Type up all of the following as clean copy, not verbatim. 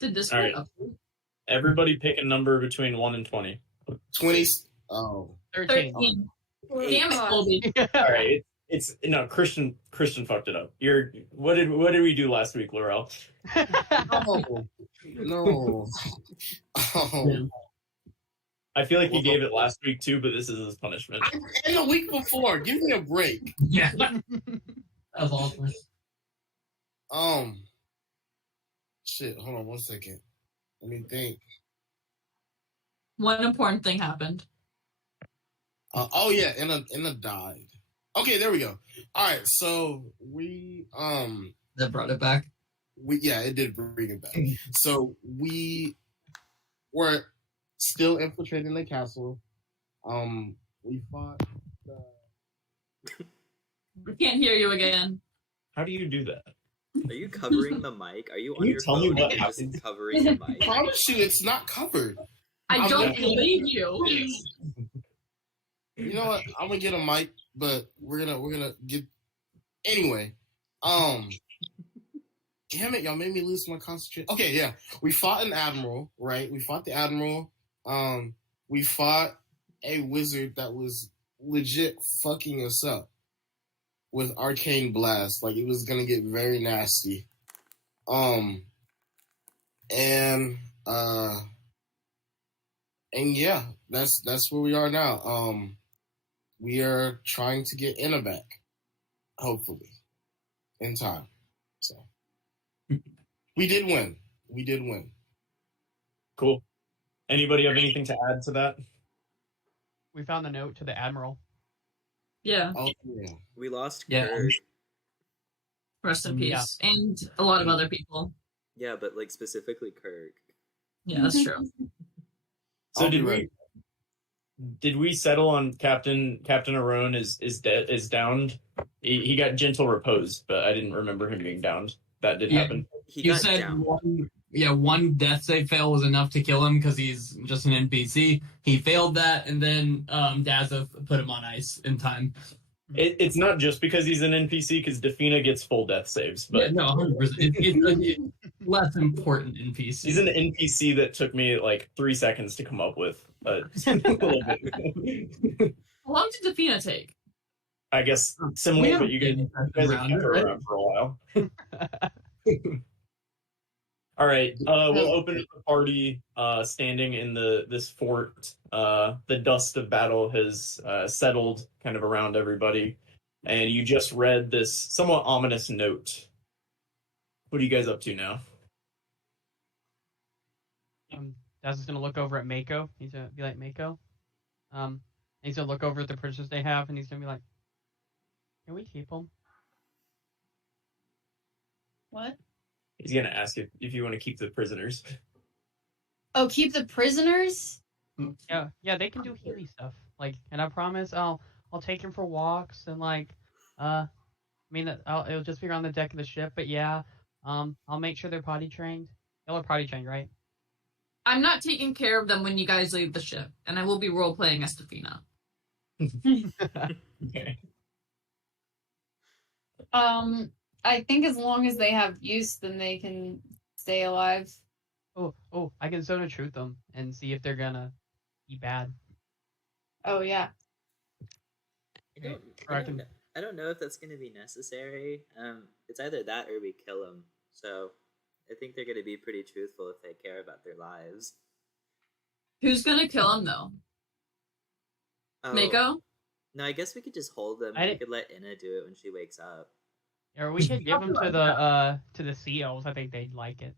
Did this All one right. update? Everybody pick a number between 1 and 20. 20. Oh. 13. Damn it, Colby. All right. It's no Christian fucked it up. What did we do last week, Laurel? No. Oh. I feel like he gave it last week too, but this is his punishment. And the week before, give me a break. Yeah. That was awesome. Shit, hold on 1 second. Let me think. One important thing happened. Oh yeah, Inna died. Okay, there we go. All right, so we That brought it back. it did bring it back. So we were still infiltrating the castle. We fought. We can't hear you again. How do you do that? Are you covering the mic? Are you Can on you your tell me phone what and just happened? covering the I mic? promise you, it's not covered. I don't believe you. You know what? I'm gonna get a mic, but we're gonna get. Anyway, damn it, y'all made me lose my concentration. Okay, yeah, we fought an admiral, right? We fought the admiral. We fought a wizard that was legit fucking us up with arcane blast. Like, it was gonna get very nasty. And yeah, that's where we are now. We are trying to get Inna back, hopefully, in time. So we did win. Cool. Anybody have anything to add to that? We found the note to the admiral. Yeah. Oh yeah. We lost Yeah. Kirk. Rest in peace. Yeah. And a lot of other people. Yeah, but like specifically Kirk. Yeah, that's true. So I'll be ready. did we settle on Captain Aron is downed? He got gentle repose, but I didn't remember him being downed. That did happen. He You got said down. one death save fail was enough to kill him because he's just an NPC. He failed that, and then Daza put him on ice in time. It's not just because he's an NPC, because Defina gets full death saves, but Yeah, no, 100%. It's less important NPC. he's an NPC that took me like 3 seconds to come up with. A little bit. How long did Defina take? I guess similar, but you guys have around kept her right? around for a while. All right, we'll open up the party standing in this fort. The dust of battle has settled kind of around everybody, and you just read this somewhat ominous note. What are you guys up to now? Daz is gonna look over at Mako. He's gonna be like, Mako. He's gonna look over at the prisoners they have, and he's gonna be like, can we keep them? What? He's gonna ask if you want to keep the prisoners. Oh, keep the prisoners? Yeah, they can do healy stuff. Like, and I promise I'll take him for walks and like, it'll just be around the deck of the ship. But yeah, I'll make sure they're potty trained. Y'all are potty trained, right? I'm not taking care of them when you guys leave the ship, and I will be role-playing as Defina. Okay. I think as long as they have use, then they can stay alive. Oh, I can zone of truth them and see if they're gonna be bad. Oh, yeah. I don't know if that's going to be necessary. It's either that or we kill them. So I think they're going to be pretty truthful if they care about their lives. Who's gonna kill him, though? Oh, Mako? No, I guess we could just hold them. And we could let Inna do it when she wakes up. Or we could give them to the sea elves. I think they'd like it.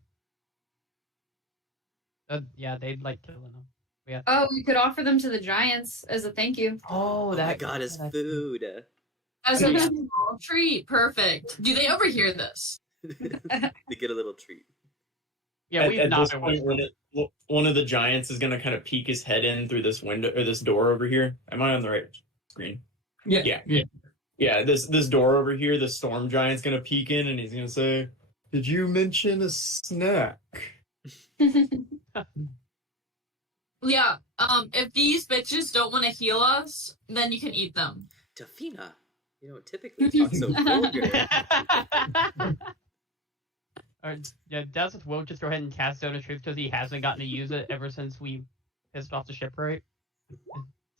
Yeah, they'd like killing them. Yeah. Oh, we could offer them to the giants as a thank you. Oh, Oh my god, it's food. As a small treat. Perfect. Do they overhear this? They get a little treat. Yeah, we've at not this been point, one of the giants is going to kind of peek his head in through this window or this door over here. Am I on the right screen? Yeah. Yeah, this door over here, the storm giant's going to peek in and he's going to say, "Did you mention a snack?" Yeah. If these bitches don't want to heal us, then you can eat them. Defina, you don't typically talk so vulgar. Yeah, Dazeth will just go ahead and cast Zone of Truth because he hasn't gotten to use it ever since we pissed off the ship, right?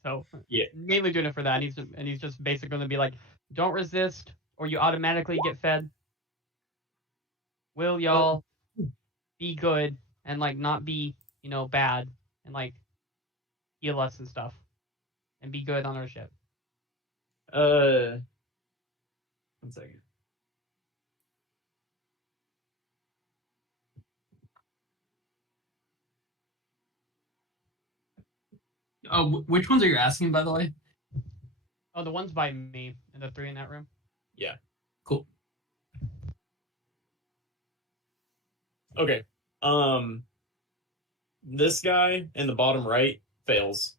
So Yeah. mainly doing it for that. And he's just basically going to be like, don't resist, or you automatically get fed. Will y'all be good and like not be, bad and like heal us and stuff, and be good on our ship? 1 second. Which ones are you asking, by the way? Oh, the ones by me and the 3 in that room. Yeah. Cool. Okay. This guy in the bottom right fails.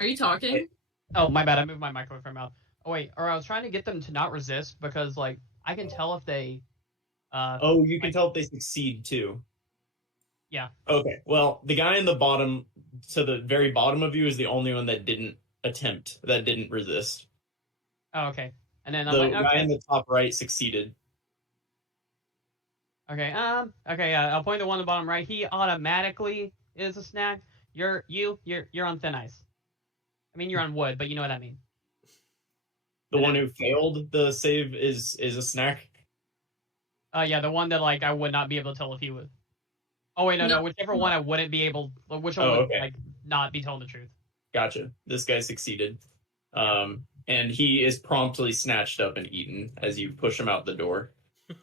Are you talking? Oh, my bad. I moved my microphone from my mouth. Oh wait, or I was trying to get them to not resist because like I can tell if they. Oh, you can tell if they succeed too. Yeah. Okay. Well, the guy in the bottom, to the very bottom of you, is the only one that didn't resist. Oh, okay. And then The I'm like, guy okay. in the top right succeeded. Okay. Okay. I'll point to the one on the bottom right. He automatically is a snack. You're on thin ice. I mean, you're on wood, but you know what I mean. The one who failed the save is a snack. Yeah, the one that like I would not be able to tell if he would. Oh wait, no, whichever one I wouldn't be able, which one would okay. like not be telling the truth. Gotcha. This guy succeeded. And he is promptly snatched up and eaten as you push him out the door.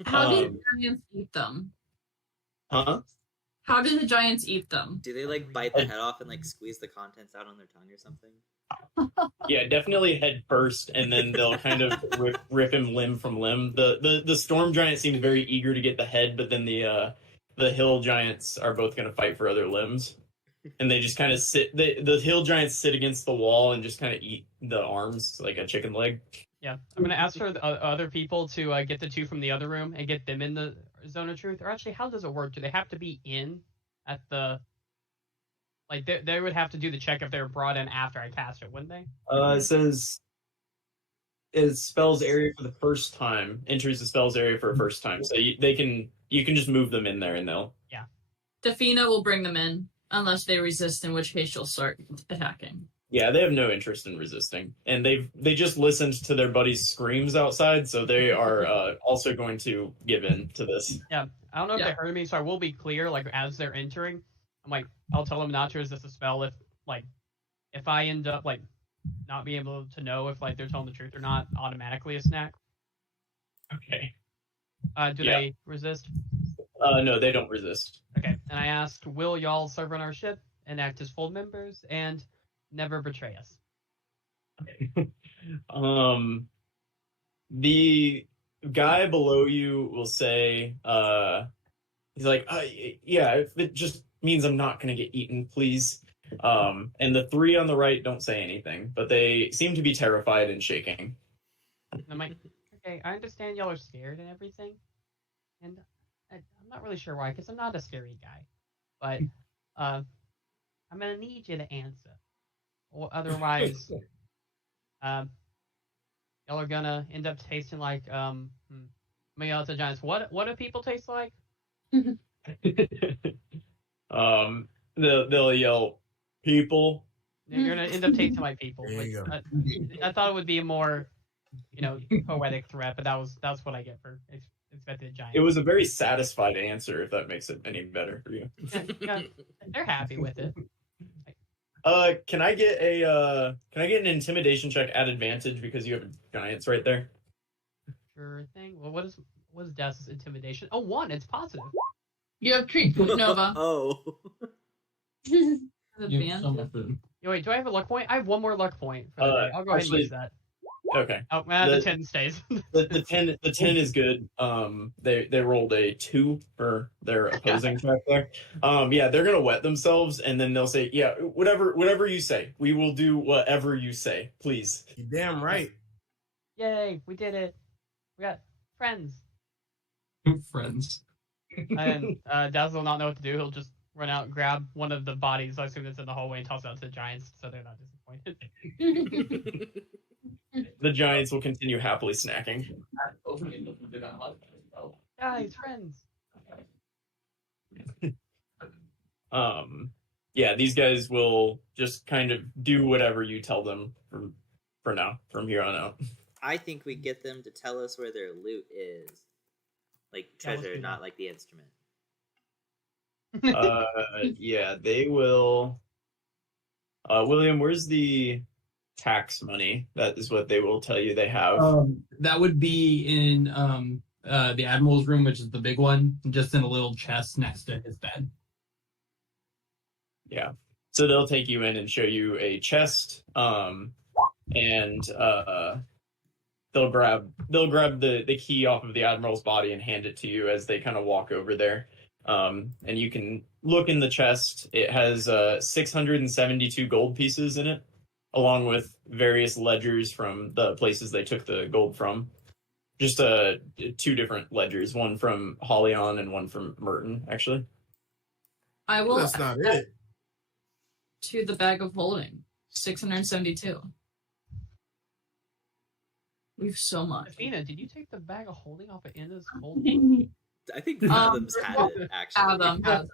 How do the giants eat them? Huh? How do the giants eat them? Do they like bite the head off and like squeeze the contents out on their tongue or something? Yeah, definitely head first, and then they'll kind of rip him limb from limb. The storm giant seems very eager to get the head, but then the hill giants are both going to fight for other limbs, and they just kind of sit. The hill giants sit against the wall and just kind of eat the arms like a chicken leg. Yeah, I'm gonna ask for the other people to get the 2 from the other room and get them in the zone of truth. Or actually, how does it work? Do they have to be in at the? Like they would have to do the check if they were brought in after I cast it, wouldn't they? It says it spells area for the first time. Enters the spells area for a first time, so you can just move them in there and they'll. Yeah. Defina will bring them in unless they resist, in which case she'll start attacking. Yeah, they have no interest in resisting, and they just listened to their buddies' screams outside, so they are also going to give in to this. Yeah, I don't know if they heard me, so I will be clear. Like as they're entering, I'm like, I'll tell them not to resist the spell if I end up like not being able to know if like they're telling the truth or not automatically a snack. Okay. Do they resist? No, they don't resist. Okay, and I asked, will y'all serve on our ship and act as full members and never betray us? The guy below you will say, he's like, yeah, if it just means I'm not gonna get eaten, please. And the 3 on the right don't say anything, but they seem to be terrified and shaking. And I'm like, okay, I understand y'all are scared and everything, and I'm not really sure why, because I'm not a scary guy, but I'm gonna need you to answer, or otherwise, y'all are gonna end up tasting like many other giants. What do people taste like? They'll yell, people. You're gonna end up tasting like people. There you Like, go. I thought it would be a more, poetic threat, but that's what I get for expected giant. It was a very satisfied answer, if that makes it any better for you. Yeah, they're happy with it. Can I get an intimidation check at advantage because you have giants right there? Sure thing. Well, what is Death's intimidation? Oh, 1. It's positive. You have treat Nova. Oh. Advantage. Wait, do I have a luck point? I have 1 more luck point for the day. I'll go ahead and actually- use that. Okay. Oh, the 10 stays. The 10 is good. They rolled a 2 for their opposing track there. Yeah, they're gonna wet themselves and then they'll say, yeah, whatever you say. We will do whatever you say, please. You damn right. Yay, we did it. We got friends. Friends. And Daz will not know what to do. He'll just run out, grab one of the bodies, I assume that's in the hallway, and toss it out to the giants, so they're not disappointed. The giants will continue happily snacking. Guys, friends. Yeah, these guys will just kind of do whatever you tell them for now, from here on out. I think we get them to tell us where their loot is. Like Yeah, let's treasure, do not that. like the instrument. Yeah, they will. William, where's the tax money? That is what they will tell you they have. That would be in the admiral's room, which is the big one, just in a little chest next to his bed. Yeah. So they'll take you in and show you a chest, and they'll grab the key off of the admiral's body and hand it to you as they kind of walk over there. And you can look in the chest. It has 672 gold pieces in it, along with various ledgers from the places they took the gold from. Just 2 different ledgers, one from Holion and one from Merton, actually. I will That's not it. to the bag of holding. 672. We've so much. Athena, did you take the bag of holding off the end of this gold? I think Fathom's had it, actually. Fathom has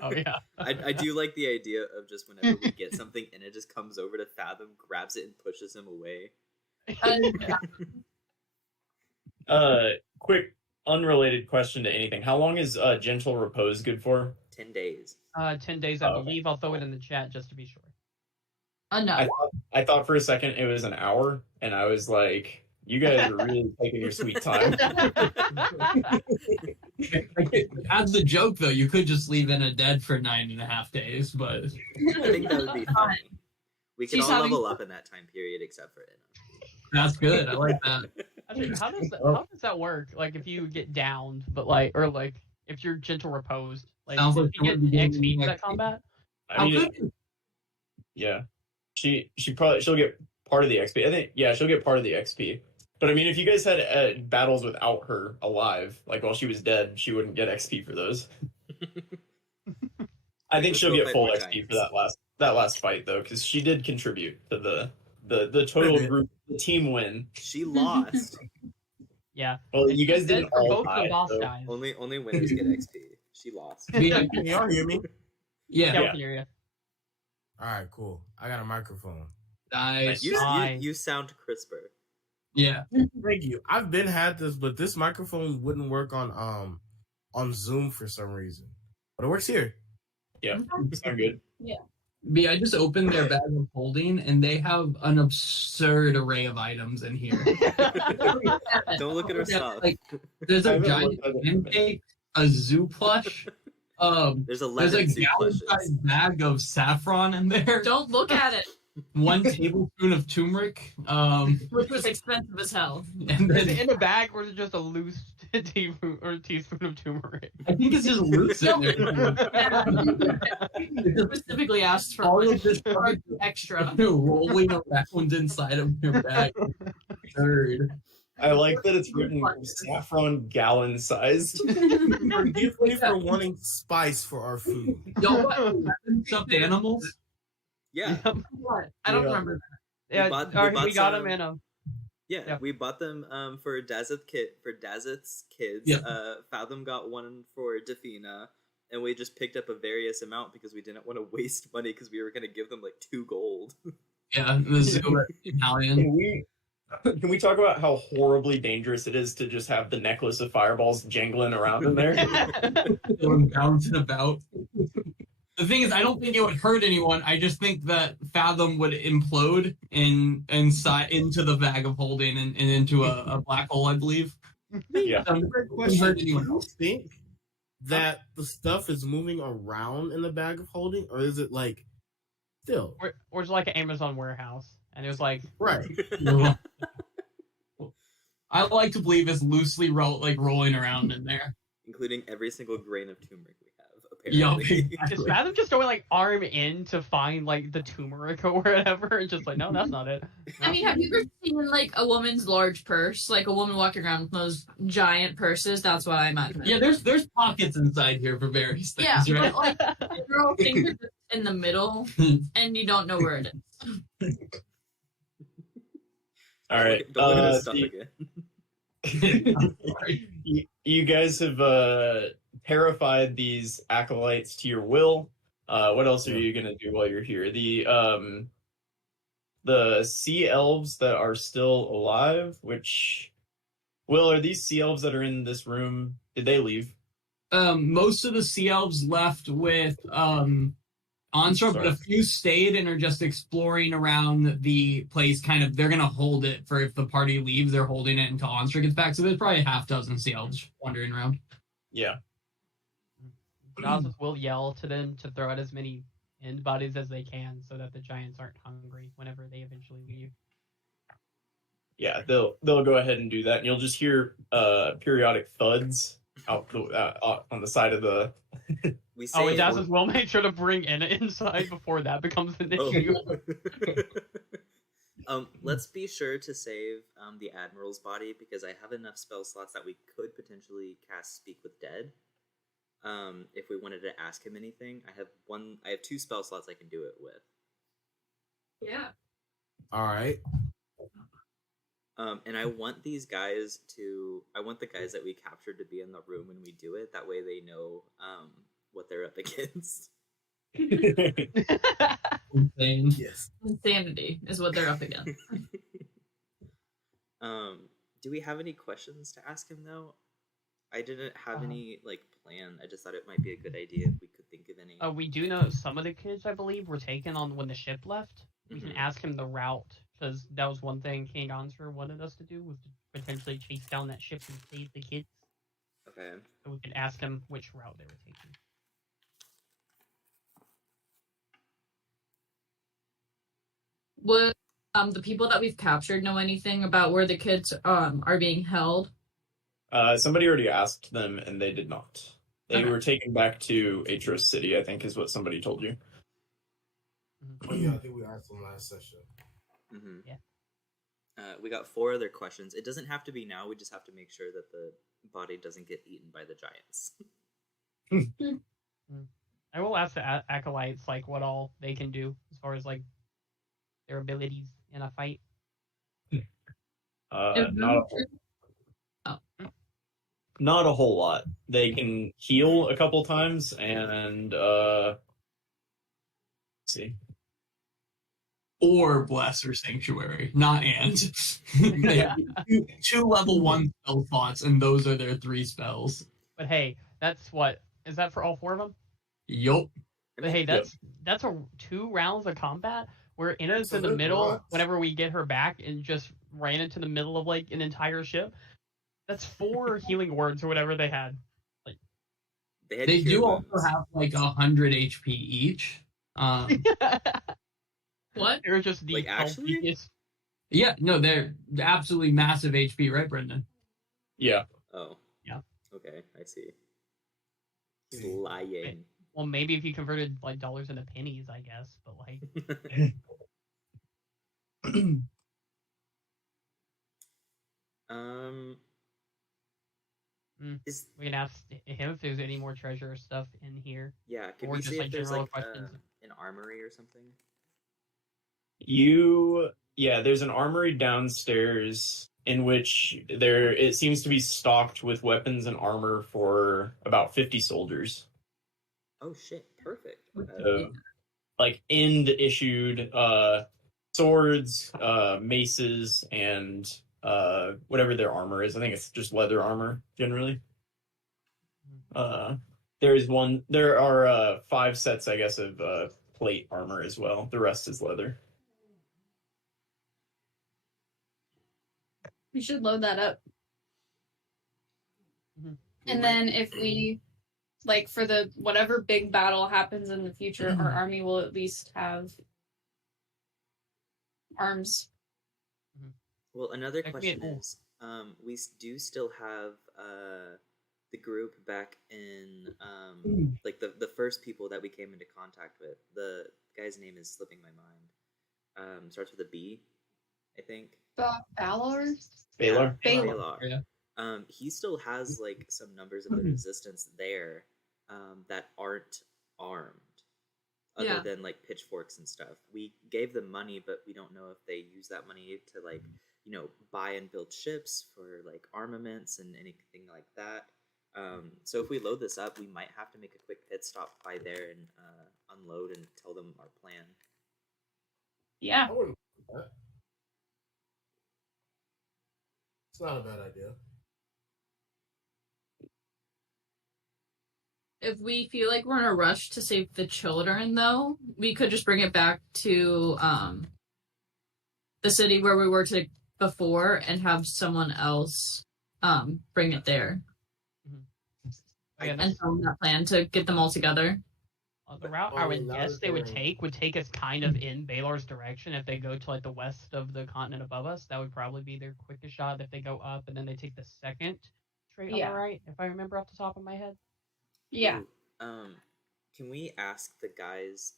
Oh yeah. I do like the idea of just whenever we get something and it just comes over to Fathom, grabs it, and pushes him away. Quick, unrelated question to anything. How long is gentle repose good for? 10 days. 10 days, I Oh, okay. believe. I'll throw it in the chat just to be sure. enough. I thought for a second it was an hour, and I was like, you guys are really taking your sweet time. As a joke, though, you could just leave Inna dead for 9.5 days, but I think that would be fun. We can She's all having level fun. up in that time period except for Inna. that's good. I like that. Actually, how does that work? Like, if you get downed, but like, or like, if you're gentle reposed, like, Sounds like if you get someone beginning XP for to that combat? I mean, yeah, she'll get part of the XP. I think, yeah, she'll get part of the XP. But I mean, if you guys had battles without her alive, like while she was dead, she wouldn't get XP for those. I think Let's she'll go get fight full more XP for giants. that last fight though, because she did contribute to the total group, the team win. She lost. Yeah. Well, you guys Dead didn't for all both die. the boss so- guys. Only winners get XP. She lost. Yeah, Can y'all hear me? Yeah, yeah. we can hear you. All right, cool. I got a microphone. Nice. You sound crisper. Yeah. Thank you. I've been had this, but this microphone wouldn't work on Zoom for some reason. But it works here. Yeah, sound good. B, I just opened their bag of holding, and they have an absurd array of items in here. Don't look at her stuff. Like, there's I a haven't giant looked at it. pancake, a zoo plush. There's There's a 11 zoo plushes. gallon-sized bag of saffron in there. Don't look at it, 1 tablespoon of turmeric. which was expensive as hell. And Is it then in the bag, or is it just a loose teaspoon of turmeric? I think it's just loose in there. Specifically asked for All one of this extra. rolling around inside of your bag. Absurd. I like that it's written saffron gallon sized. Forgive me for wanting spice for our food. Y'all what? Stuffed animals? Yeah. What? I don't Yeah. remember. Yeah, bought- we all right, bought we got some- him in a. Yeah, Yeah. we bought them for Dazeth's kids. Yeah. Fathom got one for Defina, and we just picked up a various amount because we didn't want to waste money because we were going to give them like 2 gold. Yeah, the zoo Italian. Can we talk about how horribly dangerous it is to just have the necklace of fireballs jangling around in there? Going bouncing about. The thing is, I don't think it would hurt anyone. I just think that Fathom would implode inside into the bag of holding and into a black hole, I believe. Yeah. Great Wouldn't question. hurt Do anyone you else. think that the stuff is moving around in the bag of holding, or is it like still? Or it's like an Amazon warehouse, and it was like, Right. I like to believe it's loosely rolling around in there. Including every single grain of turmeric we have, apparently. Is Fathom just going like arm in to find like the turmeric or whatever, and just like, no, that's not it. I mean, have you ever seen like a woman's large purse, like a woman walking around with those giant purses? That's what I imagine. Yeah, there's pockets inside here for various things, Yeah, right? but like the girl things are just in the middle, and you don't know where it is. All right. Don't look at his stuff again. You guys have terrified these acolytes to your will. What else are you gonna do while you're here? The sea elves that are still alive. Which, Will, are these sea elves that are in this room? Did they leave? Most of the sea elves left with Onsra, but a few stayed and are just exploring around the place. Kind of, they're gonna hold it for if the party leaves. They're holding it until Onsra gets back. So there's probably a half dozen sea elves wandering around. Yeah. Nazis will yell to them to throw out as many end bodies as they can, so that the giants aren't hungry whenever they eventually leave. Yeah, they'll go ahead and do that, and you'll just hear periodic thuds out on the side of the. We say Oh, and Dazzles will make sure to bring Anna inside before that becomes an issue. Let's be sure to save the Admiral's body, because I have enough spell slots that we could potentially cast Speak with Dead. If we wanted to ask him anything, I have 2 spell slots I can do it with. Yeah. All right. And I want the guys that we captured to be in the room when we do it. That way they know what they're up against. Insane. Yes. Insanity is what they're up against. Do we have any questions to ask him though? I didn't have any plan. I just thought it might be a good idea if we could think of any. We do know some of the kids, I believe, were taken on when the ship left. We can ask him the route, because that was one thing King Answer wanted us to do, was to potentially chase down that ship and save the kids. Okay. So we could ask him which route they were taking. Would the people that we've captured know anything about where the kids are being held? Somebody already asked them, and they did not. They were taken back to Aetros City, I think, is what somebody told you. Oh yeah, I think we asked them last session. Mm-hmm. Yeah. We got 4 other questions. It doesn't have to be now. We just have to make sure that the body doesn't get eaten by the giants. I will ask the acolytes what all they can do as far as their abilities in a fight. Not a whole lot. They can heal a couple times, and let's see. Or Blaster Sanctuary, not and. They have 2 level 1 spell slots, and those are their 3 spells. But hey, that's what is that for all 4 of them? Yup. But hey, that's 2 rounds of combat where Inna's in the middle whenever we get her back and just ran into the middle of an entire ship. That's 4 healing words or whatever they had. They do also have 100 HP each. What? They're just the actually? Yeah, no, they're absolutely massive HP, right, Brendan? Yeah. Oh. Yeah. Okay, I see. Lying. Well, maybe if you converted dollars into pennies, I guess, but we can ask him if there's any more treasure or stuff in here. Yeah, could Or we just, see if there's general questions. an armory or something? There's an armory downstairs in which it seems to be stocked with weapons and armor for about 50 soldiers. Oh shit, perfect. End issued swords, maces, and whatever their armor is. I think it's just leather armor generally. There are 5 sets, I guess, of plate armor as well. The rest is leather. We should load that up. And then if we, for the whatever big battle happens in the future, our army will at least have arms. Well, another question is, we do still have the group back in like the first people that we came into contact with. The guy's name is slipping my mind. Starts with a B, I think. Balor? Baylor. Baylor. Yeah. He still has like some numbers of the resistance there that aren't armed, other than like pitchforks and stuff. We gave them money, but we don't know if they use that money to like, you know, buy and build ships for like armaments and anything like that. So if we load this up, we might have to make a quick pit stop by there and unload and tell them our plan. Yeah. I wouldn't do that. It's not a bad idea. If we feel like we're in a rush to save the children, though, we could just bring it back to the city where we were before and have someone else bring it there. Yeah, And tell them that plan to get them all together. the route I would guess they would take us kind of in Baylor's direction. If they go to like the west of the continent above us, that would probably be their quickest shot. If they go up and then they take the second straight on the right, if I remember off the top of my head. Yeah. Can we ask the guys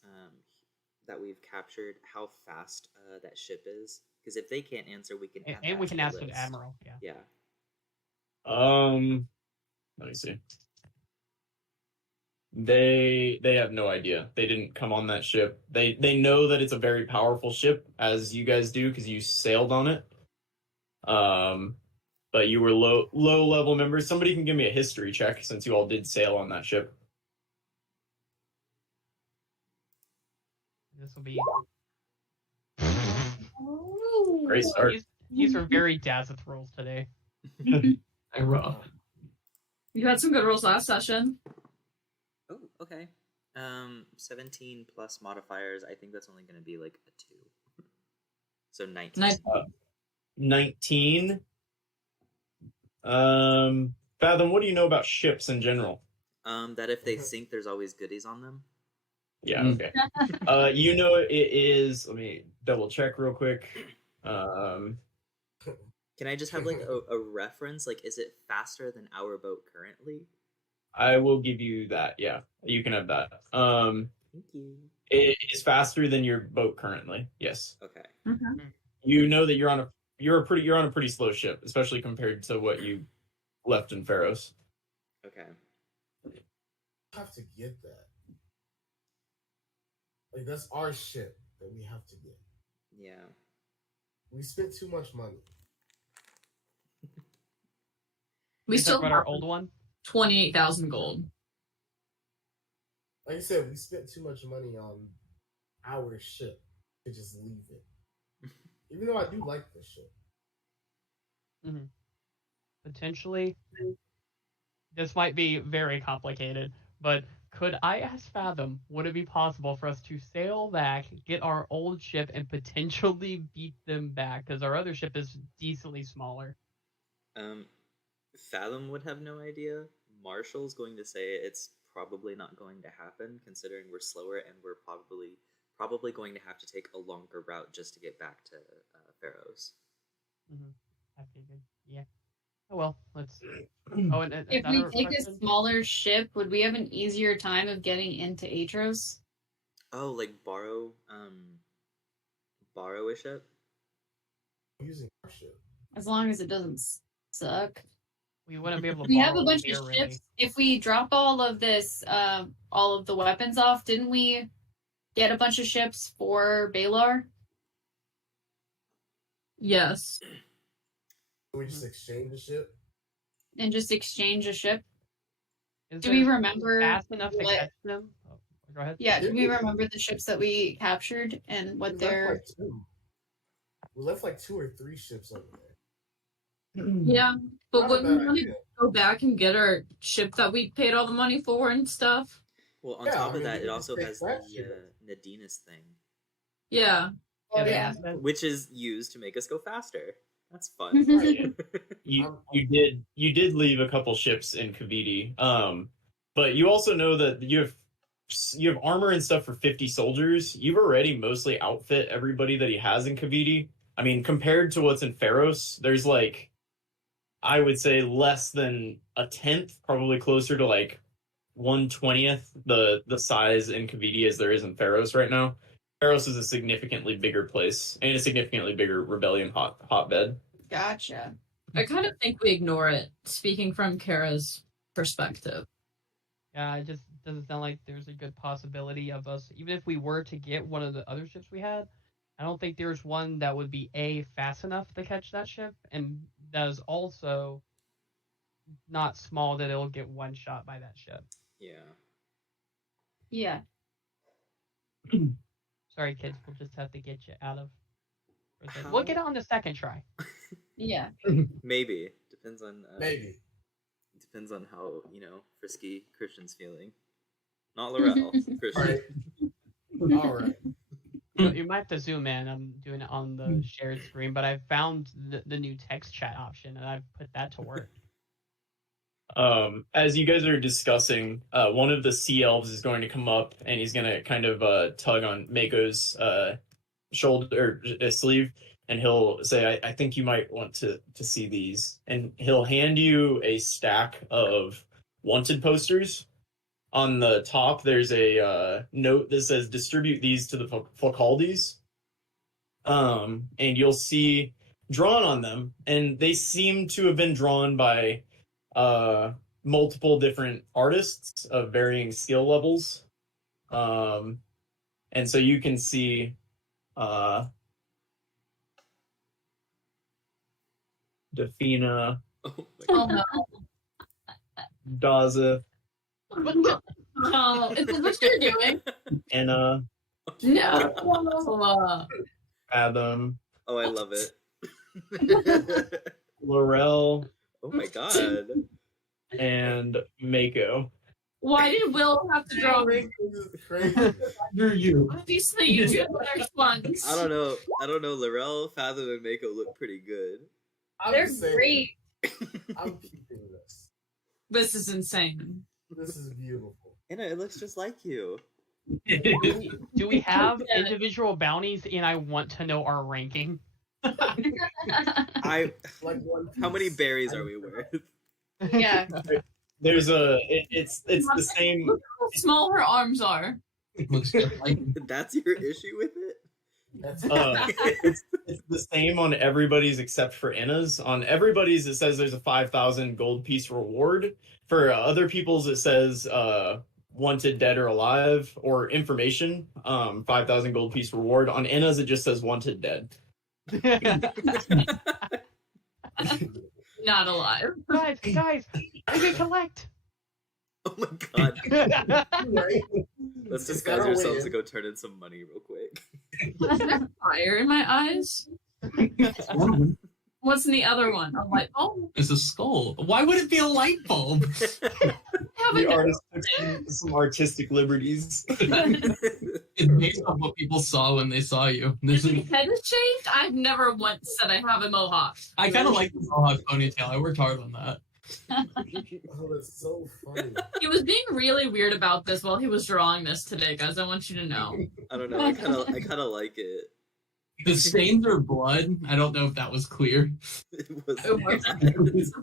that we've captured how fast that ship is? Because if they can't answer, we can. And we can ask the admiral. Yeah. Let me see. They have no idea. They didn't come on that ship. They know that it's a very powerful ship, as you guys do, because you sailed on it. But you were low level members. Somebody can give me a history check since you all did sail on that ship. This will be Great start. These are very Dazeth rolls today. I rough. You had some good rolls last session. Oh, okay. 17 plus modifiers. I think that's only going to be like a 2. So 19. Nice. 19. Fathom, what do you know about ships in general? That if they sink, there's always goodies on them. Yeah, okay. You know it is. Let me double check real quick. Can I just have like a reference? Like, is it faster than our boat currently? I will give you that. Yeah, you can have that. Thank you. It is faster than your boat currently. Yes. Okay. Mm-hmm. You know that you're on a pretty slow ship, especially compared to what you left in Pharos. Okay. I have to get that. Like, that's our ship that we have to get. Yeah. We spent too much money. We still about have our old one. 28,000 gold. Like I said, we spent too much money on our ship to just leave it. Even though I do like this ship. Mm-hmm. Potentially, this might be very complicated, but could I ask Fathom, would it be possible for us to sail back, get our old ship, and potentially beat them back? Because our other ship is decently smaller. Fathom would have no idea. Marshall's going to say it's probably not going to happen, considering we're slower and we're probably going to have to take a longer route just to get back to Pharos. Mm-hmm. I figured. Yeah. Oh well, let's. Oh, and If we another take question? a smaller ship, would we have an easier time of getting into Aetros? Oh, like borrow a ship? Using our ship. As long as it doesn't suck. We wouldn't be able to. We have a borrow bunch here, of really. ships. If we drop all of this, all of the weapons off, didn't we get a bunch of ships for Baylor? Yes. We just exchange the ship. And just exchange a ship? Is Do we there remember fast enough to what- catch them? Oh, go ahead. Yeah, do we remember the ships that we captured and what We left their... like 2. We left like 2 or 3 ships over there. Yeah, but Not a wouldn't we bad want to idea. go back and get our ship that we paid all the money for and stuff? Well, on Yeah, top I of mean, that, we it can also take has that the ship. Nadinies thing, Yeah. Oh, the yeah. asset. which is used to make us go faster. That's fun. Right. You did leave a couple ships in Kaviti. But you also know that you have armor and stuff for 50 soldiers. You've already mostly outfit everybody that he has in Kaviti. I mean, compared to what's in Pharos, there's like I would say less than a tenth, probably closer to like 1/20th the size in Kaviti as there is in Pharos right now. Pharos is a significantly bigger place and a significantly bigger rebellion hotbed. Gotcha. I kind of think we ignore it, speaking from Kara's perspective. Yeah, it just doesn't sound like there's a good possibility of us, even if we were to get one of the other ships we had, I don't think there's one that would be A, fast enough to catch that ship, and that is also not small that it'll get one shot by that ship. Yeah. Yeah. Sorry, kids, we'll just have to get you out of... We'll get it on the second try. Yeah. Maybe. Depends on... Maybe. Depends on how, frisky Christian's feeling. Not Laurel. Christian. All right. You might have to zoom in. I'm doing it on the shared screen, but I found the new text chat option, and I've put that to work. As you guys are discussing, one of the sea elves is going to come up, and he's going to kind of tug on Mako's shoulder or sleeve, and he'll say, I think you might want to see these. And he'll hand you a stack of wanted posters. On the top, there's a note that says, distribute these to the Focaldes. And you'll see drawn on them, and they seem to have been drawn by multiple different artists of varying skill levels. And so you can see Defina, Oh no. Daza, No, is this what you're doing? Anna, No. Fathom, Oh, I love it. Laurel, Oh my god. and Mako. Why did Will have to draw This is crazy. Under you. Obviously, you do better ones. I don't know. Laurel, Fathom, and Mako look pretty good. I'm They're just saying, great. I'm keeping this. This is insane. This is beautiful. Anna, it looks just like you. Do we have Yeah. individual bounties, and I want to know our ranking? I. Like one How many piece. berries are we worth? Yeah. There's it's the same. Look how small her arms are. Looks just like That's your issue with it? That's It's the same on everybody's except for Anna's. On everybody's, it says there's a 5,000 gold piece reward. For other people's, it says wanted dead or alive or information. 5,000 gold piece reward. On Anna's, it just says wanted dead. Not alive. guys, I can collect. Oh my god. right. Let's It's disguise gotta ourselves win. to go turn in some money real quick. Is there fire in my eyes? What's in the other one? A light bulb? it's a skull. Why would it be a light bulb? The artist took some artistic liberties. It's based on what people saw when they saw you. This His is, head is shaved? I've never once said I have a mohawk. I kind of like the mohawk ponytail. I worked hard on that. Oh, that's so funny. He was being really weird about this while he was drawing this today, guys. I want you to know. I don't know. I kind of like it. The stains are blood. I don't know if that was clear. It was. It was-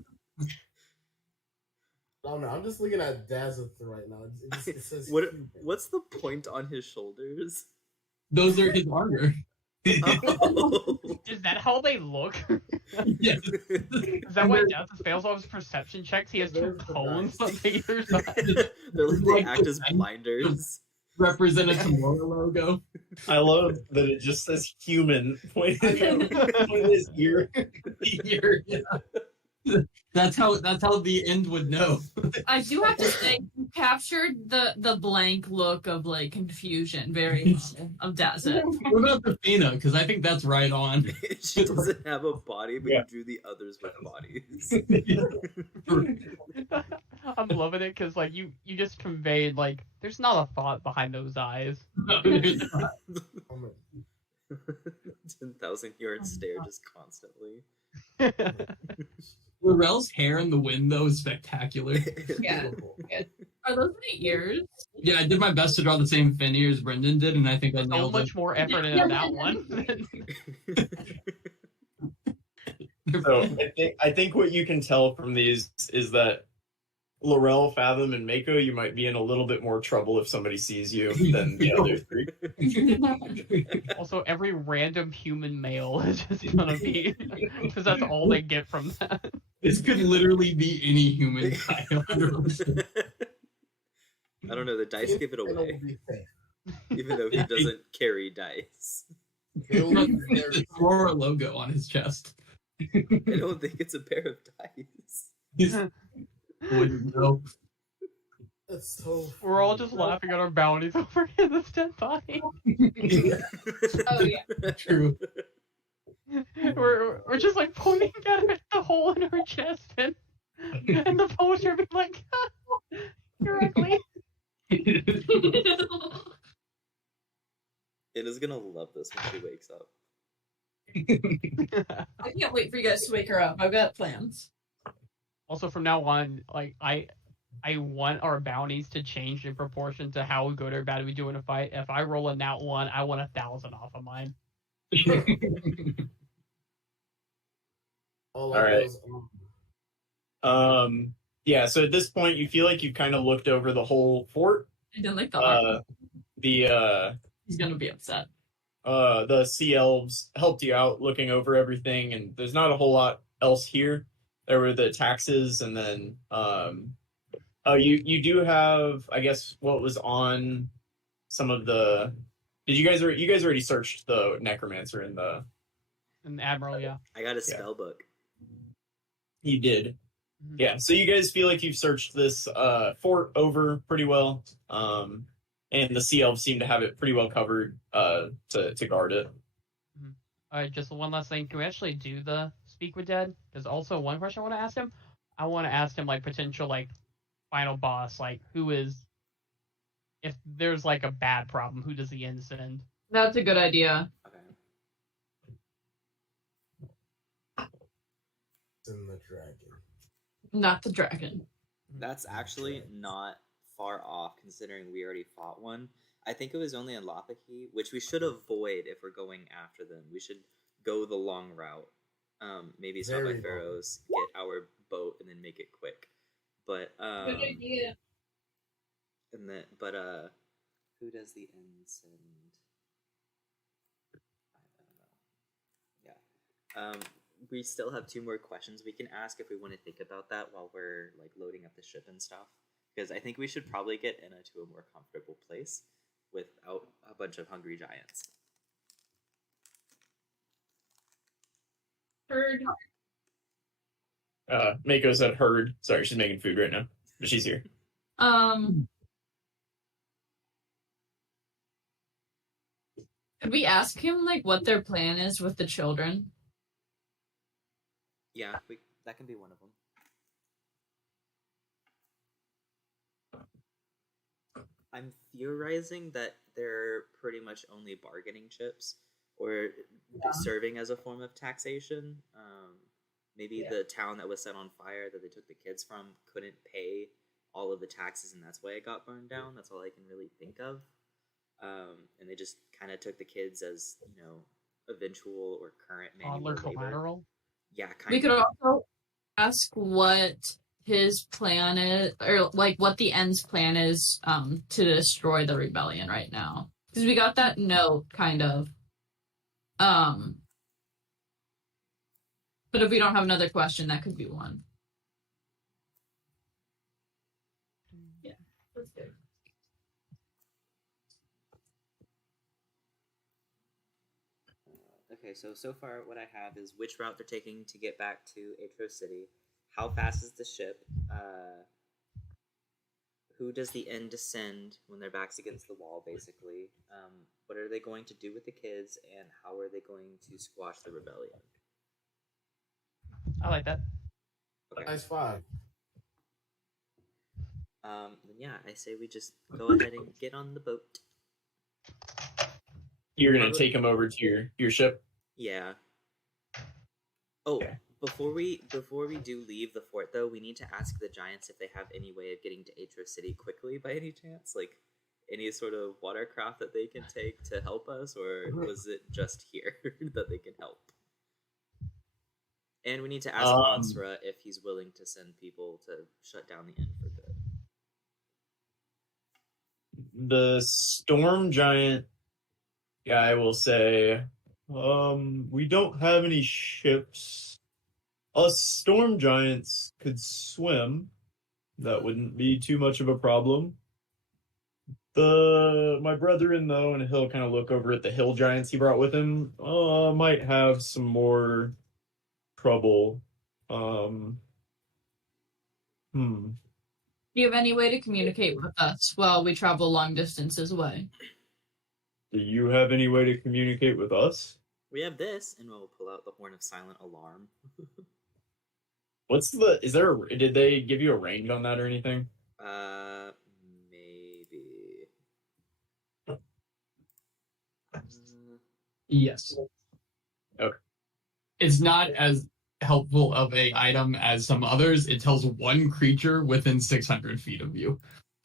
I don't know. I'm just looking at Dazeth right now. It says Cupid. What's the point on his shoulders? Those are his armor. Oh. Is that how they look? Yes. Is that why Joseph fails all his perception checks? He has two There's the cones guy. on either side. They act as blinders. Represent a Kimura logo. I love that it just says human pointed at his ear. Here, yeah. That's how the end would know. I do have to say, you captured the blank look of like confusion very well of Dazit. What about Defina? Because I think that's right on. She doesn't have a body, but Yeah. you drew the others with bodies. I'm loving it because like you just conveyed like there's not a thought behind those eyes. Oh my- 10,000-yard stare just constantly. Laurel's hair in the wind though is spectacular. Yeah. Beautiful. Are those my ears? Yeah, I did my best to draw the same fin ear as Brendan did, and I think I So nailed much it. more effort into that one. So I think what you can tell from these is that Laurel, Fathom, and Mako, you might be in a little bit more trouble if somebody sees you than the other three. Also, every random human male is just gonna be because that's all they get from that. This could literally be any human guy. 100%. I don't know. The dice give it It'll away, be safe. even though he doesn't carry dice. It'll be very It's more a logo on his chest. I don't think it's a pair of dice. He's wouldn't know. That's so. We're all just laughing at our bounties over in this dead body. Oh yeah. True. We're just like pointing at the hole in her chest and the poster being like, "You're ugly." Anna's gonna love this when she wakes up. I can't wait for you guys to wake her up. I've got plans. Also, from now on, like I want our bounties to change in proportion to how good or bad we do in a fight. If I roll a nat 1, I want 1,000 off of mine. All right. Those, Yeah, so at this point you feel like you've kind of looked over the whole fort. I didn't like the He's gonna be upset. The sea elves helped you out looking over everything, and there's not a whole lot else here. There were the taxes, and then you do have, I guess, what was on some of the. Did you guys already searched the necromancer in the? And Admiral, yeah. I got a spell book. You did. Mhm. Yeah, so you guys feel like you've searched this fort over pretty well, and the sea elves seem to have it pretty well covered to guard it. Alright, just one last thing. Can we actually do the speak with dead? Because also one question I want to ask him. I want to ask him like potential like final boss, like who is, if there's like a bad problem, who does the end send? That's a good idea. Okay. in the dragon. Not the dragon. That's actually not far off, considering we already fought one. I think it was only in Lapaki, which we should avoid if we're going after them. We should go the long route. Maybe start Very by long. Pharaohs, get our boat, and then make it quick. But Good idea. and then who does the end send? I don't know. Yeah. We still have 2 more questions we can ask if we want to think about that while we're like loading up the ship and stuff. Because I think we should probably get Enna to a more comfortable place without a bunch of hungry giants. Heard. Mako said heard. Sorry, she's making food right now, but she's here. Could we ask him like what their plan is with the children? Yeah, that can be one of them. I'm theorizing that they're pretty much only bargaining chips, or serving as a form of taxation. Maybe the town that was set on fire that they took the kids from couldn't pay all of the taxes, and that's why it got burned down. That's all I can really think of. And they just kind of took the kids as, eventual or current manual Toddler labor. collateral? Yeah, kind We of. could also ask what his plan is, or like what the end's plan is to destroy the rebellion right now. Because we got that note, kind of. But if we don't have another question, that could be one. Yeah, that's good. Okay, so far what I have is which route they're taking to get back to Aetros City, how fast is the ship, who does the end descend when their back's against the wall, basically, what are they going to do with the kids, and how are they going to squash the rebellion? I like that. Okay. Nice 5. Then yeah, I say we just go ahead and get on the boat. You're gonna take him over to your ship. Yeah. Oh, Okay. before we do leave the fort, though, we need to ask the giants if they have any way of getting to Aetros City quickly, by any chance, like any sort of watercraft that they can take to help us, or was it just here that they can help? And we need to ask Monsra if he's willing to send people to shut down the inn for good. The storm giant guy will say, we don't have any ships. Us storm giants could swim. That wouldn't be too much of a problem. My brethren, though, and he'll kind of look over at the hill giants he brought with him, might have some more trouble. Do you have any way to communicate with us while we travel long distances away? Do you have any way to communicate with us? We have this, and we'll pull out the Horn of Silent Alarm. Did they give you a range on that or anything? Maybe. Yes. Okay. It's not as helpful of a item as some others. It tells one creature within 600 feet of you.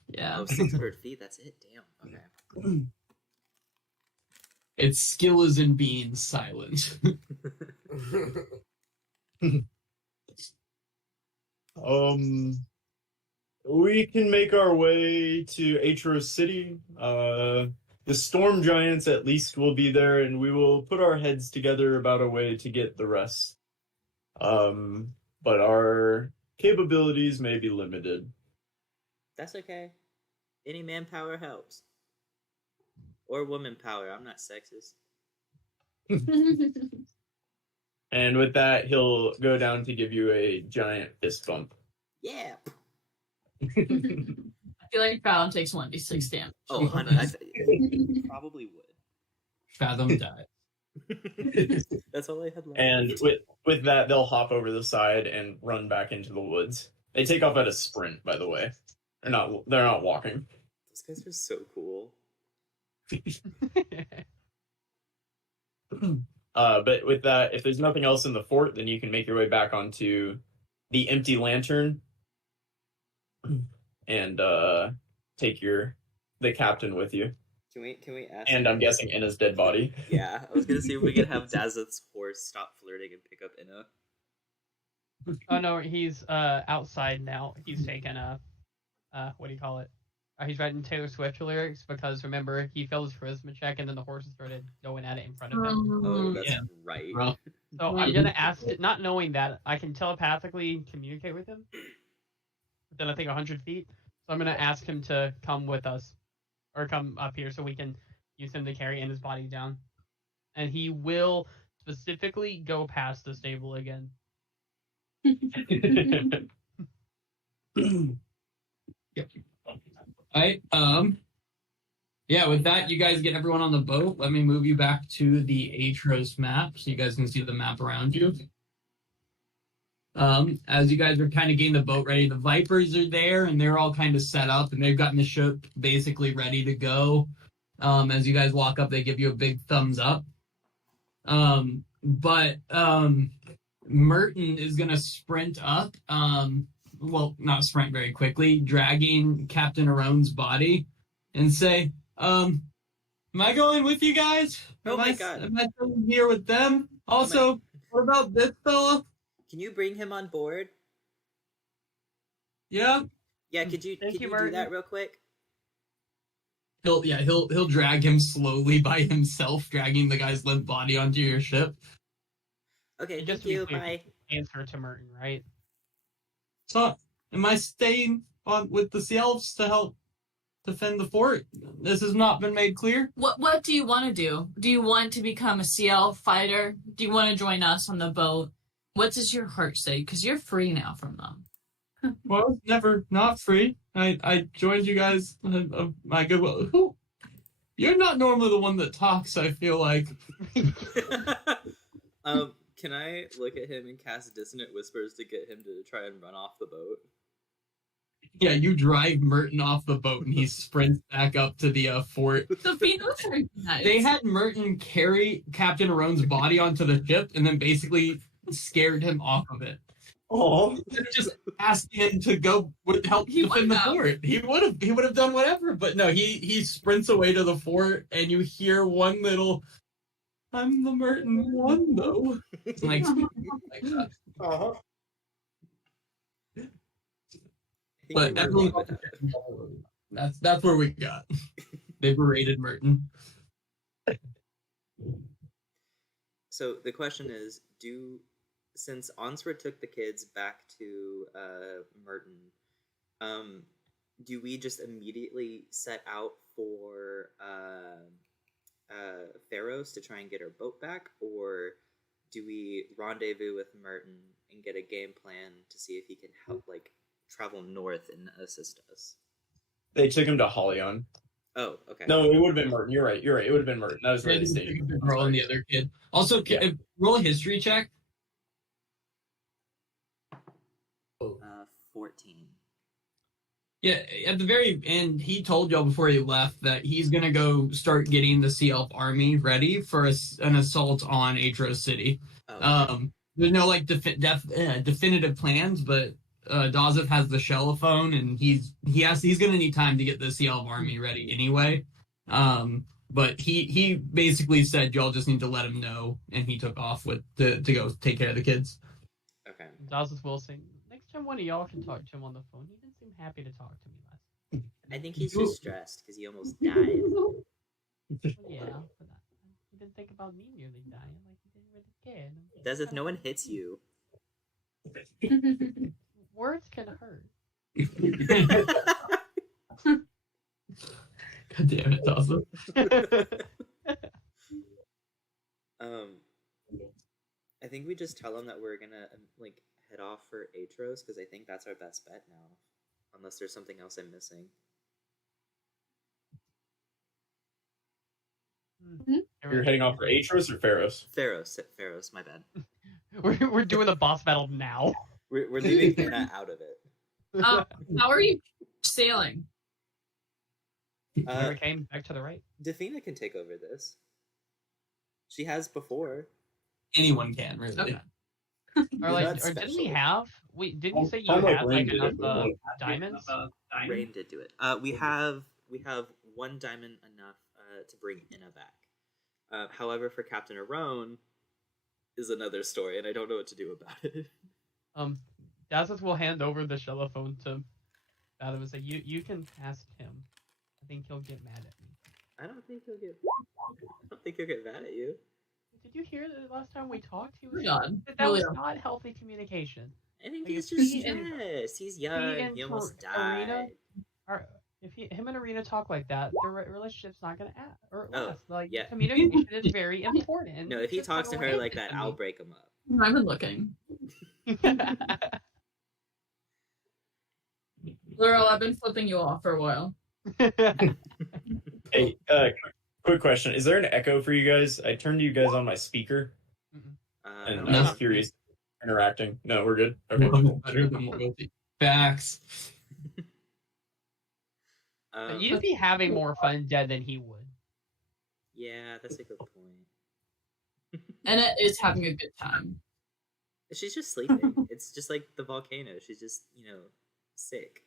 Yeah. Oh, 600 feet, that's it? Damn, okay. Its skill is in being silent. We can make our way to Aetros City. The storm giants at least will be there, and we will put our heads together about a way to get the rest. But our capabilities may be limited. That's okay. Any manpower helps. Or woman power. I'm not sexist. And with that, he'll go down to give you a giant fist bump. Yeah. I feel like Fallon takes 1d6 damage. Oh, I know. Probably would. Fathom dies. That's all I had left. And with that, they'll hop over the side and run back into the woods. They take off at a sprint, by the way. They're not walking. Those guys are so cool. But with that, if there's nothing else in the fort, then you can make your way back onto the empty lantern and take the captain with you. Can we ask? And I'm guessing Inna's dead body. Yeah, I was gonna see if we could have Dazeth's horse stop flirting and pick up Inna. Oh no, he's outside now. He's taken a what do you call it? He's writing Taylor Swift lyrics because remember he failed his charisma check and then the horse started going at it in front of him. Oh, that's Yeah. right. Well, So I'm gonna ask, not knowing that I can telepathically communicate with him within I think 100 feet. So I'm gonna ask him to come with us, or come up here so we can use him to carry Inna's body down, and he will specifically go past the stable again. Alright, yeah, with that, you guys get everyone on the boat. Let me move you back to the Aetros map so you guys can see the map around you. As you guys are kind of getting the boat ready, the Vipers are there and they're all kind of set up and they've gotten the ship basically ready to go. As you guys walk up, they give you a big thumbs up. But Merton is going to sprint up, well, not sprint very quickly, dragging Captain Aron's body and say, am I going with you guys? Oh my God. Am I still here with them? Also, what about this fella? Can you bring him on board? Yeah? Yeah, could you Thank you, do Martin. that real quick? He'll drag him slowly by himself, dragging the guy's limp body onto your ship. Okay, Just thank to be you. clear, Bye. Answer to Merton, right? So, am I staying on with the elves to help defend the fort? This has not been made clear. What do you want to do? Do you want to become a CL fighter? Do you want to join us on the boat? What does your heart say? Because you're free now from them. Well, never not free. I joined you guys. My goodwill. Who? You're not normally the one that talks. I feel like. Can I look at him and cast Dissonant Whispers to get him to try and run off the boat? Yeah, you drive Merton off the boat, and he sprints back up to the fort. The Phoenix are nice. They had Merton carry Captain Aron's body onto the ship, and then basically scared him off of it. Oh, Just asked him to go help He defend the would have. fort. He would have done whatever, but no, he sprints away to the fort, and you hear one little, "I'm the Merton one though," like that. Uh-huh. But everyone, that's where we got. They berated Merton. So the question is, since Onsford took the kids back to Merton, do we just immediately set out for Pharos to try and get our boat back, or do we rendezvous with Merton and get a game plan to see if he can help, like, travel north and assist us? They took him to Hollion. Oh, okay. No, it would have been Merton. You're right. It would have been Merton. That was right. The girl and the other kid. Also, roll a history check. 14. Yeah, at the very end, he told y'all before he left that he's going to go start getting the Sea Elf army ready for an assault on Aetros City. Oh. There's no like definitive plans, but Dazeth has the Shellophone, and he's going to need time to get the Sea Elf army ready anyway. But he basically said y'all just need to let him know, and he took off to go take care of the kids. Okay. Dazeth will say, next time one of y'all can talk to him on the phone. He didn't seem happy to talk to me last. I think he's just stressed because he almost died. Well, yeah, but he didn't think about me nearly dying like he didn't really care. Dazeth, no one hits you. Words can hurt. God damn it, Dazeth. I think we just tell him that we're gonna like head off for Aetros because I think that's our best bet now, unless there's something else I'm missing. You're heading off for Aetros or Pharos? Pharos, my bad. We're doing the boss battle now. We're leaving Anna out of it. How are you sailing? Hurricane back to the right. Defina can take over this. She has before. Anyone can, really. Okay. Or didn't we have? Didn't you say you had like enough diamonds? Rain did do it. We have one diamond enough to bring Inna back. However, for Captain Arone is another story, and I don't know what to do about it. Dazeth will hand over the Shellophone to Adam and say, "You can ask him. I think he'll get mad at me." I don't think he'll get mad at you. Did you hear the last time we talked? He was God. that was not healthy communication. I think Like, he's just stressed. He's young. He almost Arena, died. if him and Arena talk like that, their relationship's not gonna last. Like, yeah. communication is very important. No, if he talks to her like that, I'll break him up. I've been looking. Laurel, I've been flipping you off for a while. Hey, quick question. Is there an echo for you guys? I turned you guys on my speaker, and I was curious. Interacting. No, we're good. Okay. Better than loyalty. Facts. You'd be having more fun dead than he would. Yeah, that's a good point. And it is having a good time. She's just sleeping. It's just like the volcano. She's just, sick.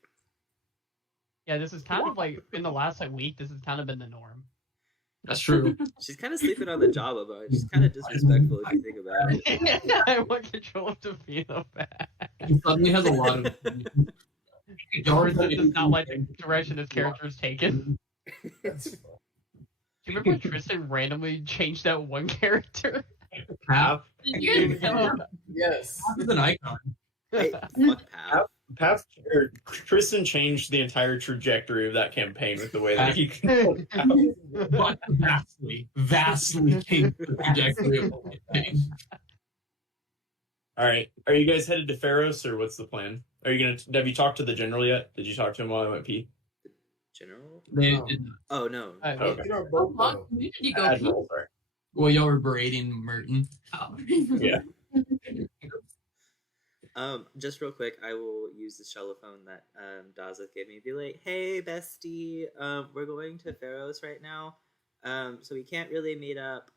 Yeah, this is kind of like in the last week. This has kind of been the norm. That's true. She's kind of sleeping on the Java bar. She's kind of disrespectful if you think about it. I want control of Defina back. He suddenly has a lot of. This is not like the direction his character is taken. Do you remember when Tristan randomly changed that one character? Path. Yes. Path is an icon. Hey, fuck Path. Tristan changed the entire trajectory of that campaign with the way that he But vastly changed the trajectory of the campaign. All right. Are you guys headed to Pharos, or what's the plan? Have you talked to the general yet? Did you talk to him while I went pee? General? They did not. Oh, no. Okay. Where did you go? Admiral, sorry. Well, y'all were berating Merton. Oh. Yeah. Just real quick, I will use the Shellophone that Dazeth gave me. Be like, hey, bestie, we're going to Pharos right now, so we can't really meet up.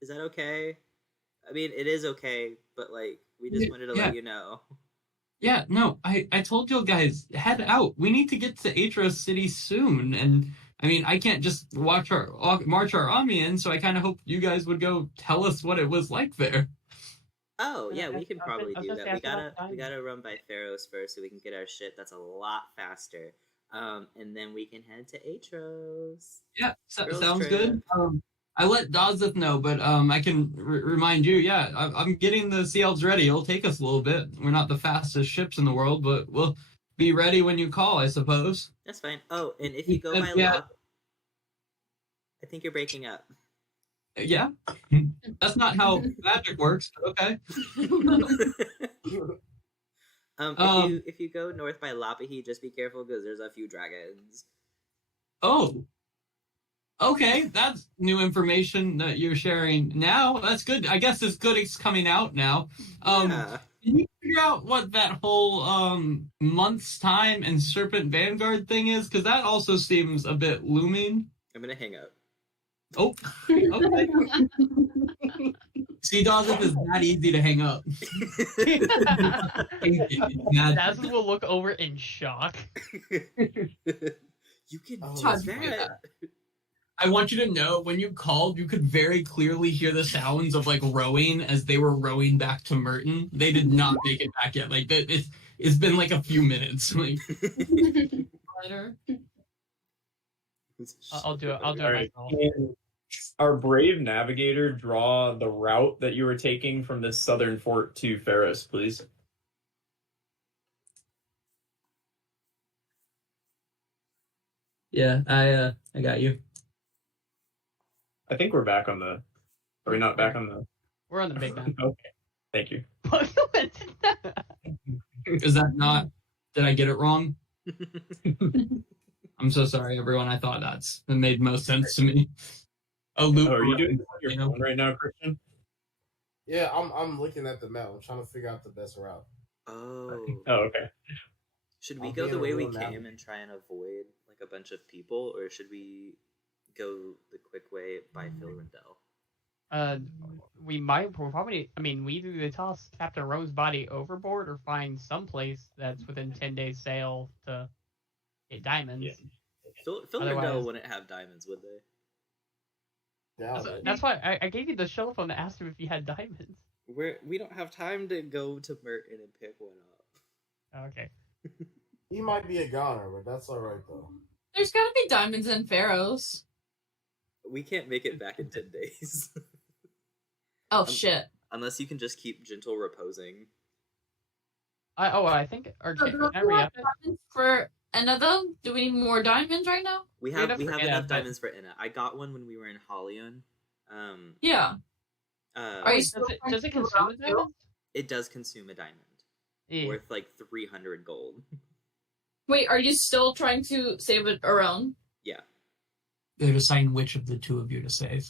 Is that okay? I mean, it is okay, but like, we just wanted to let you know. Yeah, no, I told you guys, head out. We need to get to Aetros City soon, and I mean, I can't just march our army in, so I kind of hope you guys would go tell us what it was like there. Oh Yeah, yeah, we can I was probably just do that. asking about We diamonds. gotta run by Pharaohs first so we can get our shit. That's a lot faster. And then we can head to Aetros. Yeah, Girls sounds trip. good. I let Dazeth know, but I can remind you. Yeah, I'm getting the Sea Elves ready. It'll take us a little bit. We're not the fastest ships in the world, but we'll be ready when you call, I suppose. That's fine. Oh, and if you go by Yeah. Lop, I think you're breaking up. Yeah, that's not how magic works. Okay. If you go north by Lapahi, just be careful because there's a few dragons. Oh, okay. That's new information that you're sharing now. That's good. I guess it's good it's coming out now. Yeah. Can you figure out what that whole month's time and Serpent Vanguard thing is? Because that also seems a bit looming. I'm gonna hang up. Oh, okay. See, Dawson is that easy to hang up. Dazzle will look over in shock. You can Oh, do God, that. I want you to know when you called, you could very clearly hear the sounds of like rowing as they were rowing back to Merton. They did not make it back yet. Like it's been like a few minutes. Like, Later. I'll do it. I'll do All it right. myself. Can our brave navigator draw the route that you were taking from this southern fort to Ferris, please? yeah, I got you. I think we're back on the. Are we not back on the? We're on the big man. Okay. Thank you. Is that not? Did I get it wrong? I'm so sorry, everyone. I thought that made most sense to me. A loop. Oh, are you doing this on your you know? phone right now, Christian? Yeah, I'm looking at the map. I'm trying to figure out the best route. Oh. Oh, okay. Should we I'll go be the in a way we real came navigate. and try and avoid like a bunch of people, or should we go the quick way by Philrindel? We'll probably. I mean, we either toss Captain Rowe's body overboard or find someplace that's within 10 days sail to get diamonds. Yeah. Philrindel Otherwise- wouldn't have diamonds, would they? Doubt it. That's why I gave you the telephone to ask him if he had diamonds. We don't have time to go to Merton and pick one up. Okay. He might be a goner, but that's all right though. There's gotta be diamonds in Pharaohs. We can't make it back in 10 days. Oh shit. Unless you can just keep gentle reposing. I think. Or So can do I we re have up it? diamonds for Enna though? Do we need more diamonds right now? We We have don't forget enough that- diamonds for Inna. I got one when we were in Halion. Yeah. Are you Does still it, trying does to it figure consume out a diamond? It does consume a diamond. Yeah. Worth like 300 gold. Wait, are you still trying to save it around? Yeah. They decide which of the two of you to save.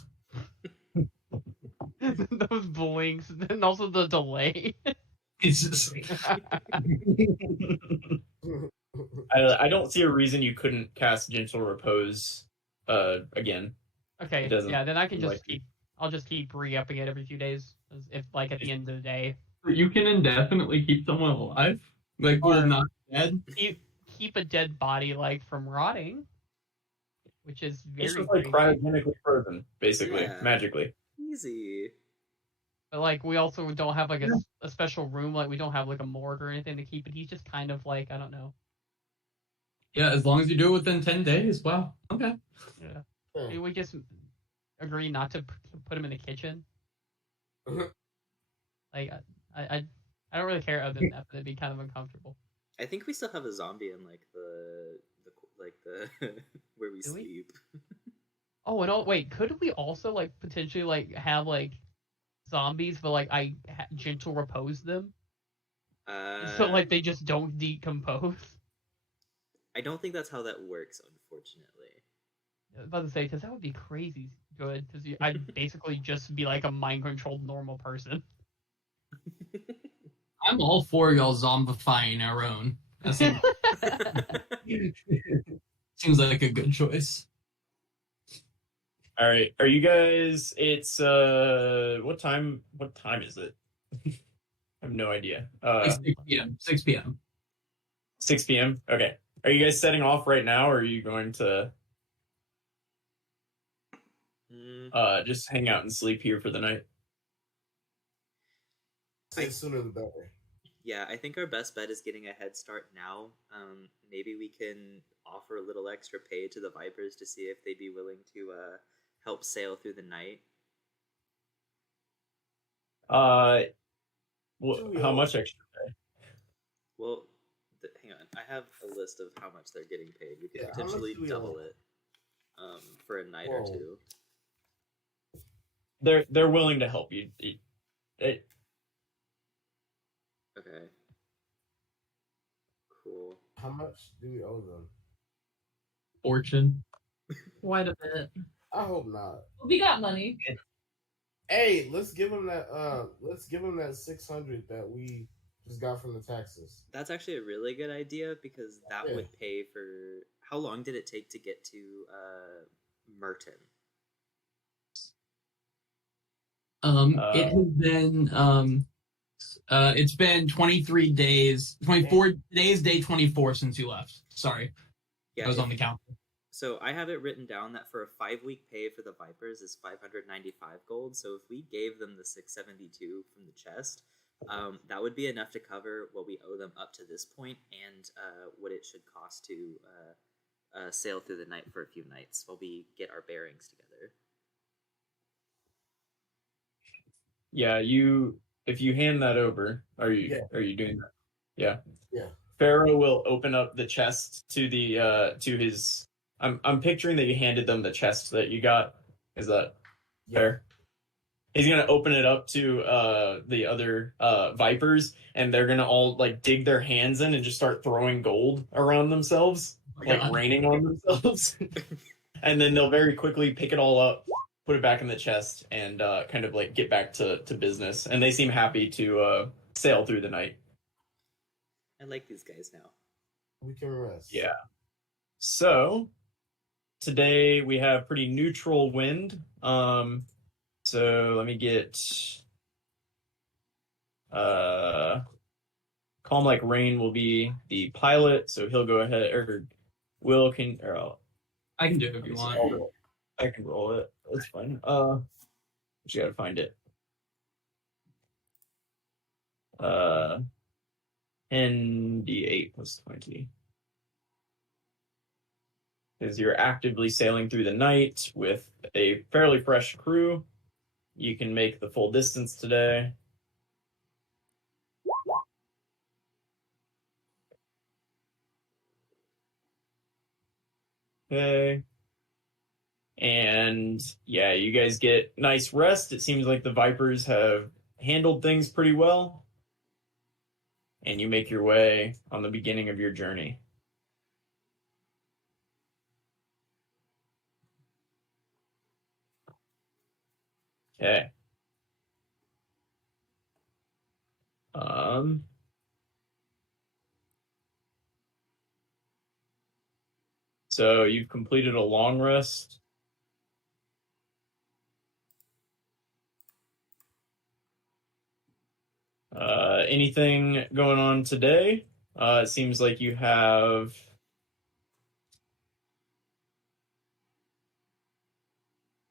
Those blinks, and also the delay. It's just, I don't see a reason you couldn't cast Gentle Repose again. Okay, It doesn't yeah, then I can just like keep. I'll just keep re-upping it every few days, if like at the end of the day. you can indefinitely keep someone alive, like we're not dead. Keep a dead body like from rotting, which is very. It's just like crazy. cryogenically frozen, basically, Yeah. magically. Easy. But like we also don't have like a special room, like we don't have like a morgue or anything to keep it. He's just kind of like I don't know. Yeah, as long as you do it within 10 days. Wow. Okay. Yeah. Yeah. Maybe we just agree not to put him in the kitchen. Like I don't really care other than that, but it'd be kind of uncomfortable. I think we still have a zombie in like the where we Do we? sleep. Oh, and wait, could we also like potentially like have like zombies, but like gentle repose them, so like they just don't decompose? I don't think that's how that works, unfortunately. I was about to say because that would be crazy good because I'd basically just be like a mind controlled normal person. I'm all for y'all zombifying our own. That seems like a good choice. All right, are you guys? It's what time? What time is it? I have no idea. 6 p.m. 6 p.m. 6 p.m. Okay. Are you guys setting off right now, or are you going to just hang out and sleep here for the night? Say sooner the better. Yeah, I think our best bet is getting a head start now. Maybe we can offer a little extra pay to the Vipers to see if they'd be willing to help sail through the night. How Julio. much extra? Well, hang on. I have a list of how much they're getting paid. We could Yeah, how much potentially do we double owe? it for a night or Whoa. two. They're willing to help you. Okay. Cool. How much do we owe them? Fortune. Quite a bit. I hope not. We got money. Hey, let's give them that. Let's give them that 600 that we just got from the taxes. That's actually a really good idea because that Yeah. would pay for. How long did it take to get to Merton? It has been it's been 23 days, 24 days, day 24 since you left. Sorry, Yeah, I was on the count. So I have it written down that for a 5-week pay for the Vipers is 595 gold. So if we gave them the 672 from the chest, that would be enough to cover what we owe them up to this point and what it should cost to sail through the night for a few nights while we get our bearings together. Yeah, if you hand that over, are you doing that? Yeah. Yeah. Pharaoh will open up the chest to the to his. I'm picturing that you handed them the chest that you got. Is that fair? He's gonna open it up to the other Vipers, and they're gonna all like dig their hands in and just start throwing gold around themselves, like raining on themselves. And then they'll very quickly pick it all up, put it back in the chest, and kind of like get back to business. And they seem happy to sail through the night. I like these guys now. We can rest. Yeah. So today we have pretty neutral wind. So let me get Calm Like Rain will be the pilot, so he'll go ahead, or Will can, or I can do it if you want. I can roll it. That's fine. Just gotta find it. 10d8 plus 20. Because you're actively sailing through the night with a fairly fresh crew, you can make the full distance today. Okay. And yeah, you guys get nice rest. It seems like the Vipers have handled things pretty well. And you make your way on the beginning of your journey. Okay. So you've completed a long rest. Anything going on today? It seems like you have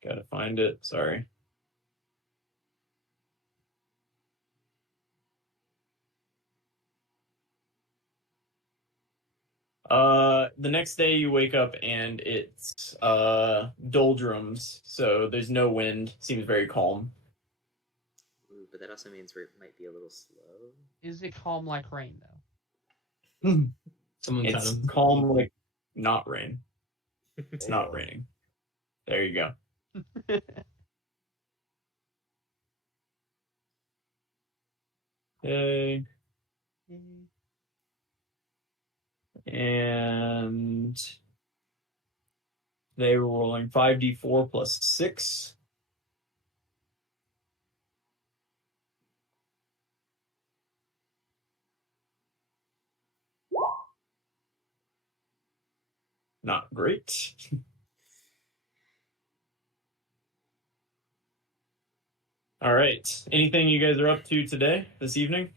gotta find it. Sorry. The next day you wake up and it's doldrums, so there's no wind. Seems very calm. Ooh, but that also means we might be a little slow. Is it calm like rain though? Someone It's said him. calm like not rain. It's not raining. There you go. Okay. And they were rolling 5d4 plus 6. Not great. All right. Anything you guys are up to today, this evening?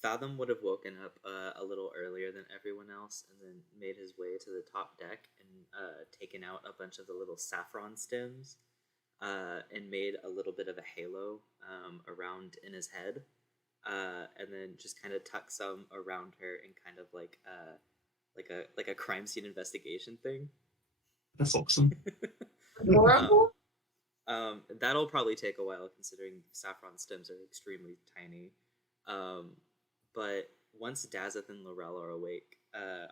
Fathom would have woken up a little earlier than everyone else and then made his way to the top deck and taken out a bunch of the little saffron stems and made a little bit of a halo around in his head, and then just kind of tuck some around her and kind of like a crime scene investigation thing. That's awesome. Horrible. That'll probably take a while considering saffron stems are extremely tiny. But once Dazeth and Laurel are awake,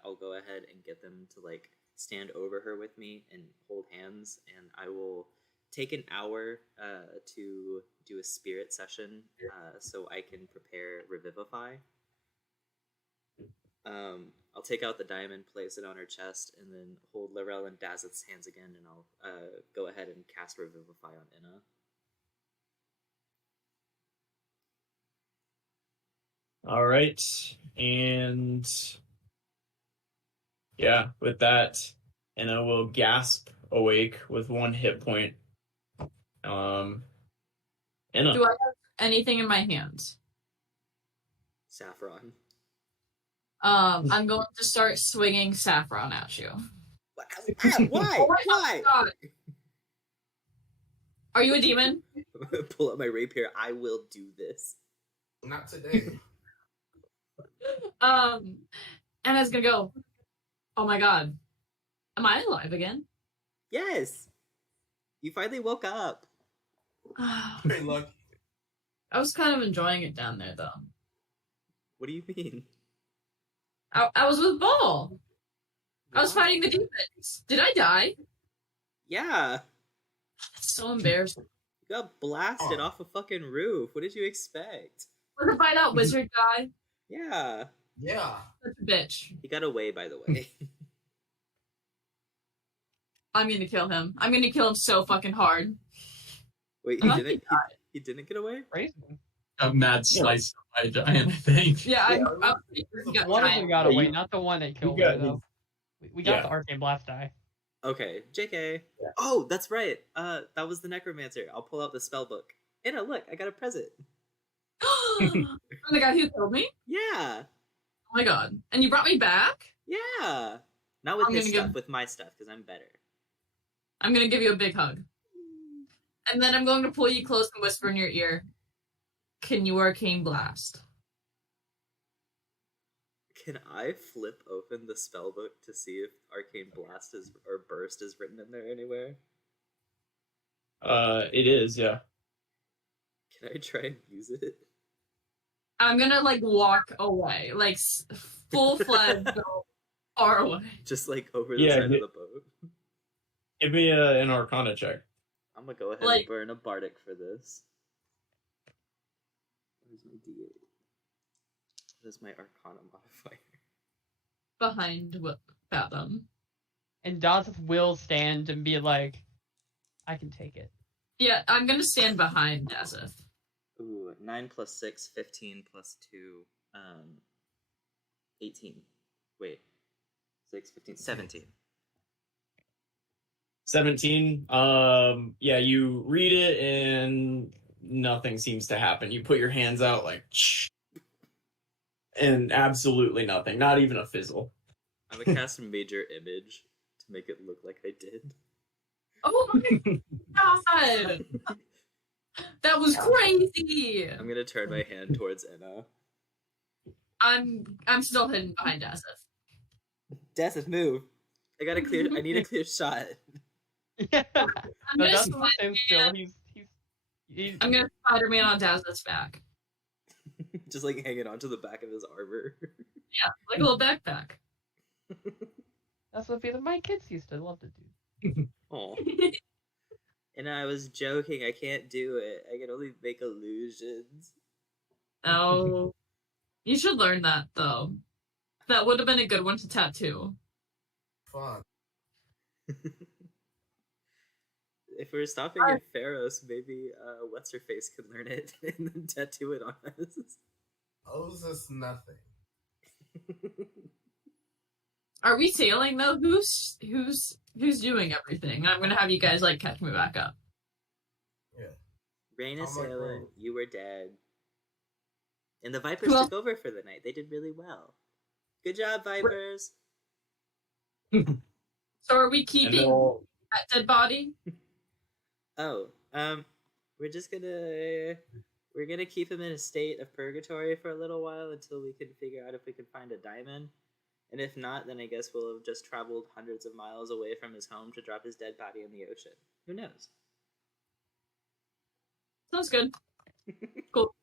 I'll go ahead and get them to like stand over her with me and hold hands, and I will take an hour to do a spirit session so I can prepare Revivify. I'll take out the diamond, place it on her chest, and then hold Laurel and Dazeth's hands again, and I'll go ahead and cast Revivify on Inna. All right, and yeah, with that, Inna will gasp awake with 1 hit point. Inna. Do I have anything in my hands? Saffron. I'm going to start swinging saffron at you. Why? Oh my Why? God. Are you a demon? Pull out my rapier. I will do this. Not today. Anna's gonna go, oh my God, am I alive again? Yes. You finally woke up. Very lucky. I was kind of enjoying it down there, though. What do you mean? I was with Ball. I was Why? fighting the demons. Did I die? Yeah. That's so embarrassing. You got blasted off a fucking roof. What did you expect? Was the fight out wizard guy? Yeah. Yeah. Such a bitch. He got away, by the way. I'm gonna kill him. I'm gonna kill him so fucking hard. Wait, I he didn't get away? Crazy. A mad slice by a giant, I think. Yeah, Yeah, I pretty sure he got One of tied. them got Yeah, away, you- not the one that killed got her, though. We got yeah. the arcane blast die. Okay, JK. Yeah. Oh, that's right. That was the necromancer. I'll pull out the spell book. Anna, look, I got a present. From the guy who killed me? Yeah. Oh my God. And you brought me back? Yeah. Not with I'm his gonna stuff, give- with my stuff, because I'm better. I'm gonna give you a big hug. And then I'm going to pull you close and whisper in your ear, can you arcane blast? Can I flip open the spell book to see if Arcane Blast is or Burst is written in there anywhere? It is, yeah. Can I try and use it? I'm gonna like walk away, like full-fledged go far away. Just like over the Yeah, side of get- the boat. Give me an Arcana check. I'm gonna go ahead Like- and burn a Bardic for this. Where's my D8? What is my Arcana modifier? Behind Fathom. And Dazeth will stand and be like, I can take it. Yeah, I'm gonna stand behind Dazeth. Ooh, 9 plus 6, 15 plus 2, 18. Wait. 6, 15, 17. 17. Yeah, you read it and nothing seems to happen. You put your hands out like, and absolutely nothing. Not even a fizzle. I'm gonna cast Major Image to make it look like I did. Oh my God! That was crazy! I'm gonna turn my hand towards Enna. I'm still hidden behind Dazeth. Dazeth, move! I need a clear shot. Yeah. I'm No, gonna, Dazeth stands still. He's I'm gonna Spider-Man on Dazeth's back. Just like hanging onto the back of his armor. Yeah, like a little backpack. That's what my kids used to love to do. Oh. And I was joking, I can't do it. I can only make illusions. Oh, you should learn that though. That would have been a good one to tattoo. Fun. If we're stopping in Pharos, maybe what's her face can learn it and then tattoo it on us. Owes us nothing. Are we sailing though? Who's doing everything? I'm gonna have you guys like catch me back up. Yeah. Rain is I'm like, sailing, bro. you were dead. And the Vipers Well- took over for the night. They did really well. Good job, Vipers. So are we And keeping they'll, that dead body? Oh, we're just gonna keep him in a state of purgatory for a little while until we can figure out if we can find a diamond. And if not, then I guess we'll have just traveled hundreds of miles away from his home to drop his dead body in the ocean. Who knows? Sounds good. Cool.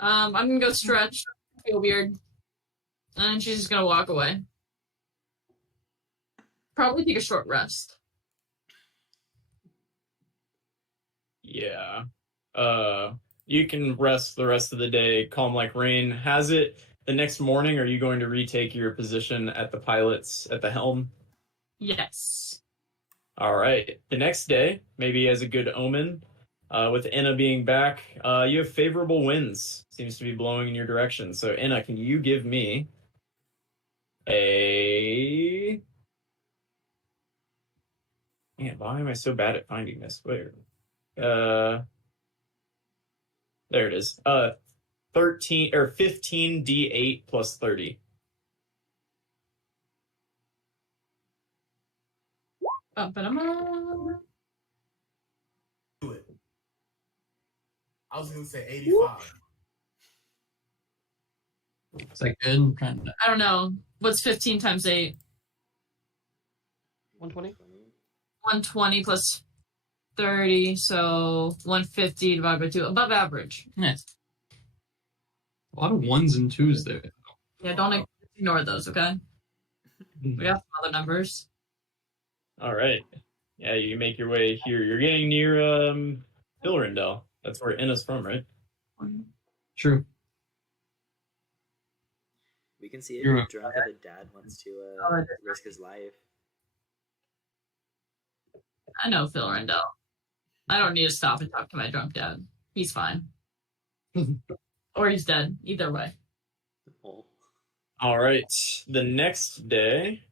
I'm gonna go stretch. Feel weird. And she's just gonna walk away. Probably take a short rest. Yeah. You can rest the rest of the day, calm like rain. Has it the next morning? Are you going to retake your position at the pilots at the helm? Yes. All right. The next day, maybe as a good omen, with Inna being back, you have favorable winds. Seems to be blowing in your direction. So, Inna, can you give me a... Man, why am I so bad at finding this? Where? There it is. 13 or 15 D8 plus 30. Ba-ba-da-ma. Do it. I was gonna say 85. Is that good? I'm trying to... I don't know. What's 15 times 8? 120? 120 plus 30, so 150 divided by 2. Above average. Nice. A lot of ones and twos there. Yeah, don't ignore those, okay? We got some other numbers. All right. Yeah, you make your way here. You're getting near Vilrendell. That's where Inna's from, right? True. We can see if You're- drunk of a dad wants to risk his life. I know Phil Rendell. I don't need to stop and talk to my drunk dad. He's fine. Or he's dead. Either way. Oh. All right. The next day,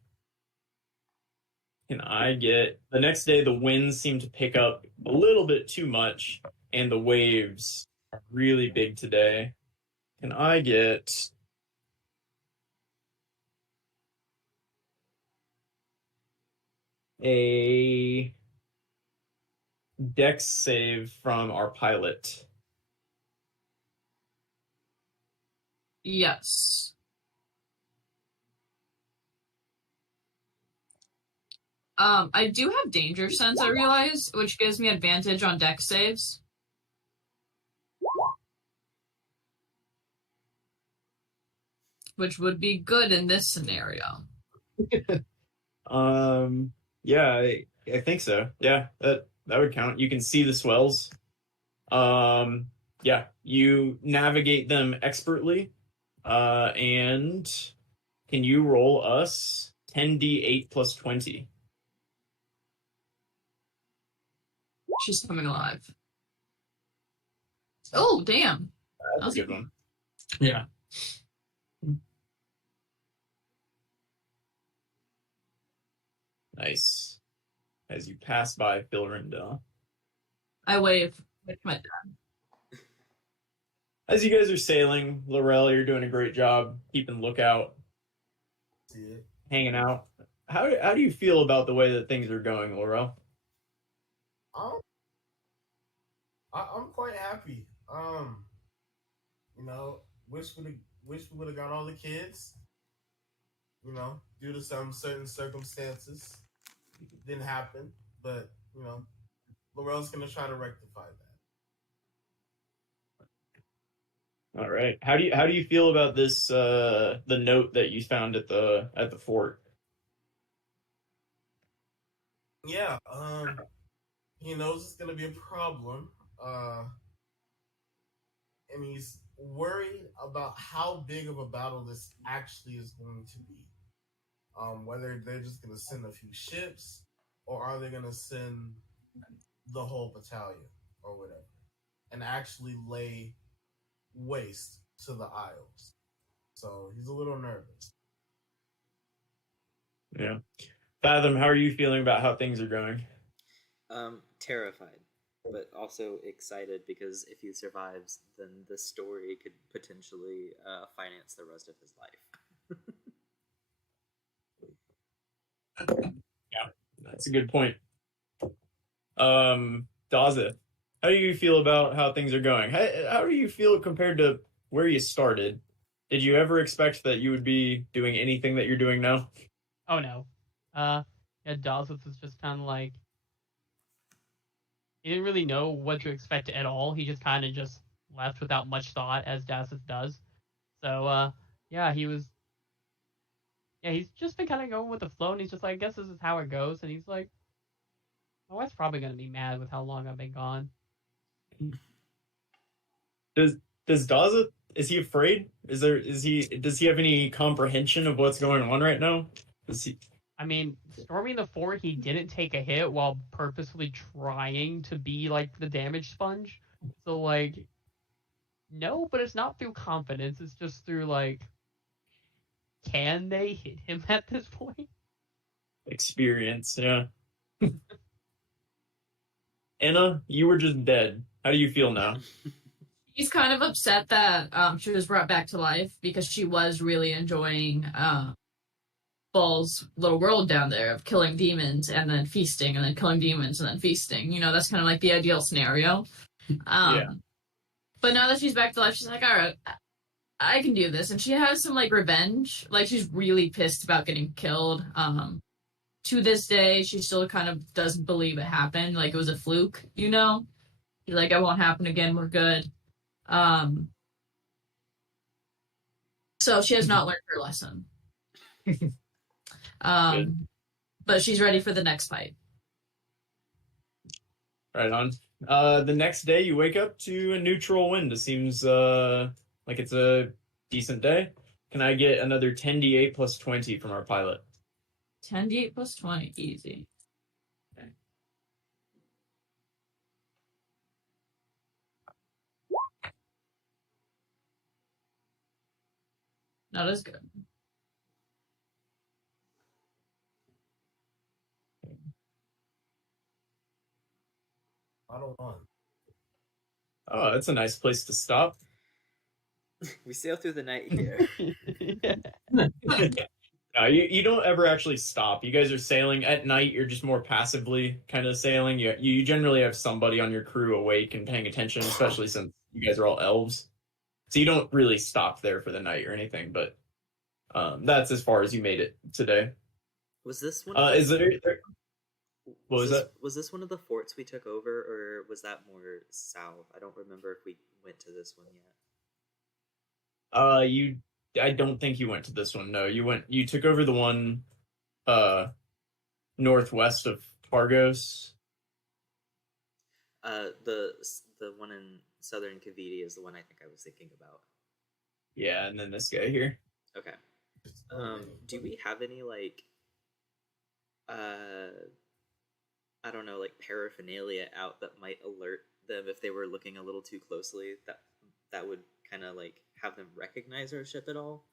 the next day, the winds seem to pick up a little bit too much, and the waves are really big today. Can I get a dex save from our pilot? Yes. I do have danger sense, I realize, which gives me advantage on dex saves. Which would be good in this scenario. Yeah, I think so. Yeah, that would count. You can see the swells. Yeah, you navigate them expertly. And can you roll us 10d8 plus 20? She's coming alive. Oh, damn. That's a good one. Yeah. Nice. As you pass by Vilrendell. I wave with my dad. As you guys are sailing, Laurel, you're doing a great job keeping lookout, See it. hanging out. How do you feel about the way that things are going, Laurel? I'm quite happy. You know, wish we would have got all the kids. You know, due to some certain circumstances, didn't happen. But you know, Laurel's gonna try to rectify that. All right. How do you feel about this? The note that you found at the fort. Yeah. He knows it's gonna be a problem. And he's worried about how big of a battle this actually is going to be. Whether they're just going to send a few ships, or are they going to send the whole battalion, or whatever, and actually lay waste to the Isles. So he's a little nervous. Yeah. Fathom, how are you feeling about how things are going? Terrified, but also excited because if he survives, then the story could potentially finance the rest of his life. Yeah, that's a good point. Daza, how do you feel about how things are going? How do you feel compared to where you started? Did you ever expect that you would be doing anything that you're doing now? Oh no. Yeah, Dawson was just kind of like he didn't really know what to expect at all. He just kind of just left without much thought, as Dazeth does. So, yeah, he's just been kind of going with the flow, and he's just like, I guess this is how it goes. And he's like, my wife's probably gonna be mad with how long I've been gone. Does Daza, is he afraid? Does he have any comprehension of what's going on right now? Does he? I mean, storming the fort, he didn't take a hit while purposefully trying to be like the damage sponge. So like, no, but it's not through confidence. It's just through like, can they hit him at this point? Experience, yeah. Anna, you were just dead. How do you feel now? He's kind of upset that she was brought back to life because she was really enjoying Ball's little world down there of killing demons and then feasting and then killing demons and then feasting. You know, that's kind of like the ideal scenario. Yeah. But now that she's back to life, she's like, all right, I can do this. And she has some like revenge. Like she's really pissed about getting killed. To this day, she still kind of doesn't believe it happened. Like it was a fluke, you know? She's like, it won't happen again. We're good. So she has not learned her lesson. But she's ready for the next fight. Right on. The next day, you wake up to a neutral wind. It seems like it's a decent day. Can I get another 10d8 plus 20 from our pilot? 10d8 plus 20, easy. Okay. Not as good. Oh, that's a nice place to stop. We sail through the night here. You don't ever actually stop. You guys are sailing at night. You're just more passively kind of sailing. You generally have somebody on your crew awake and paying attention, especially since you guys are all elves. So you don't really stop there for the night or anything. But that's as far as you made it today. Was this one? Is there? What was that? Was this one of the forts we took over, or was that more south? I don't remember if we went to this one yet. I don't think you went to this one. No, you took over the one northwest of Fargos. The one in southern Kaviti is the one I think I was thinking about. Yeah, and then this guy here. Okay. Do we have any like I don't know, like paraphernalia out that might alert them if they were looking a little too closely, that would kind of like have them recognize our ship at all?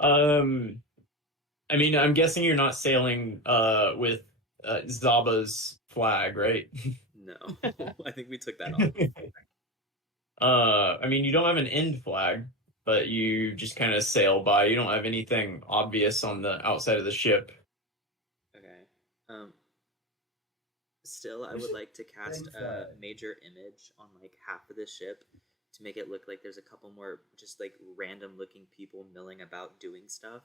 I mean, I'm guessing you're not sailing with Zaba's flag, right? No, I think we took that off. I mean, you don't have an end flag, but you just kind of sail by. You don't have anything obvious on the outside of the ship. Still, I would like to cast a major image on like half of the ship to make it look like there's a couple more just like random looking people milling about doing stuff.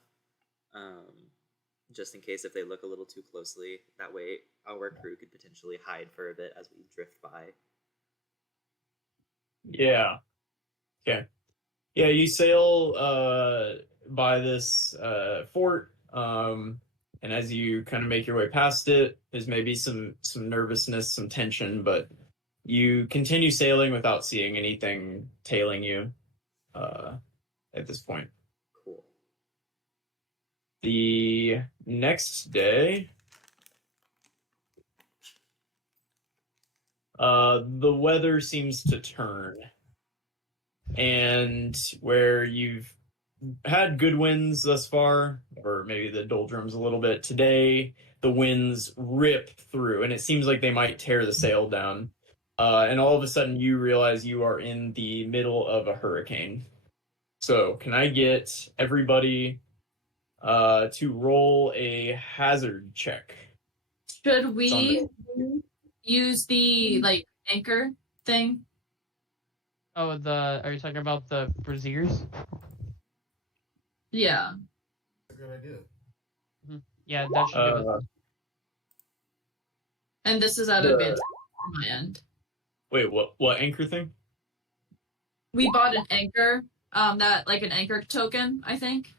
Just in case if they look a little too closely, that way our crew could potentially hide for a bit as we drift by. Yeah. Okay. Yeah, you sail by this fort. And as you kind of make your way past it, there's maybe some nervousness, some tension, but you continue sailing without seeing anything tailing you at this point. Cool. The next day, the weather seems to turn. And where you've had good winds thus far, or maybe the doldrums a little bit, today the winds rip through and it seems like they might tear the sail down, and all of a sudden you realize you are in the middle of a hurricane. So can I get everybody to roll a hazard check? Should we use the anchor thing? Oh, are you talking about the braziers? Yeah. That's a good idea. Yeah, that should do it. And this is at advantage on my end. Wait, what anchor thing? We bought an anchor, an anchor token, I think.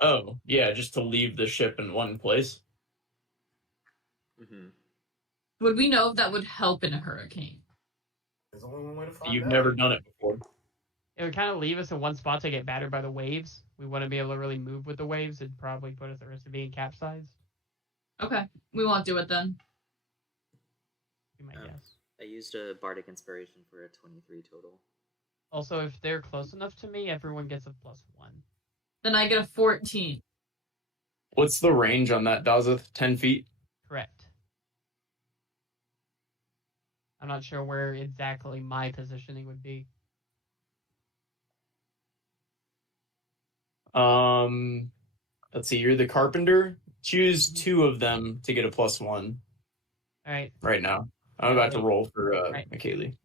Oh, yeah, just to leave the ship in one place. Mm-hmm. Would we know if that would help in a hurricane? There's only one way to find You've out. never done it before. It would kind of leave us in one spot to get battered by the waves. We wouldn't be able to really move with the waves. It'd probably put us at risk of being capsized. Okay, we won't do it then. You might guess. I used a bardic inspiration for a 23 total. Also, if they're close enough to me, everyone gets a +1. Then I get a 14. What's the range on that, Dazeth? 10 feet? Correct. I'm not sure where exactly my positioning would be. Let's see, you're the carpenter. Choose 2 of them to get a +1 All right. right now. I'm about to roll for Right. McKaylee.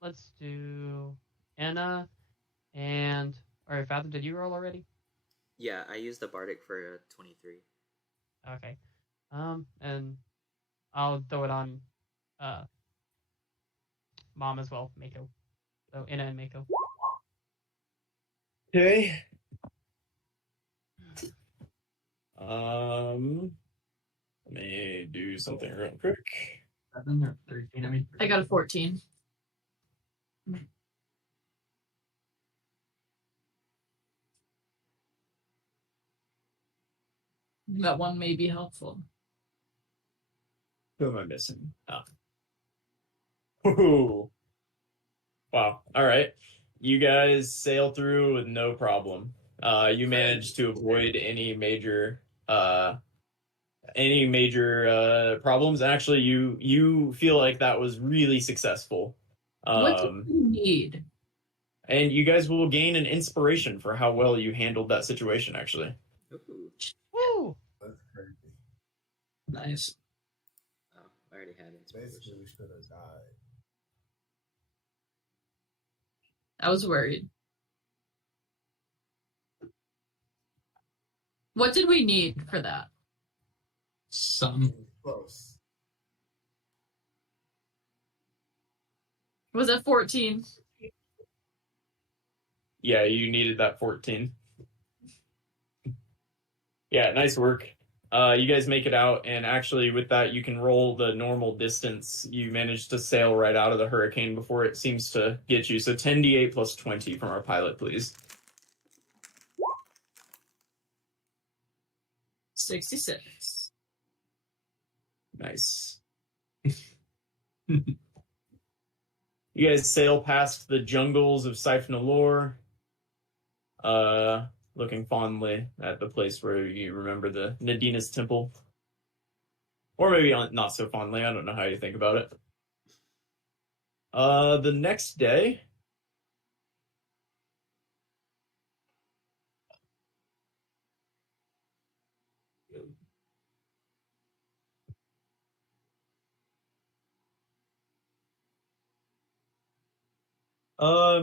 Let's do Anna and Fathom, did you roll already? Yeah, I used the bardic for a 23. Okay. And I'll throw it on Mom as well, Mako. So Anna and Mako. Okay. Let me do something real quick. 7 or 13, I mean. I got a 14. That one may be helpful. Who am I missing? Ooh. Wow. All right. You guys sail through with no problem. You managed to avoid any major problems. Actually, you feel like that was really successful. What do you need? And you guys will gain an inspiration for how well you handled that situation, actually. Ooh. Woo! That's crazy. Nice. Oh, I already had inspiration. Basically, we should have died. I was worried. What did we need for that? Some. Close. Was it 14? Yeah, you needed that 14. Yeah, nice work. You guys make it out, and actually with that, you can roll the normal distance. You managed to sail right out of the hurricane before it seems to get you. So 10d8 plus 20 from our pilot, please. 66. Nice. You guys sail past the jungles of Siphonalore, looking fondly at the place where you remember the Nadinies temple. Or maybe not so fondly, I don't know how you think about it. The next day...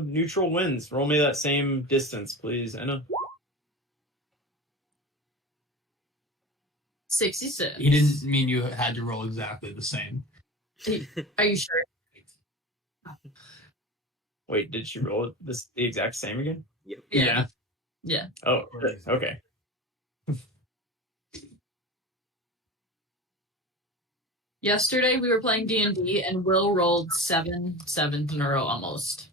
neutral winds. Roll me that same distance, please, Anna. 66. He didn't mean you had to roll exactly the same. Are you sure? Wait, did she roll the exact same again? Yep. Yeah. Yeah. Oh, okay. Yesterday we were playing D&D and Will rolled 7 sevens in a row almost.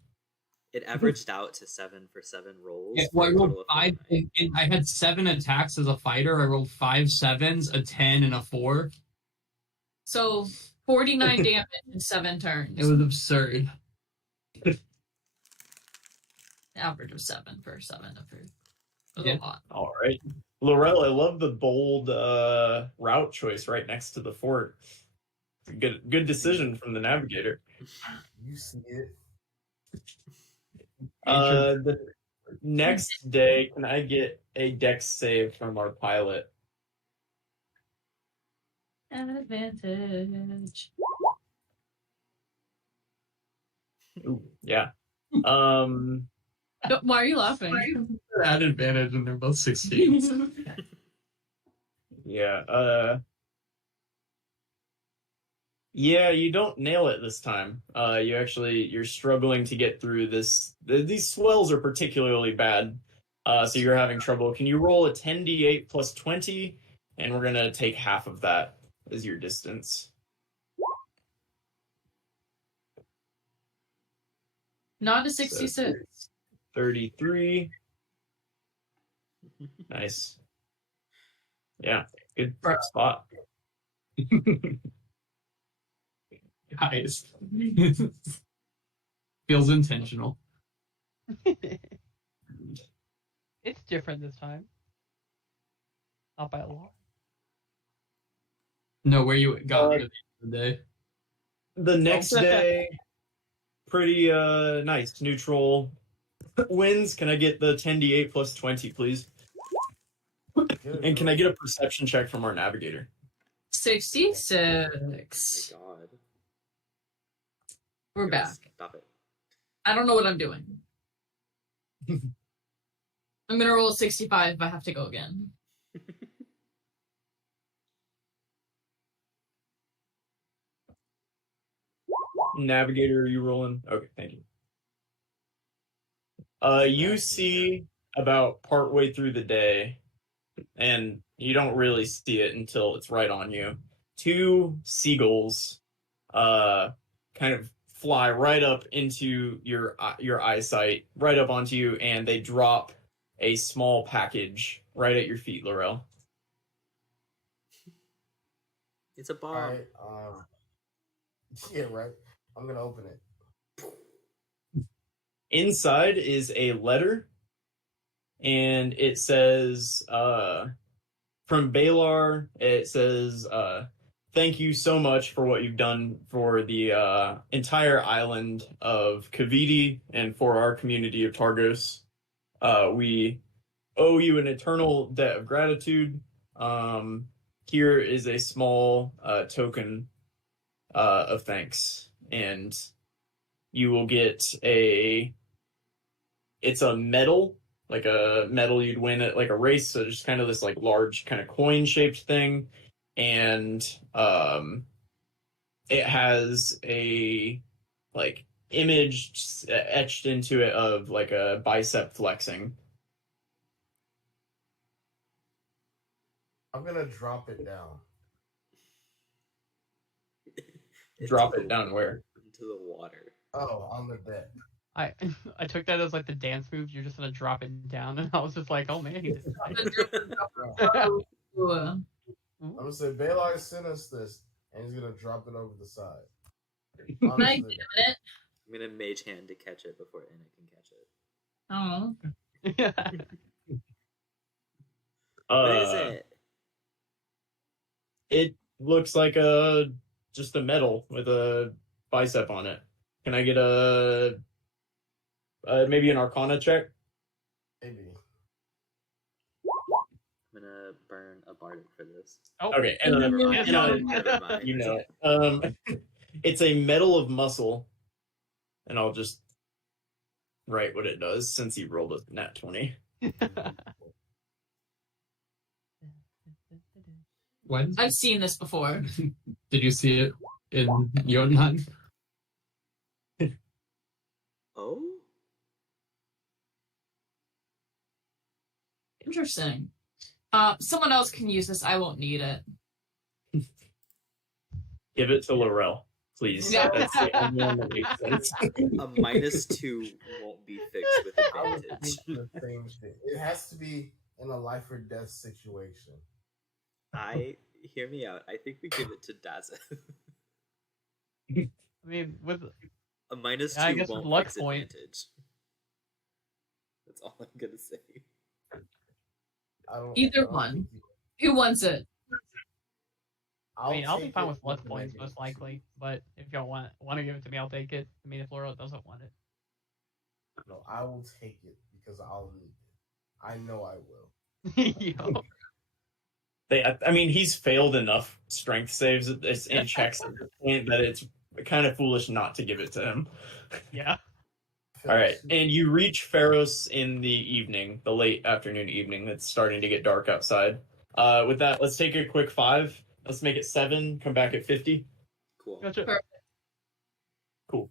It averaged out to 7 for 7 rolls. Yeah, well, I rolled 5. And I had 7 attacks as a fighter. I rolled 5 sevens, a 10, and a 4. So 49 damage in 7 turns. It was absurd. Average of 7 for 7 of her. That was Yeah. a lot. All right. Laurel, I love the bold route choice right next to the fort. Good decision from the navigator. You see it. The next day, can I get a dex save from our pilot? Advantage. Ooh, yeah. Why are you laughing? At advantage, and they're both 16s. Yeah. Yeah, you don't nail it this time. You're struggling to get through this. These swells are particularly bad. So you're having trouble. Can you roll a 10d8 plus 20? And we're gonna take half of that as your distance. Not a 66. 33. Nice. Yeah, good spot. Guys. Feels intentional. It's different this time. Not by a lot. No, where you got at the end of the day. The next day, pretty nice. Neutral wins. Can I get the 10d8 plus 20, please? And can I get a perception check from our navigator? 66. Oh my god. We're back. Stop it. I don't know what I'm doing. I'm gonna roll 65 if I have to go again. Navigator, are you rolling? Okay, thank you. You see about partway through the day, and you don't really see it until it's right on you. 2 seagulls, kind of fly right up into your eyesight, right up onto you, and they drop a small package right at your feet, Laurel. It's a bomb. Alright, yeah, right. I'm gonna open it. Inside is a letter, and it says, from Balar, it says, thank you so much for what you've done for the entire island of Kaviti and for our community of Targos. We owe you an eternal debt of gratitude. Here is a small token of thanks, and you will get it's a medal, like a medal you'd win at like a race, so just kind of this like large kind of coin shaped thing, and it has a like image etched into it of like a bicep flexing. I'm gonna drop it down. Drop it down where? Into the water. Oh, on the deck. I took that as like the dance move. You're just gonna drop it down, and I was just like, oh man. I'm gonna say Balar sent us this, and he's gonna drop it over the side. Can I get it? I'm gonna mage hand to catch it before Anna can catch it. Oh. What is it? It looks like just a medal with a bicep on it. Can I get maybe an Arcana check? Maybe. I'm gonna burn a bardic for this. Oh, Okay, and Never then mind. Never mind. you know it. It's a medal of muscle, and I'll just write what it does since he rolled a nat 20. When? I've seen this before. Did you see it in Jotunheim? Oh? Interesting. Someone else can use this. I won't need it. Give it to Laurel, please. Yeah. That's the only one that makes sense. A -2 won't be fixed with I would advantage. think the same thing. It has to be in a life or death situation. Hear me out. I think we give it to Daza. I mean, with A -2 I guess won't with luck fix point. advantage. That's all I'm gonna say. Either one. Who wants it? I mean, I'll be fine with luck points most likely, but if y'all want to give it to me, I'll take it. I mean, if Laurel doesn't want it, No, I will take it because I'll need it. I know I will. Yo. I mean, he's failed enough strength saves and checks at this point that it's kind of foolish not to give it to him. Yeah. All right, and you reach Pharos in the evening, the late afternoon evening. It's starting to get dark outside. With that, let's take a quick 5. Let's make it 7. Come back at 50. Cool. Gotcha. Cool.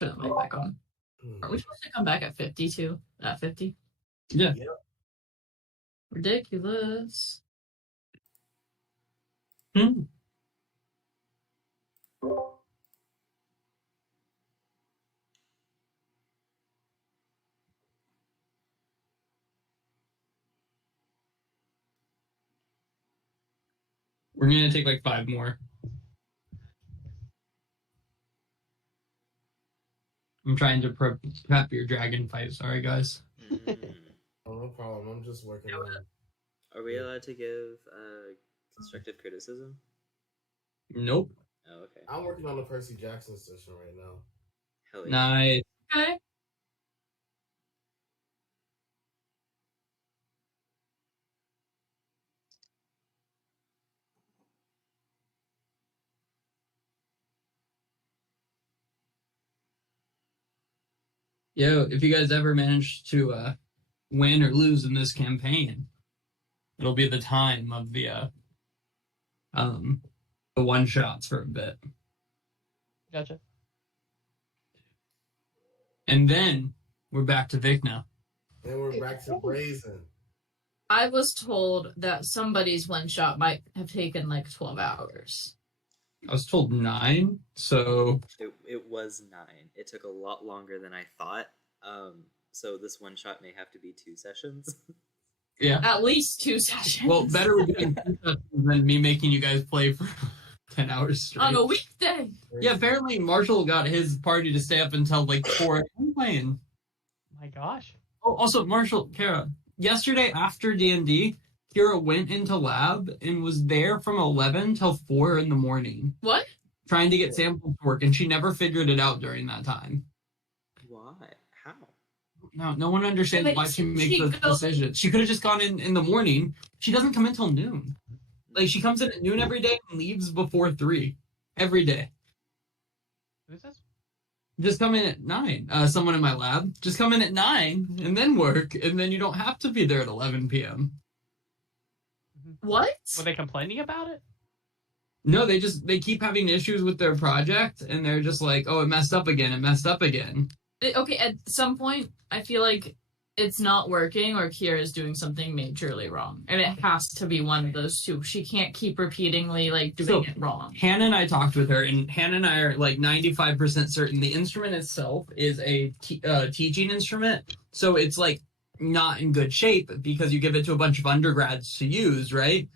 Turn the mic back on. Are we supposed to come back at 52? At 50? Yeah. Ridiculous. Hmm. We're gonna take like 5 more. I'm trying to prep your dragon fight. Sorry, guys. Oh, no problem. I'm just working on it. Are we allowed to give constructive criticism? Nope. Oh, okay. I'm working on the Percy Jackson session right now. Hell yeah. Nice. Okay. Yo, if you guys ever manage to win or lose in this campaign, it'll be the time of the one shots for a bit. Gotcha. And then we're back to Vic now. Then we're back to Brazen. I was told that somebody's one shot might have taken like 12 hours. I was told 9, so It was 9. It took a lot longer than I thought. So this one shot may have to be 2 sessions. yeah. At least 2 sessions. Well, better we're doing 2 sessions than me making you guys play for 10 hours straight. on a weekday. Yeah, apparently Marshall got his party to stay up until like 4 a.m. playing. My gosh. Oh, also, Marshall, Kara, yesterday after D&D, Kira went into lab and was there from 11 till 4 in the morning What? trying to get samples to work, and she never figured it out during that time. Why? How? No one understands Wait, why she makes she those goes- decisions. She could have just gone in the morning. She doesn't come in till noon. Like, she comes in at noon every day and leaves before 3 every day. Who's this? Just come in at 9. Someone in my lab. Just come in at 9 and then work, and then you don't have to be there at 11 p.m. What? Were they complaining about it? No, they keep having issues with their project, and they're just like, oh, it messed up again. Okay, at some point, I feel like it's not working or Kira is doing something majorly wrong. And it has to be one of those two. She can't keep repeatedly, like, doing it wrong. Hannah and I talked with her, and Hannah and I are like 95% certain the instrument itself is a teaching instrument. So it's like not in good shape because you give it to a bunch of undergrads to use, right?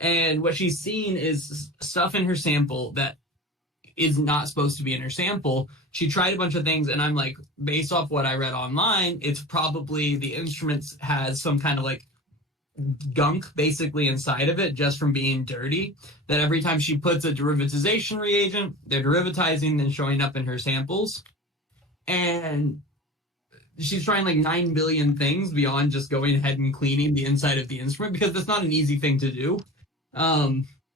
And what she's seen is stuff in her sample that is not supposed to be in her sample. She tried a bunch of things, and I'm like, based off what I read online, it's probably the instruments has some kind of like gunk basically inside of it just from being dirty, that every time she puts a derivatization reagent, they're derivatizing and showing up in her samples. And she's trying like 9 billion things beyond just going ahead and cleaning the inside of the instrument, because that's not an easy thing to do.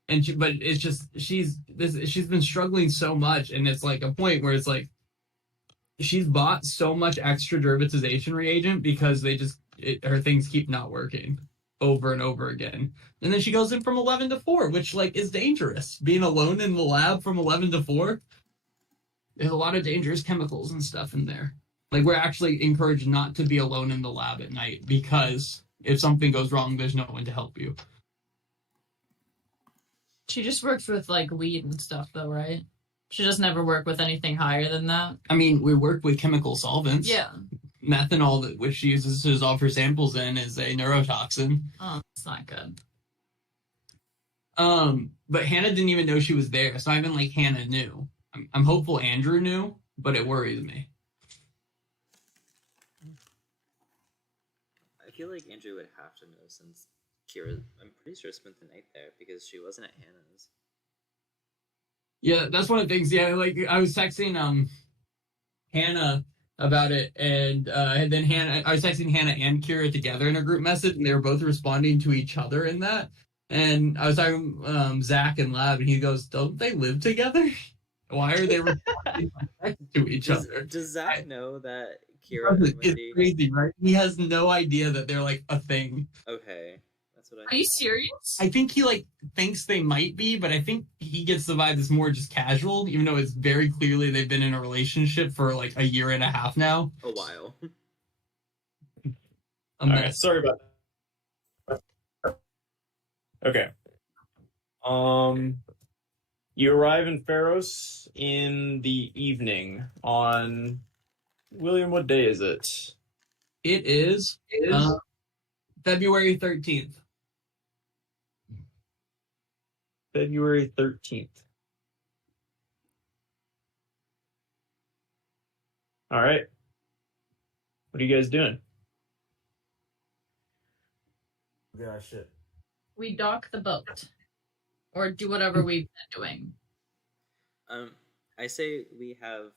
but it's just she's been struggling so much, and it's like a point where it's like she's bought so much extra derivatization reagent because her things keep not working over and over again. And then she goes in from 11 to 4, which like is dangerous. Being alone in the lab from 11 to 4, there's a lot of dangerous chemicals and stuff in there. Like, we're actually encouraged not to be alone in the lab at night because if something goes wrong, there's no one to help you. She just works with like weed and stuff though, right? She doesn't ever work with anything higher than that. I mean, we work with chemical solvents. Yeah. Methanol, which she uses to dissolve her samples in, is a neurotoxin. Oh, that's not good. But Hannah didn't even know she was there, so not even like Hannah knew. I'm hopeful Andrew knew, but it worries me. I feel like Andrew would have to know since Kira, I'm pretty sure, spent the night there because she wasn't at Hannah's. Yeah, that's one of the things. Yeah, like I was texting Hannah about it, and then I was texting Hannah and Kira together in a group message, and they were both responding to each other in that. And I was talking Zach and Lab, and he goes, "Don't they live together? Why are they responding to each other?" Does Zach know that Kira and Wendy... It's crazy, right? He has no idea that they're like a thing. Okay. That's what Are you serious? I think he like thinks they might be, but I think he gets the vibe it's more just casual, even though it's very clearly they've been in a relationship for like a year and a half now. A while. All right, sorry about that. Okay. You arrive in Pharos in the evening on William. What day is it? It is February 13th. February 13th. All right. What are you guys doing? Yeah, shit. We dock the boat. Or do whatever we've been doing. I say we have,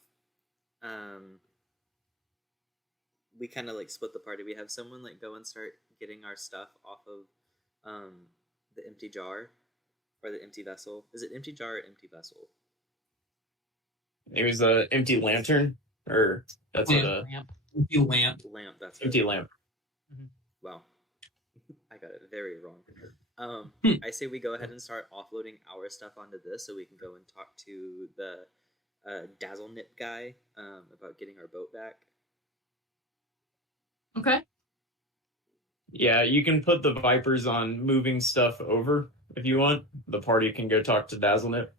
we kind of like split the party. We have someone like go and start getting our stuff off of, the empty jar, or the empty vessel. Is it empty jar or empty vessel? It was an empty lantern, or that's what a Lamp. Empty lamp. Lamp. That's empty it. lamp. Wow, I got it very wrong. I say we go ahead and start offloading our stuff onto this, so we can go and talk to the Dazzle Nip guy about getting our boat back. Okay. Yeah, you can put the Vipers on moving stuff over if you want. The party can go talk to Dazzlenip.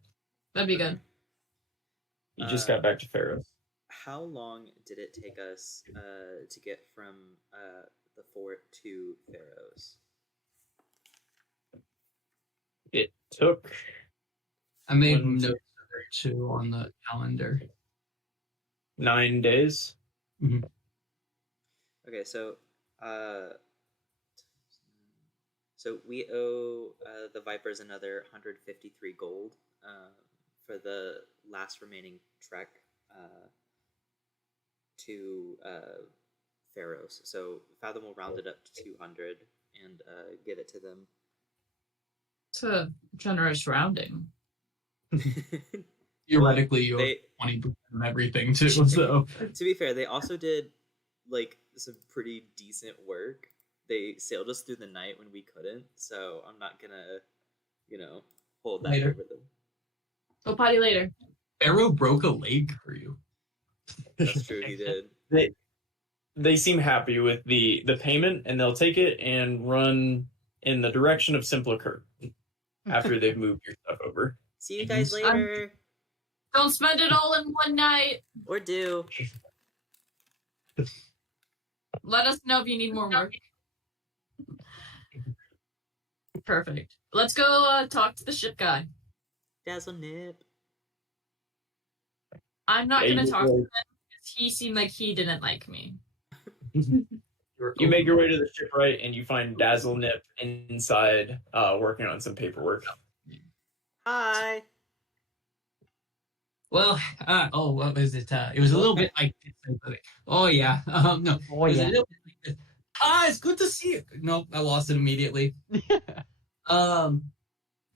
That'd be good. You just got back to Pharos. How long did it take us to get from the fort to Pharos? It took... I made One, notes of it too on the calendar. 9 days. Mm-hmm. Okay, so we owe the Vipers another 153 gold for the last remaining trek to Pharos. So Fathom will round it up to 200 and give it to them. It's a generous rounding. Theoretically, you owe 20% of everything too. So to be fair, they also did like some pretty decent work. They sailed us through the night when we couldn't, so I'm not gonna, hold that Later. over them. Go potty later. Arrow broke a leg for you. That's true, he did. They seem happy with the payment, and they'll take it and run in the direction of Simplicur after they've moved your stuff over. See you guys later. Don't spend it all in one night. Or do. Let us know if you need more work. Perfect. Let's go talk to the ship guy. Dazzle Nip. I'm not Yeah, going to you talk to will. him because he seemed like he didn't like me. You make your way to the shipwright, and you find Dazzlenip inside, working on some paperwork. Hi. Well, what was it? It was a little bit like this. Oh yeah, no. Oh, It was a yeah. little bit like this. It's good to see you. Nope, I lost it immediately. Fine.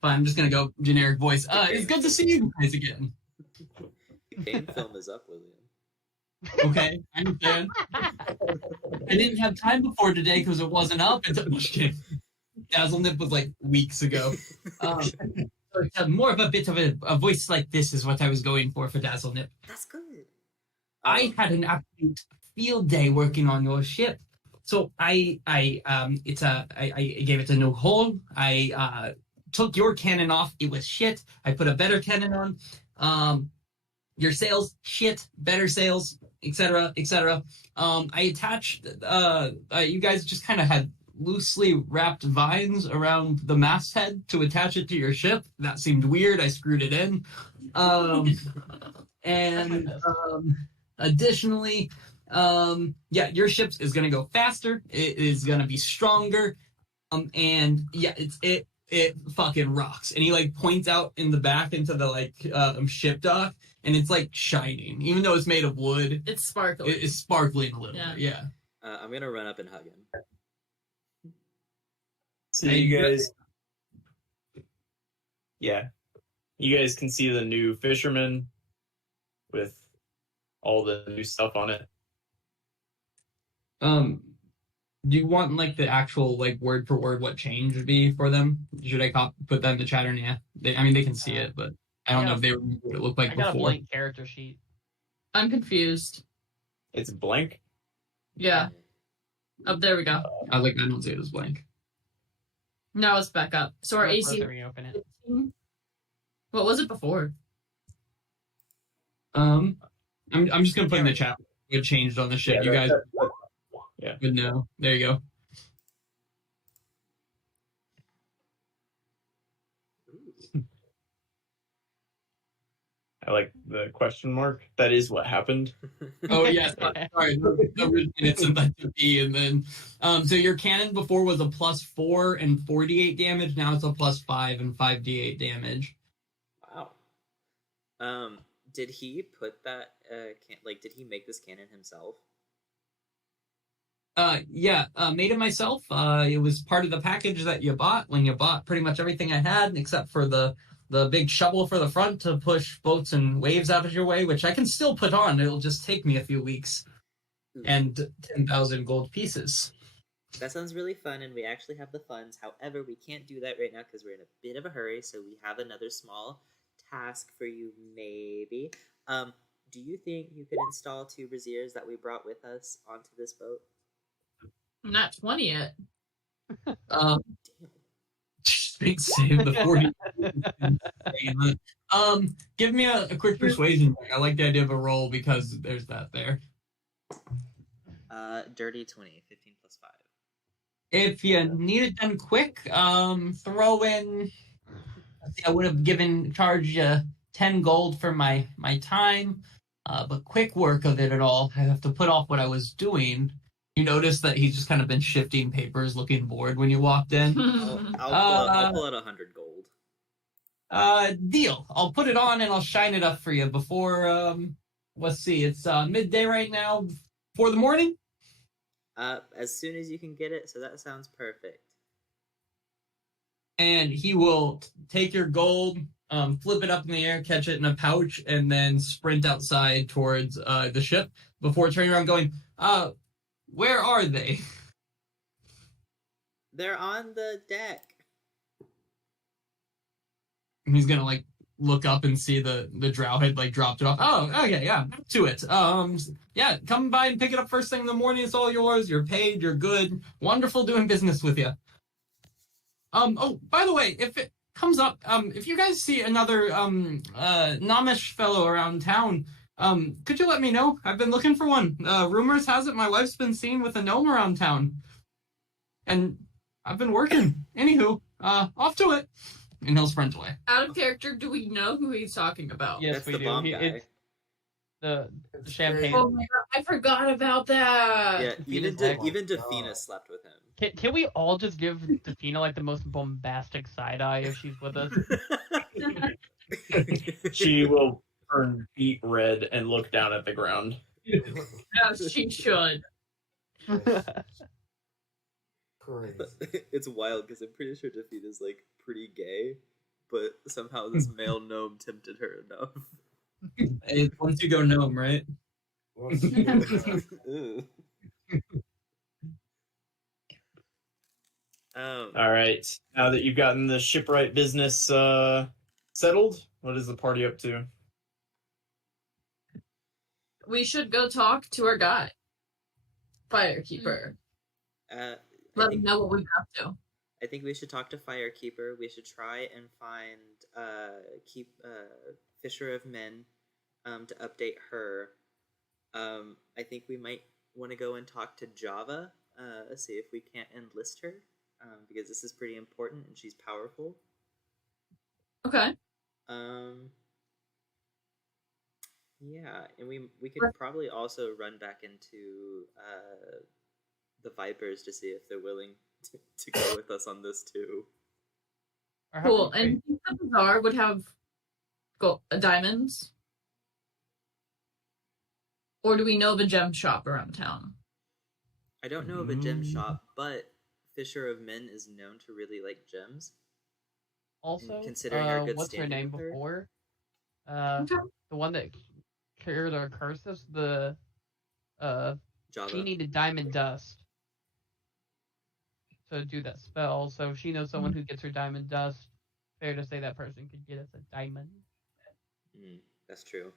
but I'm just gonna go generic voice. It's good to see you guys again. Game film is up, William. Okay, I understand. I didn't have time before today because it wasn't up until Dazzle Nip was like weeks ago. So it's more of a bit of a voice like this is what I was going for Dazzle Nip. That's good. I had an absolute field day working on your ship. So I gave it a new hull. I took your cannon off. It was shit. I put a better cannon on. Your sails, shit. Better sails, etc., etc. I attached. You guys just kind of had loosely wrapped vines around the masthead to attach it to your ship. That seemed weird. I screwed it in. Additionally, your ship is going to go faster. It is going to be stronger. And yeah, it fucking rocks. And he like points out in the back into the ship dock, and it's like shining, even though it's made of wood. It's sparkling. It's sparkling a little bit. Yeah. I'm gonna run up and hug him. So you guys, you guys can see the new fisherman with all the new stuff on it. Do you want like the actual like word for word what change would be for them? Should I put them to chat or yeah? They can see it, but I don't know if they remember what it looked like I got before. a blank character sheet. I'm confused. It's blank. Yeah. Oh, there we go. I don't say it was blank. Now it's back up. So our AC. Reopen it. 15? What was it before? I'm just gonna put in the chat what changed on the ship. You guys would know. There you go. I like the question mark. That is what happened. Oh yes, sorry. It's in the B, and then so your cannon before was a +4 and 48 damage. Now it's a +5 and 5d8 damage. Wow. Did he put that? Did he make this cannon himself? Made it myself. It was part of the package that you bought when you bought pretty much everything I had, except for the big shovel for the front to push boats and waves out of your way, which I can still put on. It'll just take me a few weeks. And 10,000 gold pieces. That sounds really fun, and we actually have the funds. However, we can't do that right now because we're in a bit of a hurry, so we have another small task for you, maybe. Do you think you could install 2 braziers that we brought with us onto this boat? I'm not 20 yet. Big save the 40. Give me a quick persuasion check. I like the idea of a roll because there's that there. Dirty 20, 15 plus 5. If you need it done quick, throw in. I would have charged you 10 gold for my time, but quick work of it at all. I have to put off what I was doing. You notice that he's just kind of been shifting papers, looking bored when you walked in. I'll pull out 100 gold. Deal. I'll put it on and I'll shine it up for you before. Let's see. It's midday right now. For the morning. As soon as you can get it. So that sounds perfect. And he will take your gold, flip it up in the air, catch it in a pouch, and then sprint outside towards the ship before turning around going, where are they? They're on the deck. And he's gonna look up and see the drow had dropped it off. Oh, okay, yeah, back to it. Yeah, come by and pick it up first thing in the morning. It's all yours. You're paid. You're good. Wonderful doing business with you. Oh, by the way, if it comes up, if you guys see another Namish fellow around town, could you let me know? I've been looking for one. Rumors has it my wife's been seen with a gnome around town. And I've been working. Anywho, off to it. And he'll sprint away. Out of character, do we know who he's talking about? Yes, That's we the do. bomb guy. It's the champagne. Oh my god, I forgot about that. Yeah, even Defina's Defina slept with him. Can we all just give Defina the most bombastic side eye if she's with us? She will turn beet red and look down at the ground. Yes, she should. Crazy. It's wild because I'm pretty sure Defina's pretty gay, but somehow this male gnome tempted her enough. Once you go gnome, right? Ew. All right. Now that you've gotten the shipwright business settled, what is the party up to? We should go talk to our guy, Firekeeper. Let him know what we got to. I think we should talk to Firekeeper. We should try and find Fisher of Men to update her. I think we might want to go and talk to Java, see if we can't enlist her, because this is pretty important and she's powerful. Okay. Yeah, and we could probably also run back into the Vipers to see if they're willing to go with us on this too. Cool. And the bazaar would have diamonds? Or do we know of a gem shop around town? I don't know of a gem shop, but Fisher of Men is known to really like gems. Also, considering our good what's her standing name with her. before? Okay. The one that cured our curses, Java. she needed diamond dust to do that spell, so if she knows someone who gets her diamond dust, fair to say that person could get us a diamond. That's true.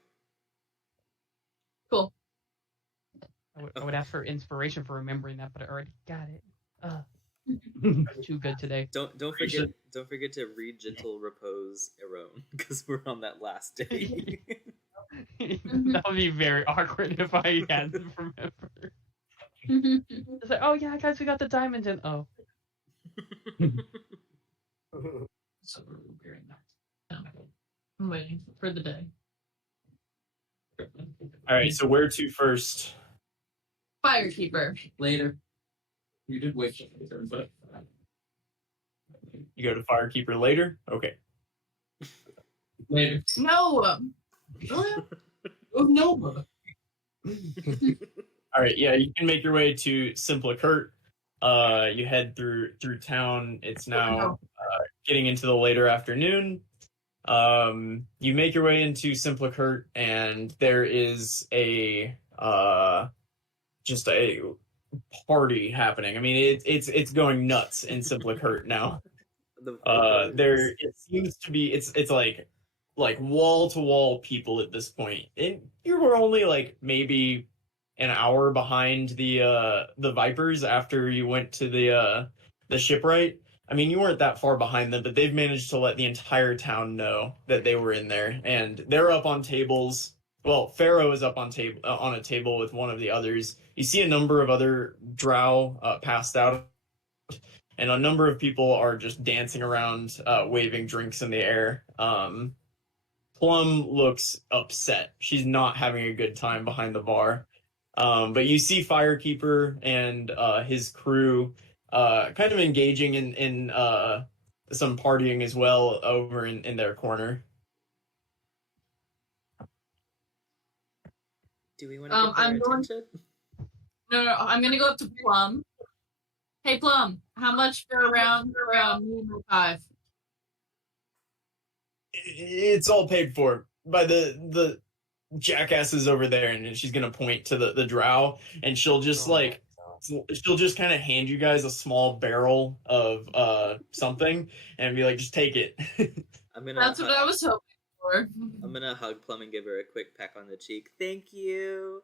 Cool. I would ask for inspiration for remembering that, but I already got it. Too good today. Don't forget to read Gentle Repose Erone, because we're on that last day. That would be very awkward if I had to remember. It's like, oh yeah, guys, we got the diamonds in. Oh. So very nice. I'm waiting for the day. All right, so where to first? Firekeeper. Later. You did wait later, but You go to Firekeeper later? Okay. later. No. Oh no. All right, yeah, you can make your way to Simplicurt. You head through town. It's now getting into the later afternoon. You make your way into Simplicurt, and there is a just a party happening. I mean, it's going nuts in Simplicurt now. There it seems to be it's like wall to wall people at this point. And you were only like maybe an hour behind the Vipers after you went to the shipwright. I mean, you weren't that far behind them, but they've managed to let the entire town know that they were in there, and they're up on tables. Well, Pharaoh is up on a table with one of the others. You see a number of other Drow passed out, and a number of people are just dancing around, waving drinks in the air. Plum looks upset. She's not having a good time behind the bar. But you see Firekeeper and his crew kind of engaging in some partying as well over in their corner. Do we want to get their attention? No, I'm gonna go up to Plum. Hey, Plum, how much for a round me and my 5? It's all paid for by the jackasses over there, and she's gonna point to the Drow, and she'll just kind of hand you guys a small barrel of something and be like, just take it. That's what I was hoping for. I'm gonna hug Plum and give her a quick peck on the cheek. Thank you.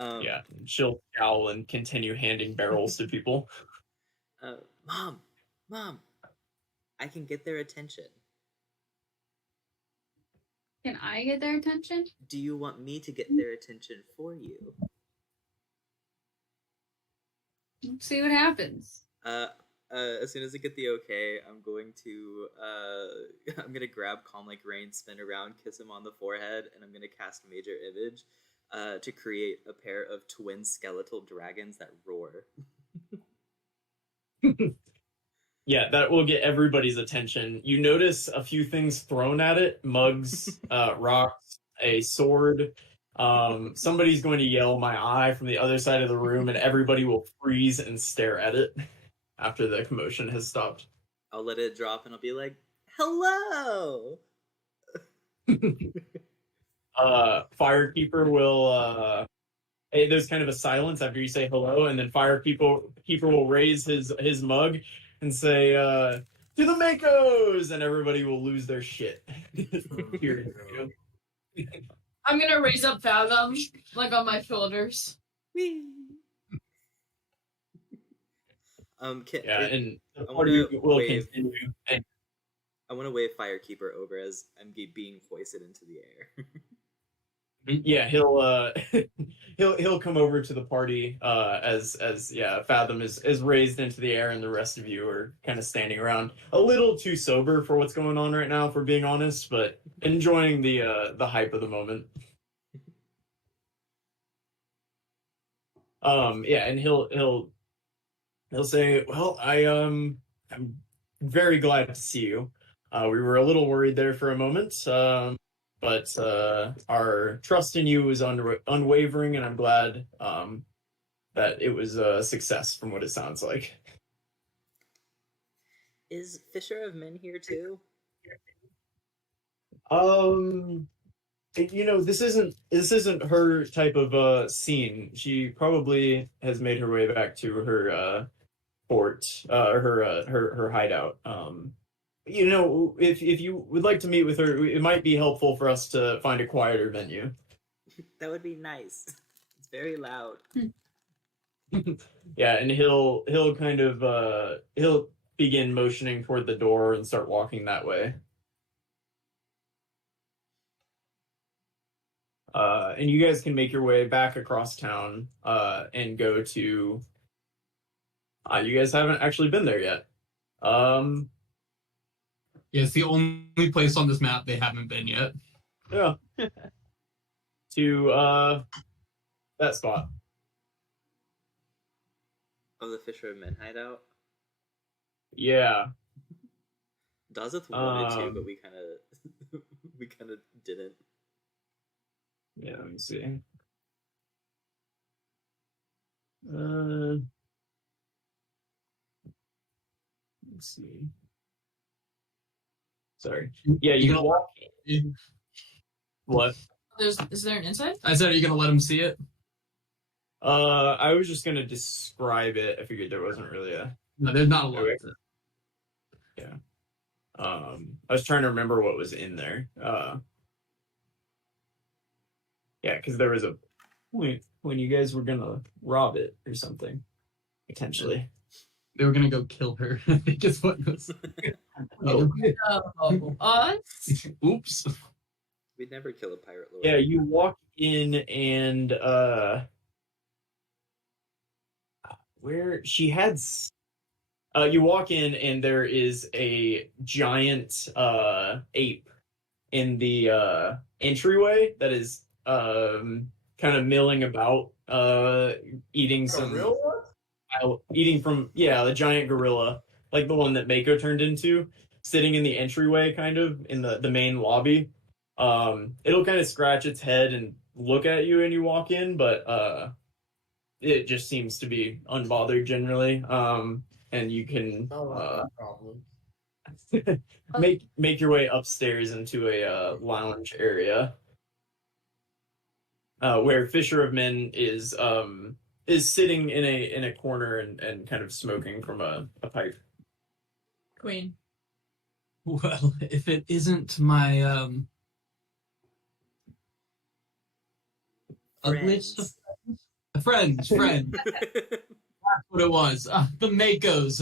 Yeah, she'll scowl and continue handing barrels to people. Mom, I can get their attention. Can I get their attention? Do you want me to get their attention for you? Let's see what happens. As soon as I get the okay, I'm gonna grab Calm Like Rain, spin around, kiss him on the forehead, and I'm gonna cast Major Image to create a pair of twin skeletal dragons that roar. Yeah, that will get everybody's attention. You notice a few things thrown at it: mugs, rocks, a sword. Somebody's going to yell "my eye" from the other side of the room, and everybody will freeze and stare at it after the commotion has stopped. I'll let it drop and I'll be like, hello! Firekeeper will there's kind of a silence after you say hello, and then Firekeeper will raise his mug and say, to the Makos, and everybody will lose their shit. Here. I'm gonna raise up Fathom, like on my shoulders. Whee! And the party will continue. And I want to wave Firekeeper over as I'm being hoisted into the air. yeah, he'll come over to the party as Fathom is raised into the air, and the rest of you are kind of standing around, a little too sober for what's going on right now, if we're being honest, but enjoying the hype of the moment. And he'll say, well, I'm very glad to see you. We were a little worried there for a moment, but our trust in you is unwavering, and I'm glad that it was a success from what it sounds like. Is Fisher of Men here too? This isn't her type of scene. She probably has made her way back to her fort, her hideout. If you would like to meet with her, it might be helpful for us to find a quieter venue. That would be nice. It's very loud. Yeah, and he'll kind of he'll begin motioning toward the door and start walking that way. And you guys can make your way back across town and go to. You guys haven't actually been there yet. Yeah, it's the only place on this map they haven't been yet. Yeah. To that spot. Oh, the Fisher of Men hideout? Yeah. Dazeth wanted to, but we kind of didn't. Yeah, let me see. Let's see. Sorry. Yeah, you can walk. What? Is there an inside? I said, are you gonna let him see it? I was just gonna describe it. I figured there wasn't really a. No, there's not a lot. Yeah. I was trying to remember what was in there. Yeah, because there was a point when you guys were gonna rob it or something, potentially. They were gonna go kill her. I think is what was. Oh. Us? Oops. We'd never kill a pirate lord. Yeah, you walk in and where she had. You walk in and there is a giant ape in the entryway that is kind of milling about, eating some. Eating from the giant gorilla, like the one that Mako turned into, sitting in the entryway, kind of in the main lobby. It'll kind of scratch its head and look at you when you walk in, but it just seems to be unbothered generally. And you can make your way upstairs into a lounge area where Fisher of Men is sitting in a corner and kind of smoking from a pipe. Queen. Well, if it isn't my friends. That's what it was. The Makos,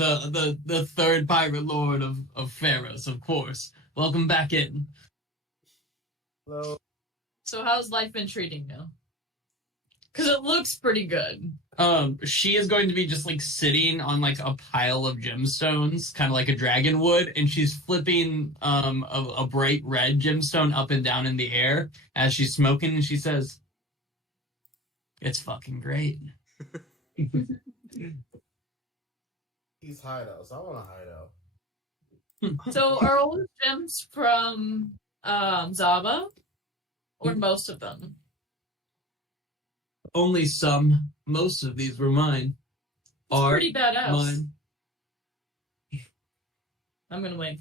the third pirate lord of Pharos, of course. Welcome back in. Hello. So how's life been treating you? Because it looks pretty good. She is going to be just like sitting on like a pile of gemstones, kind of like a dragon would, and she's flipping a bright red gemstone up and down in the air as she's smoking, and she says, "It's fucking great." These hideouts. I want a hideout. So are all the gems from Zaba? Or most of them? Only some. Most of these were mine. It's pretty badass. Mine. I'm gonna wave.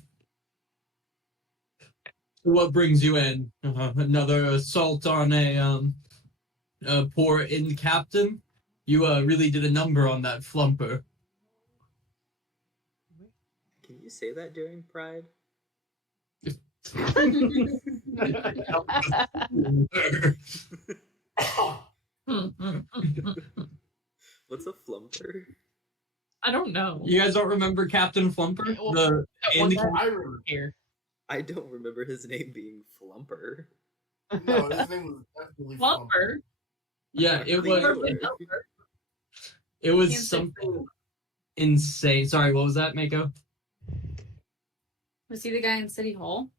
What brings you in? Another assault on a poor inn captain? You really did a number on that flumper. Can you say that during Pride? What's a flumper? I don't know. You guys don't remember Captain Flumper? The inn I remember. Here. I don't remember his name being Flumper. No, his name was definitely Flumper. Yeah, it was. It was something insane. Sorry, what was that, Mako? Was he the guy in City Hall?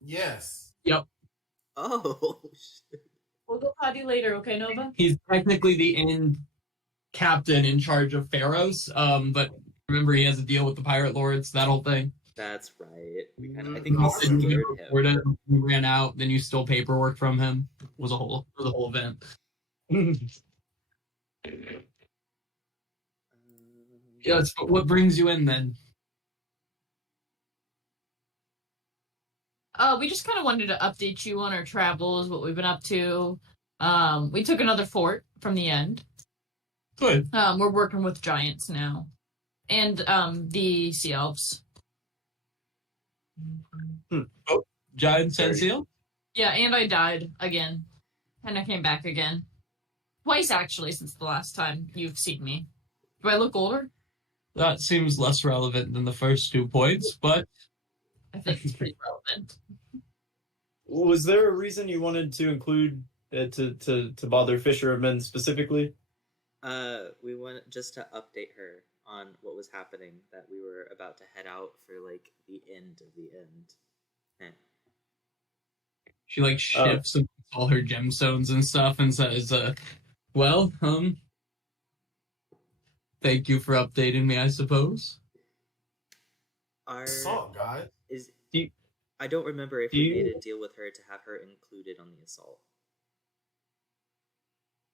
Yes. Yep. Oh, shit. We'll go potty later, okay, Nova? He's technically the inn captain in charge of Pharaohs. But remember, he has a deal with the pirate lords. That whole thing. That's right. We kind of, I Mhm. think we And you scared him. reported him, you ran out, then you stole paperwork from him. It was a whole event. Yes, but what brings you in then? We just kind of wanted to update you on our travels, what we've been up to. We took another fort from the end. Good. We're working with giants now. And the sea elves. Giant Sensil? Yeah, and I died again. And I came back again. Twice, actually, since the last time you've seen me. Do I look older? That seems less relevant than the first 2 points, but I think it's pretty relevant. Was there a reason you wanted to include to bother fishermen specifically? We want just to update her on what was happening, that we were about to head out for like the end of the end. she like shifts all her gemstones and stuff and says, well, thank you for updating me, I suppose. What's up, guys? I don't remember if we made a deal with her to have her included on the assault.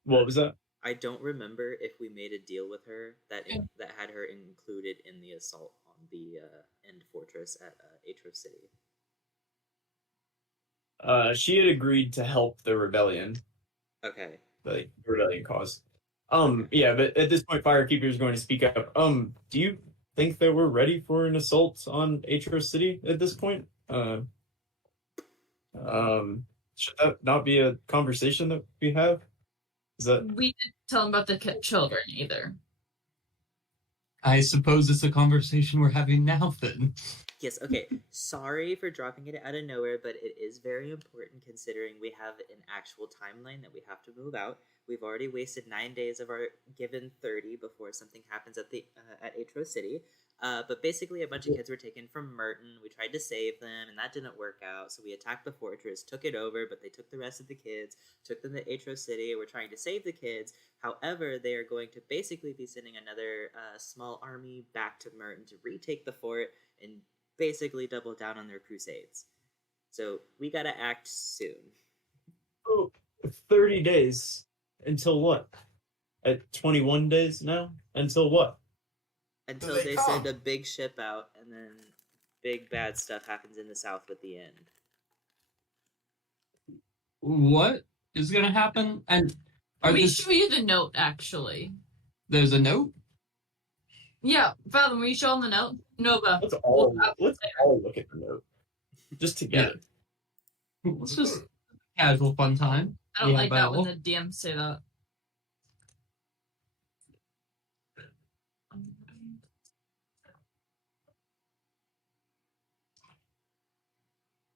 What was that? I don't remember if we made a deal with her that had her included in the assault on the end fortress at Aetros City. She had agreed to help the rebellion, Okay. the rebellion cause. Yeah, but at this point, Firekeeper is going to speak up. Do you think that we're ready for an assault on Aetros City at this point? Should that not be a conversation that we have? Is that We didn't tell him about the children either. I suppose it's a conversation we're having now, then. Yes, okay. Sorry for dropping it out of nowhere, but it is very important considering we have an actual timeline that we have to move out. We've already wasted 9 days of our given 30 before something happens at the at Aetros City. But basically, a bunch of kids were taken from Merton. We tried to save them, and that didn't work out. So we attacked the fortress, took it over, but they took the rest of the kids, took them to Aetros City. We're trying to save the kids. However, they are going to basically be sending another small army back to Merton to retake the fort and basically double down on their crusades. So we gotta act soon. 30 days until what? At 21 days now? Until what? Until they they come. send a big ship out, and then big bad stuff happens in the south at the end. What is going to happen? And We show you the note, actually. there's a note? Yeah, Fathom, will you show him the note? Nova. Let's all look at the note. Just together. It's just a casual fun time. I don't Yeah, like that Belle. when the DMs say that.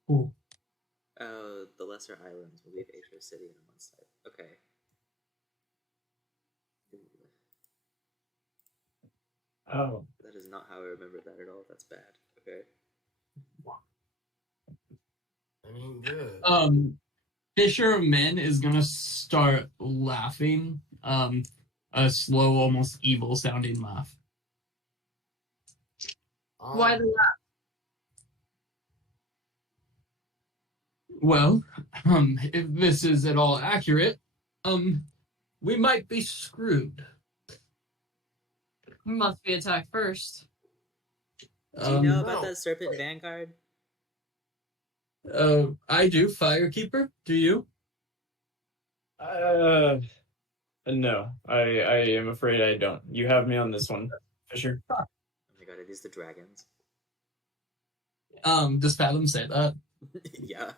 Cool. The Lesser Islands will leave Aetros City on one side. Okay. Oh. That is not how I remember that at all. That's bad. Okay. I mean, good. Fisherman is gonna start laughing. A slow, almost evil sounding laugh. Why the laugh? Well, if this is at all accurate, we might be screwed. We must be attacked first. Do you know Um, about No. that Serpent Vanguard? I do, Firekeeper. Do you? No, I am afraid I don't. You have me on this one, Fisher. Oh my god, are these the dragons? Does Fathom say that? Yeah.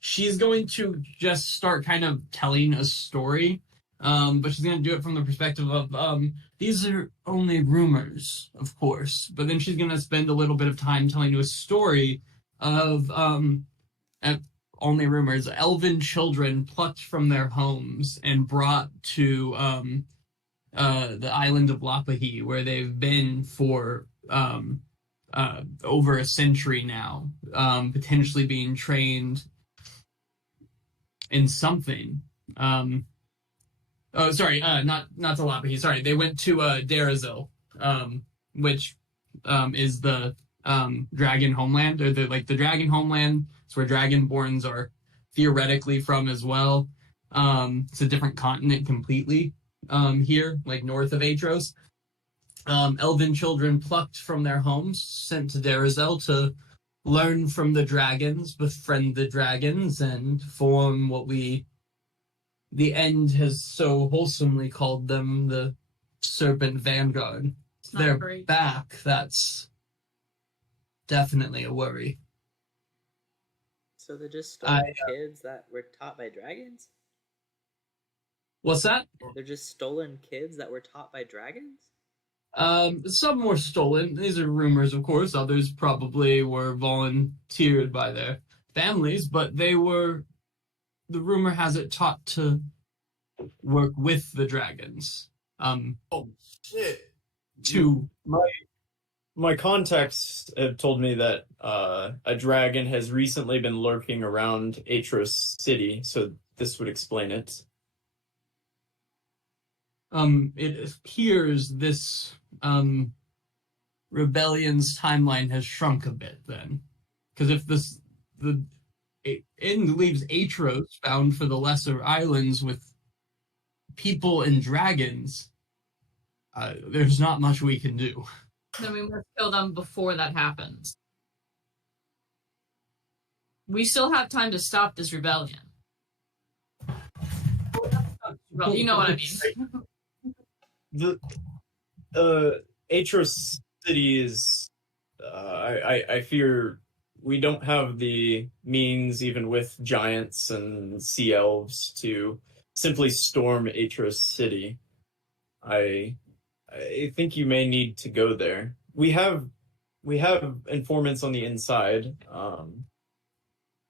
She's going to just start kind of telling a story, but she's going to do it from the perspective of, these are only rumors, of course, but then she's going to spend a little bit of time telling you a story of, only rumors, elven children plucked from their homes and brought to, the island of Lapahi, where they've been for, over a century now, potentially being trained in something. Not to Lapahi. Sorry, they went to Darazil, which is the dragon homeland, or the dragon homeland. It's where dragonborns are theoretically from as well. It's a different continent completely. Here, like north of Aetros. Elven children plucked from their homes, sent to Darazil to learn from the dragons, befriend the dragons, and form what the end has so wholesomely called them, the Serpent Vanguard. It's not They're great. back. That's definitely a worry. So they're just stolen kids that were taught by dragons? What's that? They're just stolen kids that were taught by dragons? Some were stolen. These are rumors, of course. Others probably were volunteered by their families, but the rumor has it, taught to work with the dragons. Oh shit! To My contacts have told me that a dragon has recently been lurking around Aetros City, so this would explain it. It appears this rebellion's timeline has shrunk a bit then, because if the end leaves Aetros bound for the Lesser Islands with people and dragons, there's not much we can do. Then we must kill them before that happens. We still have time to stop this rebellion. Well, you know what I mean. The Aetros City is. I fear we don't have the means, even with giants and sea elves, to simply storm Aetros City. I think you may need to go there. We have informants on the inside,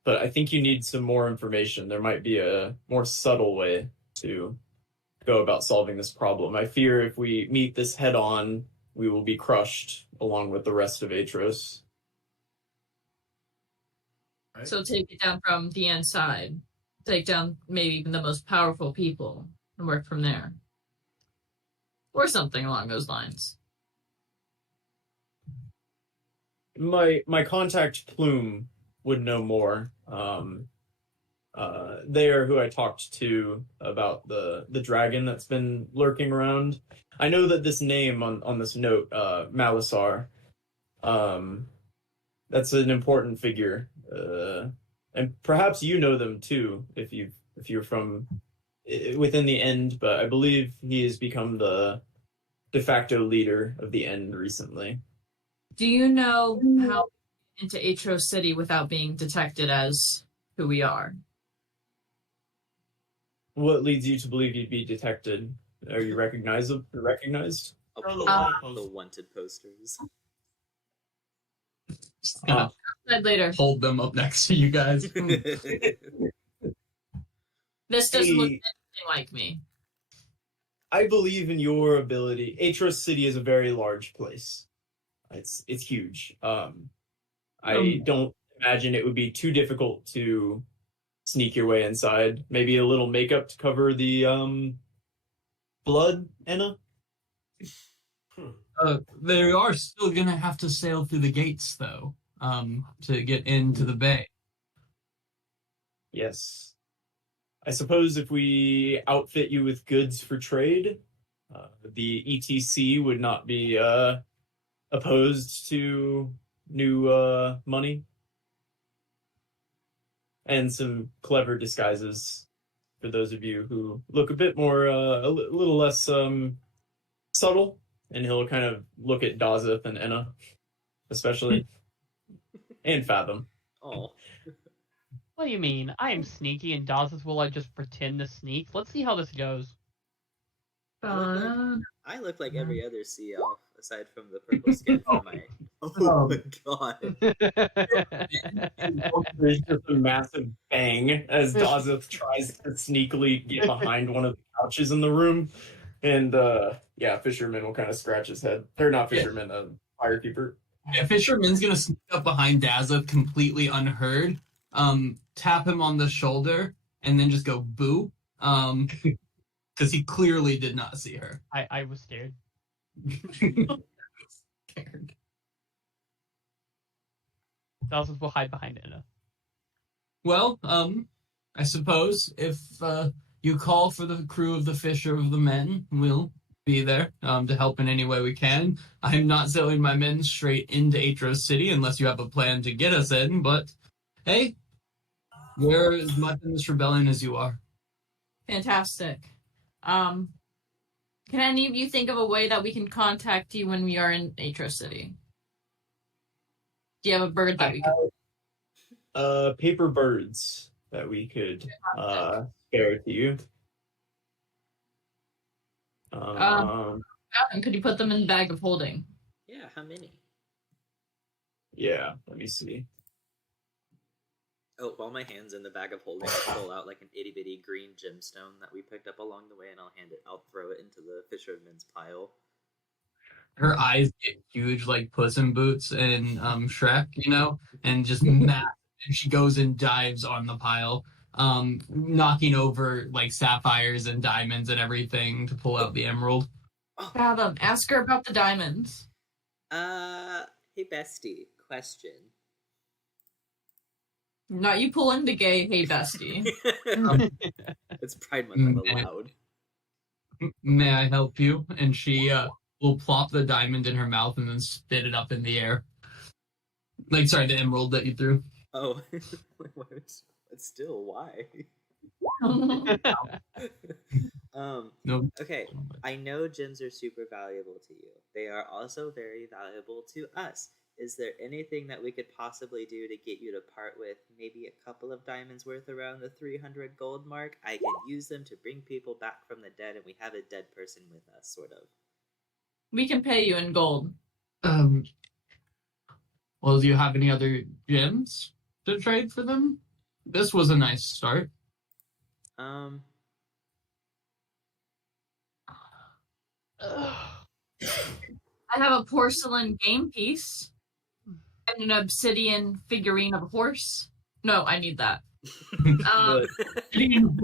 but I think you need some more information. There might be a more subtle way to go about solving this problem. I fear if we meet this head on, we will be crushed along with the rest of Aetros. Right? So take it down from the inside. Take down maybe even the most powerful people and work from there. Or something along those lines. My contact Plume would know more. They are who I talked to about the dragon that's been lurking around. I know that this name on this note, Malisar, that's an important figure, and perhaps you know them too if you're from within the End. But I believe he has become the de facto leader of the End recently. Do you know how into Aetros City without being detected as who we are? What leads you to believe you'd be detected? Are you recognized? I'll Turn pull the out wall the post. wanted posters. Just gonna Said later. hold them up next to you guys. This doesn't look Hey, anything like me. I believe in your ability. Aetros City is a very large place. It's huge. I don't imagine it would be too difficult to sneak your way inside. Maybe a little makeup to cover the blood, Anna? They are still gonna have to sail through the gates, though, to get into the bay. Yes. I suppose if we outfit you with goods for trade, the ETC would not be opposed to new money and some clever disguises for those of you who look a bit more little less subtle. And he'll kind of look at Dazeth and Enna, especially, and Fathom. Oh. What do you mean? I am sneaky, and Dawson's will I just pretend to sneak? Let's see how this goes. I look like every other sea elf, aside from the purple skin for my... Oh my god. There's just a massive bang as Dazeth tries to sneakily get behind one of the couches in the room. And, Fisherman will kind of scratch his head. Or not Fisherman, Firekeeper. Yeah, Fisherman's gonna sneak up behind Dazeth completely unheard, tap him on the shoulder, and then just go boo. Because he clearly did not see her. I was scared. Scared. Dawson's will hide behind Enna. Well, I suppose if you call for the crew of the Fisher of the Men, we'll be there to help in any way we can. I'm not sailing my men straight into Aetros City unless you have a plan to get us in, but hey, we're as much in this rebellion as you are. Fantastic. Can any of you think of a way that we can contact you when we are in Aetros City? Do you have a bird that we could... Paper birds that we could spare to you. Could you put them in the bag of holding? Yeah, how many? Yeah, let me see. Oh, while my hand's in the bag of holding, I'll pull out like an itty bitty green gemstone that we picked up along the way, and I'll throw it into the fisherman's pile. Her eyes get huge like Puss in Boots and Shrek, and just massive. And she goes and dives on the pile, knocking over like sapphires and diamonds and everything to pull out the emerald. Fathom, ask her about the diamonds. Hey bestie, question. Not you pulling the gay, hey bestie. It's Pride Month, I'm allowed. May I help you? And she will plop the diamond in her mouth and then spit it up in the air. Like, sorry, the emerald that you threw. Oh, but still, why? No. Okay, I know gems are super valuable to you. They are also very valuable to us. Is there anything that we could possibly do to get you to part with maybe a couple of diamonds worth around the 300 gold mark? I can use them to bring people back from the dead, and we have a dead person with us, sort of. We can pay you in gold. Well, do you have any other gems to trade for them? This was a nice start. I have a porcelain game piece and an obsidian figurine of a horse. No, I need that. Do you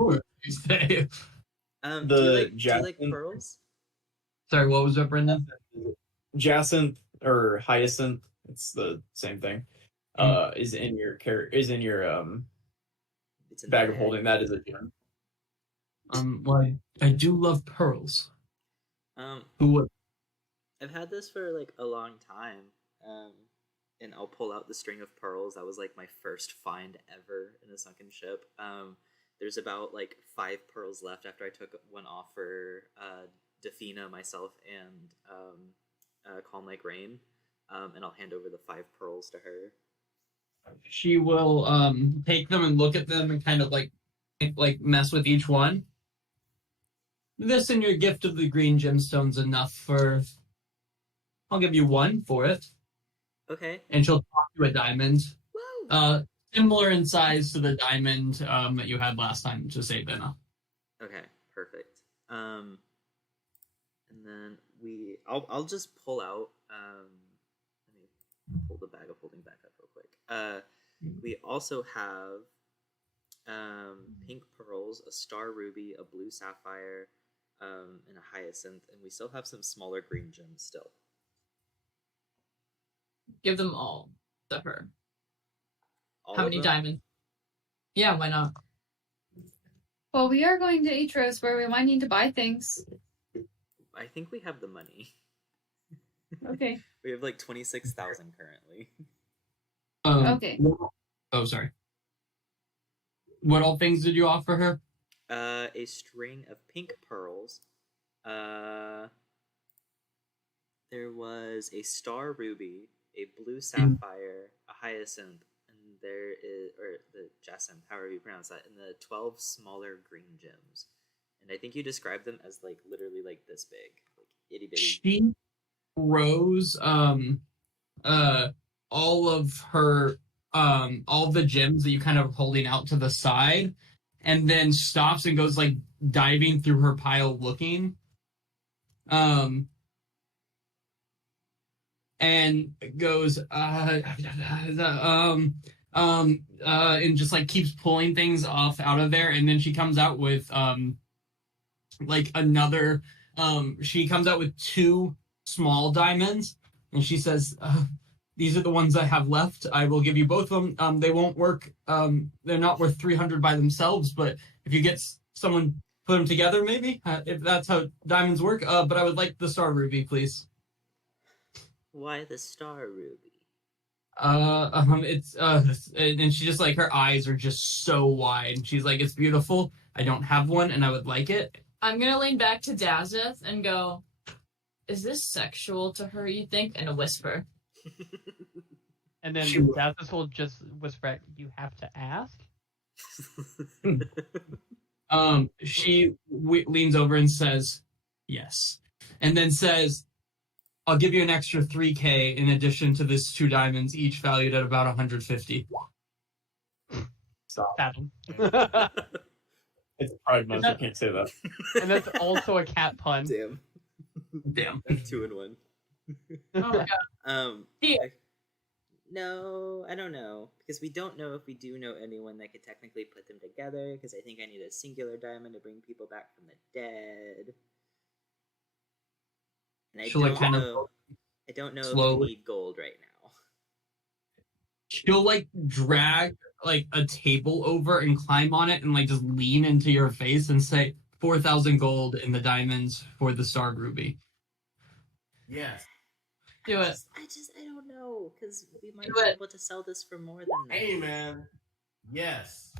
like pearls? Sorry, what was that, Brendan? Jacinth or Hyacinth, it's the same thing. Is in your bag of holding. That is a gem. Well, I do love pearls. Who would? I've had this for like a long time. And I'll pull out the string of pearls. That was like my first find ever in a sunken ship. There's about like 5 pearls left after I took one off for Defina, myself, and Calm Like Rain. And I'll hand over the 5 pearls to her. She will take them and look at them and kind of like mess with each one. This and your gift of the green gemstone's enough for... I'll give you 1 for it. Okay. And she'll talk to a diamond. Woo! Similar in size to the diamond that you had last time to save Enna. Okay, perfect. And then I'll just pull out. Let me pull the bag of holding back up real quick. We also have pink pearls, a star ruby, a blue sapphire, and a hyacinth, and we still have some smaller green gems still. Give them all to her. All How of many them? diamonds? Yeah, why not? Well, we are going to Aetros where we might need to buy things. I think we have the money. Okay. We have like 26,000 currently. Okay. Oh, sorry. What all things did you offer her? A string of pink pearls. There was a star ruby, a blue sapphire, a hyacinth, and there is, or the jacinth, however you pronounce that, and the 12 smaller green gems. And I think you described them as like literally like this big, like itty bitty. She throws all of her all of the gems that you kind of holding out to the side, and then stops and goes like diving through her pile looking. And goes and just like keeps pulling things off out of there, and then she comes out with like another she comes out with 2 small diamonds, and she says, these are the ones I have left. I will give you both of them. They won't work. They're not worth 300 by themselves, but if you get someone put them together, maybe, if that's how diamonds work. But I would like the star ruby, please. Why the star ruby? It's and she just like, her eyes are just so wide. She's like, it's beautiful. I don't have one, and I would like it. I'm gonna lean back to Dazeth and go, is this sexual to her, you think? In a whisper. And then Sure. Dazis will just whisper, "You have to ask." She leans over and says, yes. And then says, I'll give you an extra 3K in addition to this 2 diamonds, each valued at about 150. Stop. Fathom. It's Pride Month. I can't say that. And that's also a cat pun. Damn. Damn. That's 2 in 1. Oh my god. Yeah. No, I don't know, because we don't know if we do know anyone that could technically put them together, because I think I need a singular diamond to bring people back from the dead. And I She'll, like, don't kind of know. I don't know if slowly- we need gold right now. She'll like drag like a table over and climb on it and like just lean into your face and say 4,000 gold in the diamonds for the star ruby. Yes. Do it. I don't know, because we might Do be it. able to sell this for more than that. Hey, man. Yes.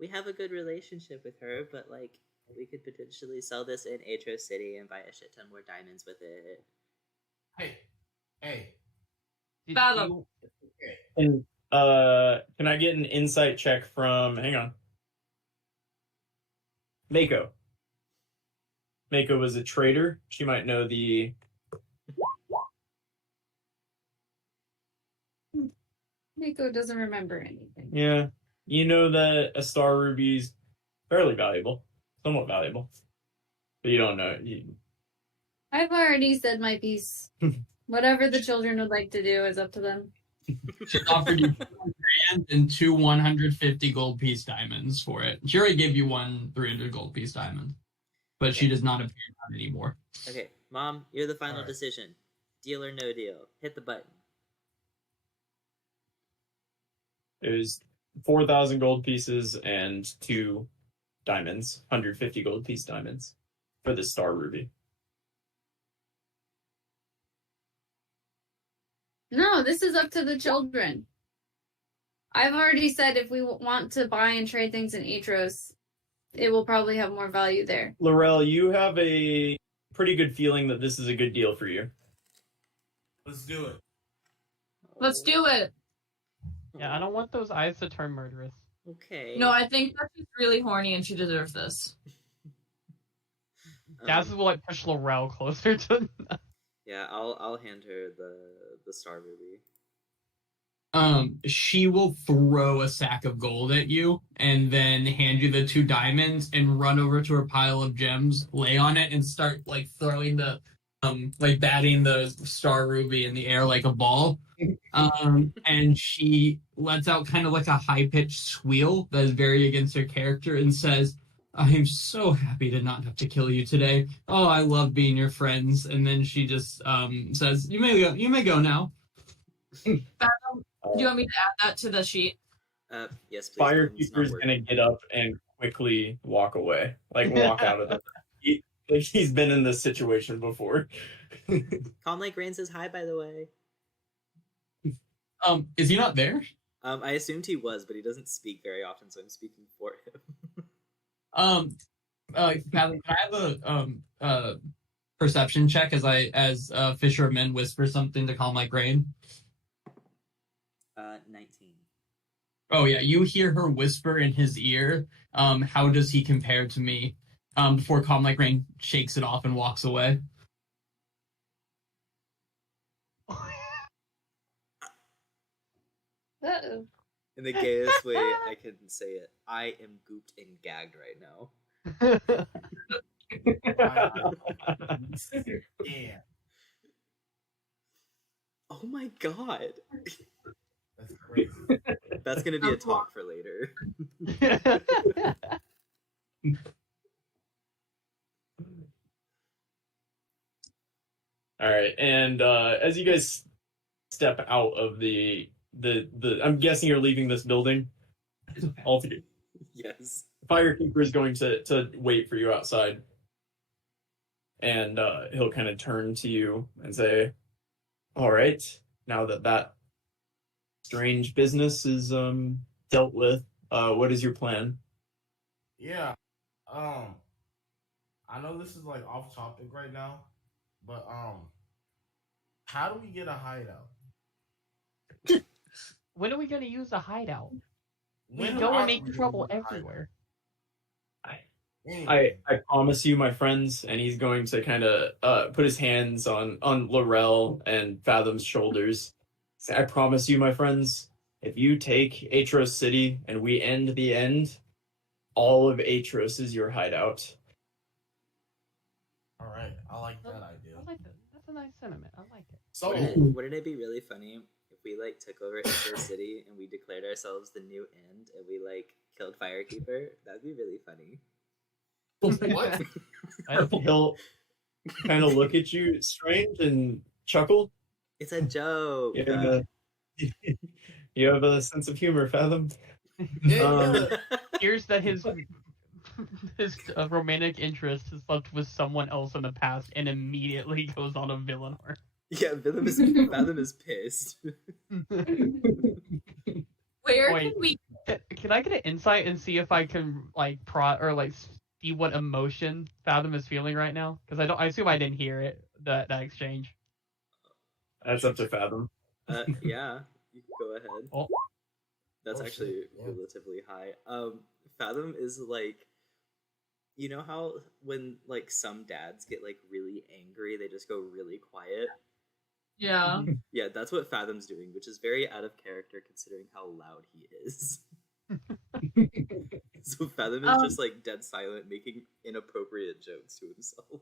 We have a good relationship with her, but like we could potentially sell this in Aetros City and buy a shit ton more diamonds with it. Hey. Did Fathom. you- And can I get an insight check from? Hang on. Mako. Mako was a trader. She might know the. Mako doesn't remember anything. Yeah, you know that a star ruby's fairly valuable, somewhat valuable, but you don't know. I've already said my piece. Whatever the children would like to do is up to them. She offered you 2 grand and 2 150 gold piece diamonds for it. She already gave you 1 300 gold piece diamond, but she does not appear on anymore. Okay, Mom, you're the final Alright. decision. Deal or no deal? Hit the button. It was 4,000 gold pieces and 2 diamonds, 150 gold piece diamonds for the star ruby. No, this is up to the children. I've already said if we want to buy and trade things in Aetros, it will probably have more value there. Laurel, you have a pretty good feeling that this is a good deal for you. Let's do it. Let's do it. Yeah, I don't want those eyes to turn murderous. Okay. No, I think that she's really horny and she deserves this. Dazis will like push Laurel closer to. Yeah, I'll hand her the star ruby. She will throw a sack of gold at you and then hand you the 2 diamonds and run over to her pile of gems, lay on it, and start like throwing the like batting the star ruby in the air like a ball. And she lets out kind of like a high-pitched squeal that is very against her character and says, I am so happy to not have to kill you today. Oh, I love being your friends. And then she just says, you may go now. Fathom, do you want me to add that to the sheet? Yes, please. It's not Firekeeper's working. gonna get up and quickly walk away, like walk out of the. like he's been in this situation before. Calm Like Rain says hi, by the way. Is he not there? I assumed he was, but he doesn't speak very often, so I'm speaking for him. Fathom, can I have a perception check as Fisherman whispers something to Calm Like Rain? 19. Oh yeah, you hear her whisper in his ear. How does he compare to me? Before Calm Like Rain shakes it off and walks away. Uh-oh. In the gayest way I can say it, I am gooped and gagged right now. Yeah. Oh my god. That's crazy. That's gonna be a talk for later. All right, and as you guys step out of the I'm guessing you're leaving this building altogether. Yes. Firekeeper is going to wait for you outside, and he'll kind of turn to you and say, "All right, now that strange business is dealt with, what is your plan?" Yeah. I know this is like off topic right now, but how do we get a hideout? When are we gonna use a hideout? We When go are and make we trouble gonna use a hideout? everywhere. Anyway, I promise you, my friends, and he's going to kind of put his hands on Laurel and Fathom's shoulders. Say, I promise you, my friends, if you take Aetros City and we end the end, all of Aetros is your hideout. all right, I like that idea. I like that. That's a nice sentiment. I like it. So Wouldn't it be really funny if we like took over Inter City and we declared ourselves the new end and we like killed Firekeeper? That'd be really funny. what? He'll kind of look at you strange and chuckle. It's a joke. Yeah. You have a sense of humor, Fathom. Yeah. Here's that his romantic interest has slept with someone else in the past and immediately goes on a villain arc. Yeah, Fathom is pissed. Where Wait. can we? Can I get an insight and see if I can see what emotion Fathom is feeling right now? Because I assume I didn't hear it that exchange. That's up to Fathom. Yeah, you can go ahead. Oh. That's Oh, actually shit, yeah. relatively high. Fathom is like, you know how when like some dads get like really angry, they just go really quiet. Yeah. Yeah, that's what Fathom's doing, which is very out of character considering how loud he is. So Fathom is just like dead silent, making inappropriate jokes to himself. Oh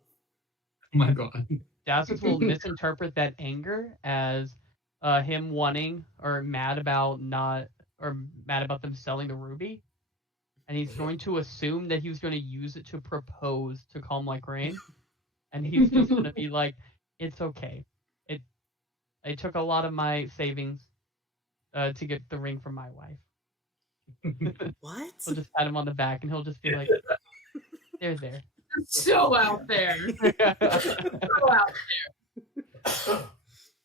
my god. Dazzles will misinterpret that anger as him wanting or mad about them selling the ruby, and he's going to assume that he was going to use it to propose to Calm Like Rain, and he's just going to be like, "It's okay. I took a lot of my savings to get the ring from my wife." What? He'll just pat him on the back, and he'll just be like, "There." So out there. So out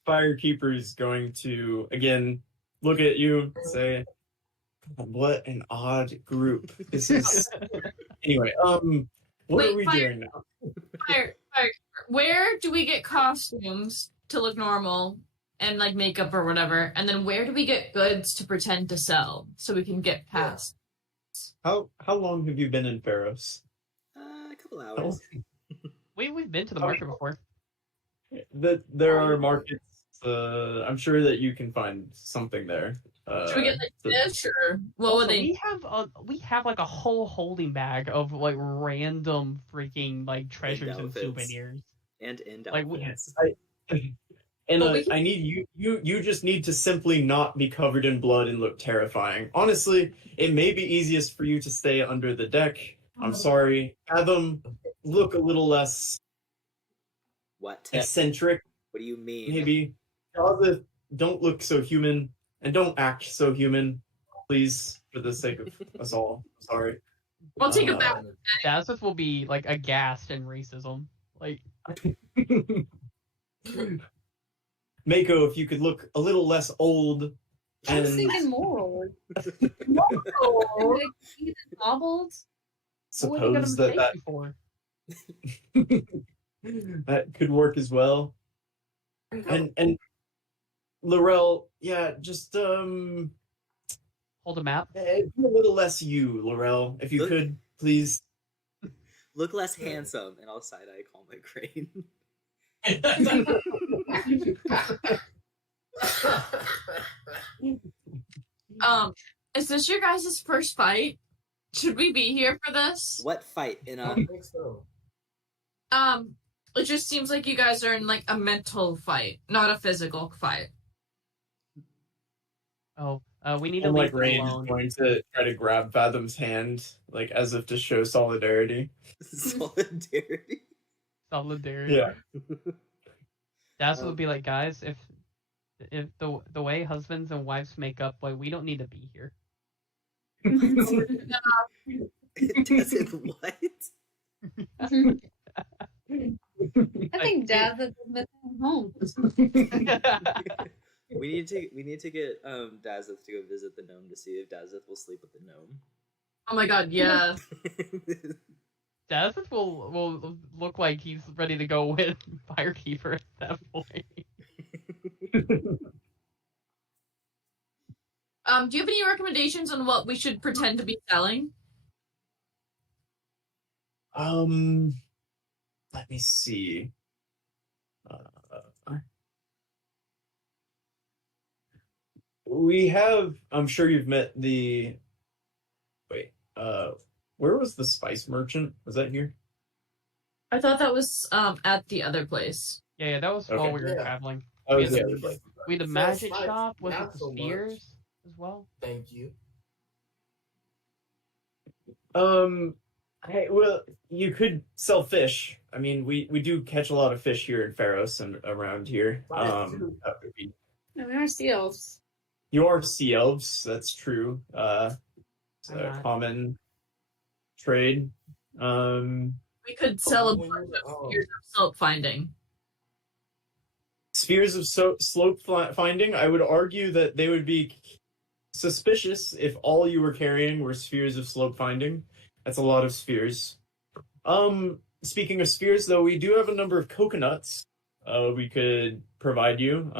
Firekeeper is going to again look at you and say, "What an odd group. This is anyway. What Wait, are we doing now?" Fire. Where do we get costumes to look normal and like makeup or whatever? And then where do we get goods to pretend to sell so we can get past? How long have you been in Pharos? A couple hours. We've been to the market before. There are markets. I'm sure that you can find something there. Should we get like fish or what Also, would they? we have like a whole holding bag of like random freaking like treasures and outfits. souvenirs. And end Like, outfits. And But we can- I need you just need to simply not be covered in blood and look terrifying. Honestly, it may be easiest for you to stay under the deck. I'm sorry. Fathom, look a little less What? eccentric, What do you mean? maybe. Joseph, don't look so human and don't act so human, please, for the sake of us all. Sorry. We'll take it back. Dazeth will be like aghast in racism. Like, Mako, if you could look a little less old. I was And thinking moral. Oh. Like, even hobbled. what are you gonna suppose mistake that me for? that could work as well. And Laurel, yeah, just Hold a map. be a little less you, Laurel, if you Look- could, please. Look less handsome, and I'll side eye call my crane. Is this your guys' first fight? Should we be here for this? What fight in I a? don't think so. It just seems like you guys are in like a mental fight, not a physical fight. Oh, we need to And leave like them Rain is alone. going to try to grab Fathom's hand, like as if to show solidarity. Solidarity. Solidarity. Yeah. Dazeth would be like, guys, if the way husbands and wives make up, like, we don't need to be here. Does it what? I think Dad is missing home. We need to get Dazeth to go visit the gnome to see if Dazeth will sleep with the gnome. Oh my god, yeah. Dazeth will look like he's ready to go with Firekeeper at that point. Do you have any recommendations on what we should pretend to be selling? Let me see. We have. I'm sure you've met the. Wait. Where was the spice merchant? Was that here? I thought that was at the other place. Yeah, that was while Okay. we were Yeah. traveling. That was We the had other place. We had a So magic spice, shop with not the so much. spears as well. Thank you. Hey, well, you could sell fish. I mean, we do catch a lot of fish here in Pharos and around here. That would be. No, we are sea elves. You are sea elves. That's true. It's I'm a not. common trade. We could sell a bunch of years of slope finding. Spheres of slope finding. I would argue that they would be suspicious if all you were carrying were spheres of slope finding. That's a lot of spheres. Speaking of spheres, though, we do have a number of coconuts. We could provide you.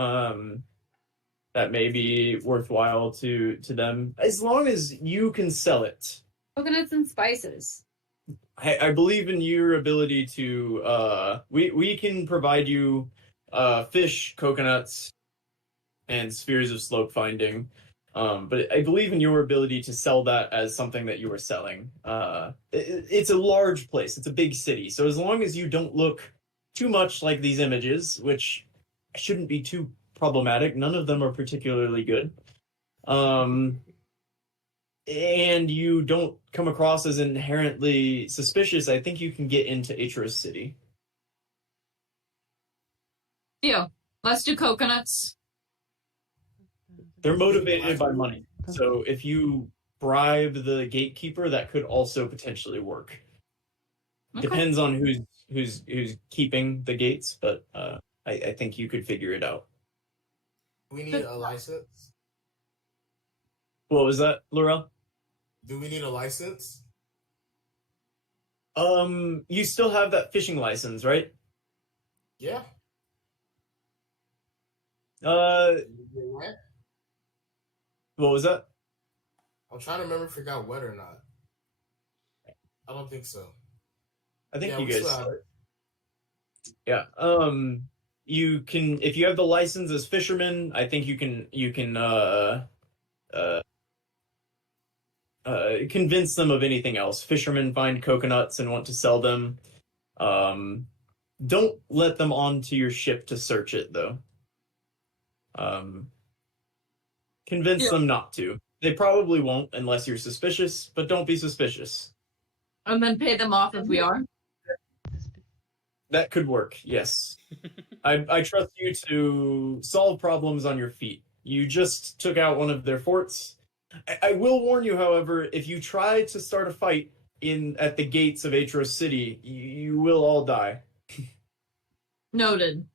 That may be worthwhile to them, as long as you can sell it. Coconuts and spices. I believe in your ability to. We can provide you fish, coconuts, and spheres of slope finding. But I believe in your ability to sell that as something that you are selling. It's a large place. It's a big city. So as long as you don't look too much like these images, which shouldn't be too problematic, none of them are particularly good. And you don't come across as inherently suspicious, I think you can get into Aetros City. Yeah, let's do coconuts. They're motivated by money. So if you bribe the gatekeeper, that could also potentially work. Okay. Depends on who's keeping the gates, but I think you could figure it out. We need a license. What was that, Laurel? Do we need a license? You still have that fishing license, right? Yeah. What was that? I'm trying to remember if it got wet or not. I don't think so. I think Yeah, you we guys. still have it. Yeah. You can, if you have the license as fishermen, I think you can convince them of anything else. Fishermen find coconuts and want to sell them. Don't let them onto your ship to search it, though. Convince them not to. They probably won't unless you're suspicious, but don't be suspicious. And then pay them off if we are. That could work, yes. I trust you to solve problems on your feet. You just took out one of their forts. I will warn you, however, if you try to start a fight, at the gates of Aetros City, you will all die. Noted.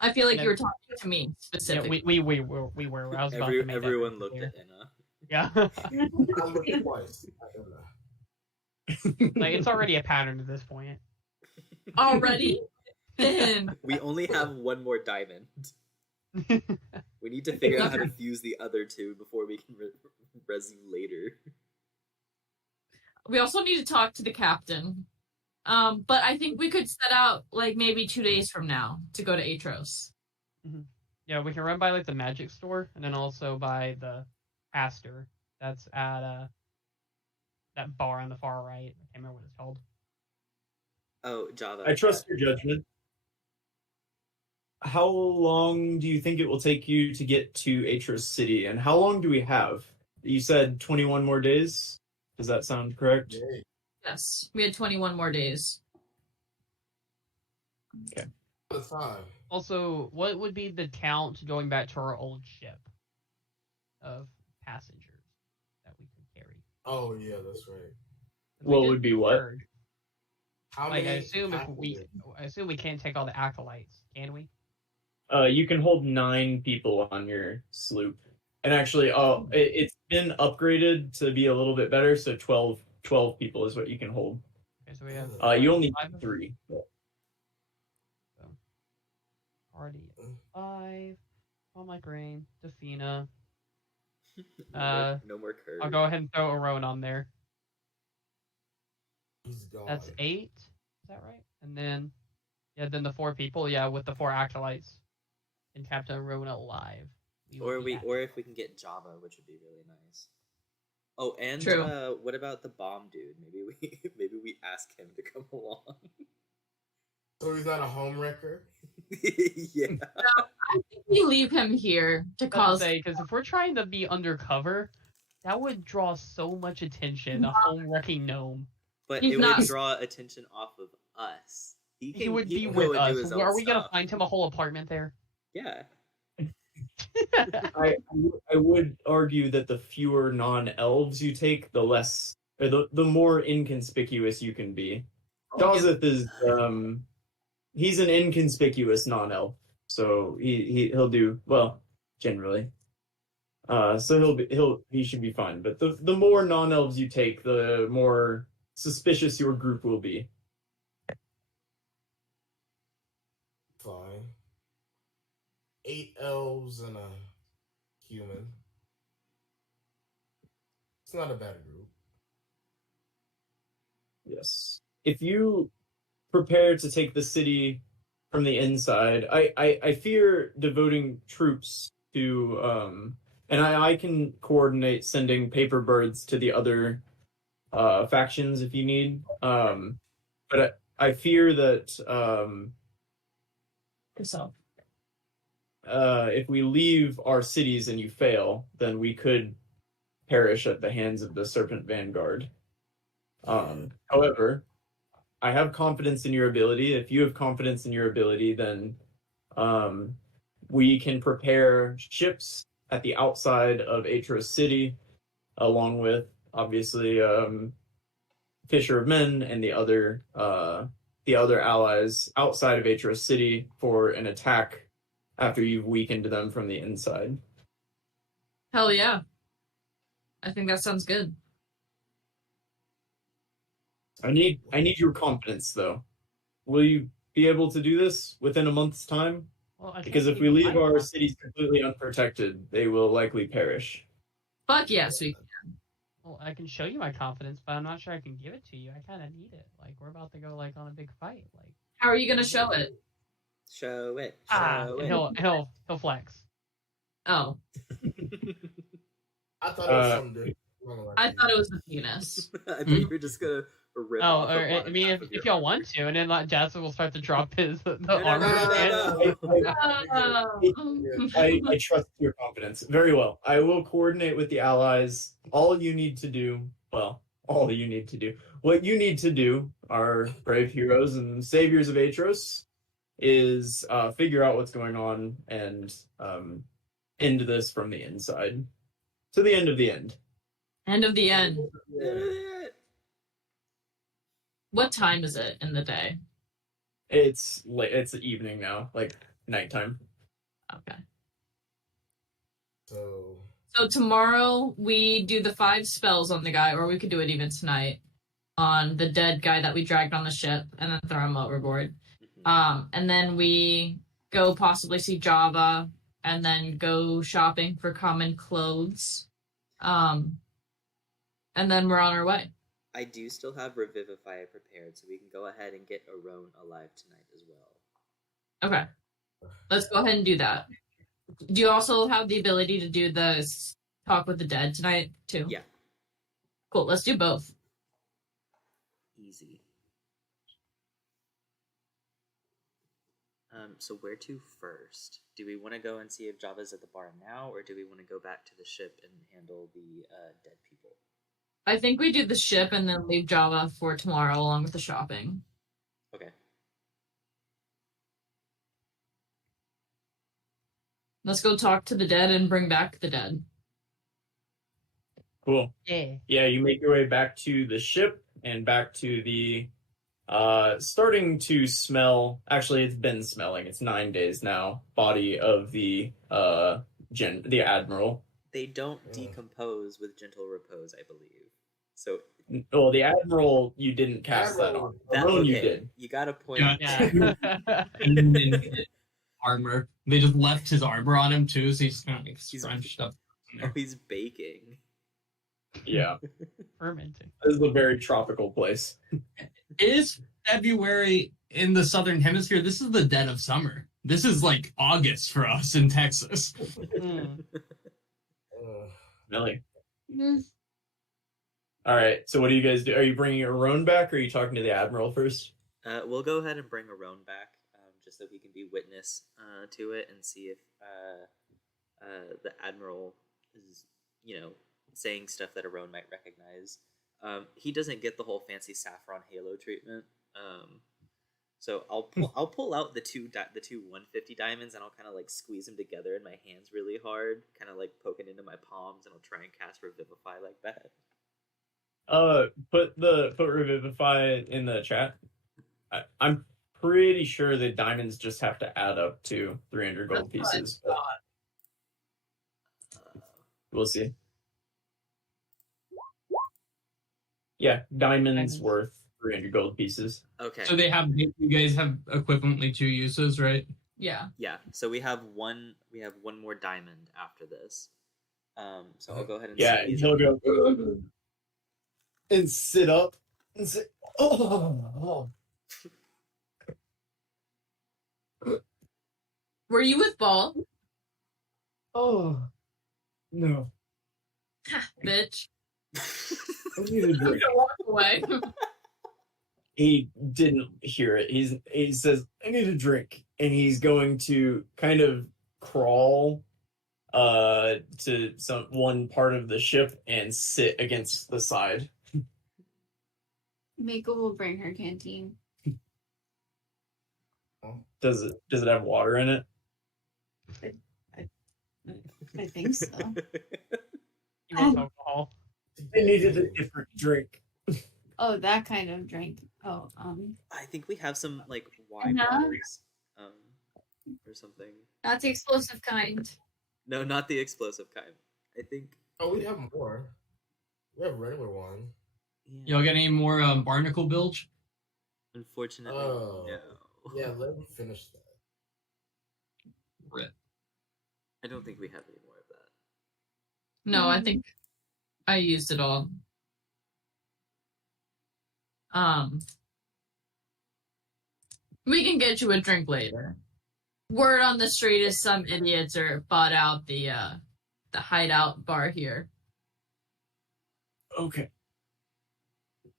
I feel like Yeah. you were talking to me Yeah, specifically. we were. I was about to make Everyone that looked clear. at Inna. Yeah. I looked twice. I don't know. Like, it's already a pattern at this point. Already? Then We only have one more diamond. We need to figure out how to fuse the other two before we can res you later. we also need to talk to the captain. But I think we could set out like maybe 2 days from now to go to Aetros. Yeah, we can run by like the magic store and then also by the pastor that's at that bar on the far right. I can't remember what it's called. Oh, Java. I trust your judgment. How long do you think it will take you to get to Aetros City, and how long do we have? You said 21 more days? Does that sound correct? Yay. Yes, we had 21 more days. All the time. Also, what would be the count going back to our old ship of passengers that we could carry? Oh yeah, that's right. We What did would be what? third. How Like, many? I assume we can't take all the acolytes, can we? You can hold 9 people on your sloop. And actually, it's been upgraded to be a little bit better, so 12 people is what you can hold. Okay, so we have You only five need of 3. So, already 5. On my brain, Defina. No more curve. I'll go ahead and throw Aron on there. He's gone. That's 8. Is that right? And then, then the 4 people, with the 4 acolytes and Captain Rona alive. Or if we can get Java, which would be really nice. Oh, and True. What about the bomb dude? Maybe we ask him to come along. So he's not a home wrecker. Yeah. I think we leave him here to cause. Because if we're trying to be undercover, that would draw so much attention. A home wrecking gnome. But He's it not- would draw attention off of us. He would be can go with and do us. his own Are we gonna stuff. find him a whole apartment there? Yeah. I would argue that the fewer non-elves you take, the less, or the more inconspicuous you can be. Dazeth is he's an inconspicuous non-elf, so he'll do well generally. So he should be fine. But the more non-elves you take, the more suspicious your group will be. Fine. 8 elves and a human. It's not a bad group. Yes. If you prepare to take the city from the inside, I fear devoting troops to and I can coordinate sending paper birds to the other factions if you need. But I fear that if we leave our cities and you fail, then we could perish at the hands of the Serpent Vanguard. However, I have confidence in your ability. If you have confidence in your ability, then we can prepare ships at the outside of Aetros City, along with, obviously, Fisher of Men and the other allies outside of Aetros City for an attack after you've weakened them from the inside. Hell yeah. I think that sounds good. I need your confidence, though. Will you be able to do this within a month's time? Well, I Because think if we leave our might- cities completely unprotected, they will likely perish. Fuck yes, we. Well, I can show you my confidence, but I'm not sure I can give it to you. I kind of need it. Like, we're about to go on a big fight. Like, How are you gonna show it? Show it. and he'll flex. Oh, I thought it was something different. I thought it was the penis. I thought you were just gonna rip off the Or, I bottom mean, half of if your y'all arm. want to, and then Jasper will start to drop his the no, armor. no. I trust your confidence. Very well. I will coordinate with the allies. What you need to do, our brave heroes and saviors of Aetros, is figure out what's going on and end this from the inside to the end of the end. End of the end. Yeah. What time is it in the day? It's late. It's evening now, like nighttime. Okay. So tomorrow we do the 5 spells on the guy, or we could do it even tonight on the dead guy that we dragged on the ship and then throw him overboard. And then we go possibly see Java and then go shopping for common clothes. And then we're on our way. I do still have Revivify prepared, so we can go ahead and get Aron alive tonight as well. Okay. Let's go ahead and do that. Do you also have the ability to do the talk with the dead tonight, too? Yeah. Cool, let's do both. Easy. So where to first? Do we want to go and see if Java's at the bar now, or do we want to go back to the ship and handle the dead people? I think we do the ship and then leave Java for tomorrow along with the shopping. Okay. Let's go talk to the dead and bring back the dead. Cool. Yeah. Yeah, you make your way back to the ship and back to the starting to smell. Actually, it's been smelling. It's 9 days now. Body of the admiral. They don't decompose with gentle repose, I believe. So Well, the admiral, you didn't cast that on. that, Alone, okay, you did. You got a point. Yeah. Yeah. And then armor. They just left his armor on him too, so he's kind of like scrunched up. in Oh, there. he's baking. Yeah, Fermenting. this is a very tropical place. It is February in the southern hemisphere. This is the dead of summer. This is like August for us in Texas. Mm. Really? Mm, All right. So, what do you guys do? Are you bringing Aron back, or are you talking to the admiral first? We'll go ahead and bring Aron back, just so he can be witness to it and see if the admiral is, saying stuff that Aron might recognize. He doesn't get the whole fancy saffron halo treatment. So I'll pull out the two 150 diamonds and I'll kind of like squeeze them together in my hands really hard, kind of like poking into my palms, and I'll try and cast Revivify like that. Put Revivify in the chat. I'm pretty sure the diamonds just have to add up to 300 gold pieces. But we'll see. Yeah, diamonds worth 300 gold pieces. Okay. So you guys have equivalently 2 uses, right? Yeah. Yeah. So we have one more diamond after this. So I'll go ahead and Yeah, squeeze he'll it. go and sit up and say, "Oh." Were you with Ball? Oh, no. Bitch. I need a drink. Walk away. He didn't hear it. He says, I need a drink. And he's going to kind of crawl to one part of the ship and sit against the side. Mako will bring her canteen. Does it have water in it? I think so. He wants alcohol. I needed a different drink. Oh, that kind of drink. Oh, I think we have some like wine No. bottles, or something. not the explosive kind. No, not the explosive kind. I think. Oh, we have more. We have regular wine. Y'all got any more barnacle bilge? Unfortunately, Oh. no. Yeah, let me finish that. Rip. I don't think we have any more of that. No, I think I used it all. We can get you a drink later. Word on the street is some idiots are bought out the hideout bar here. Okay.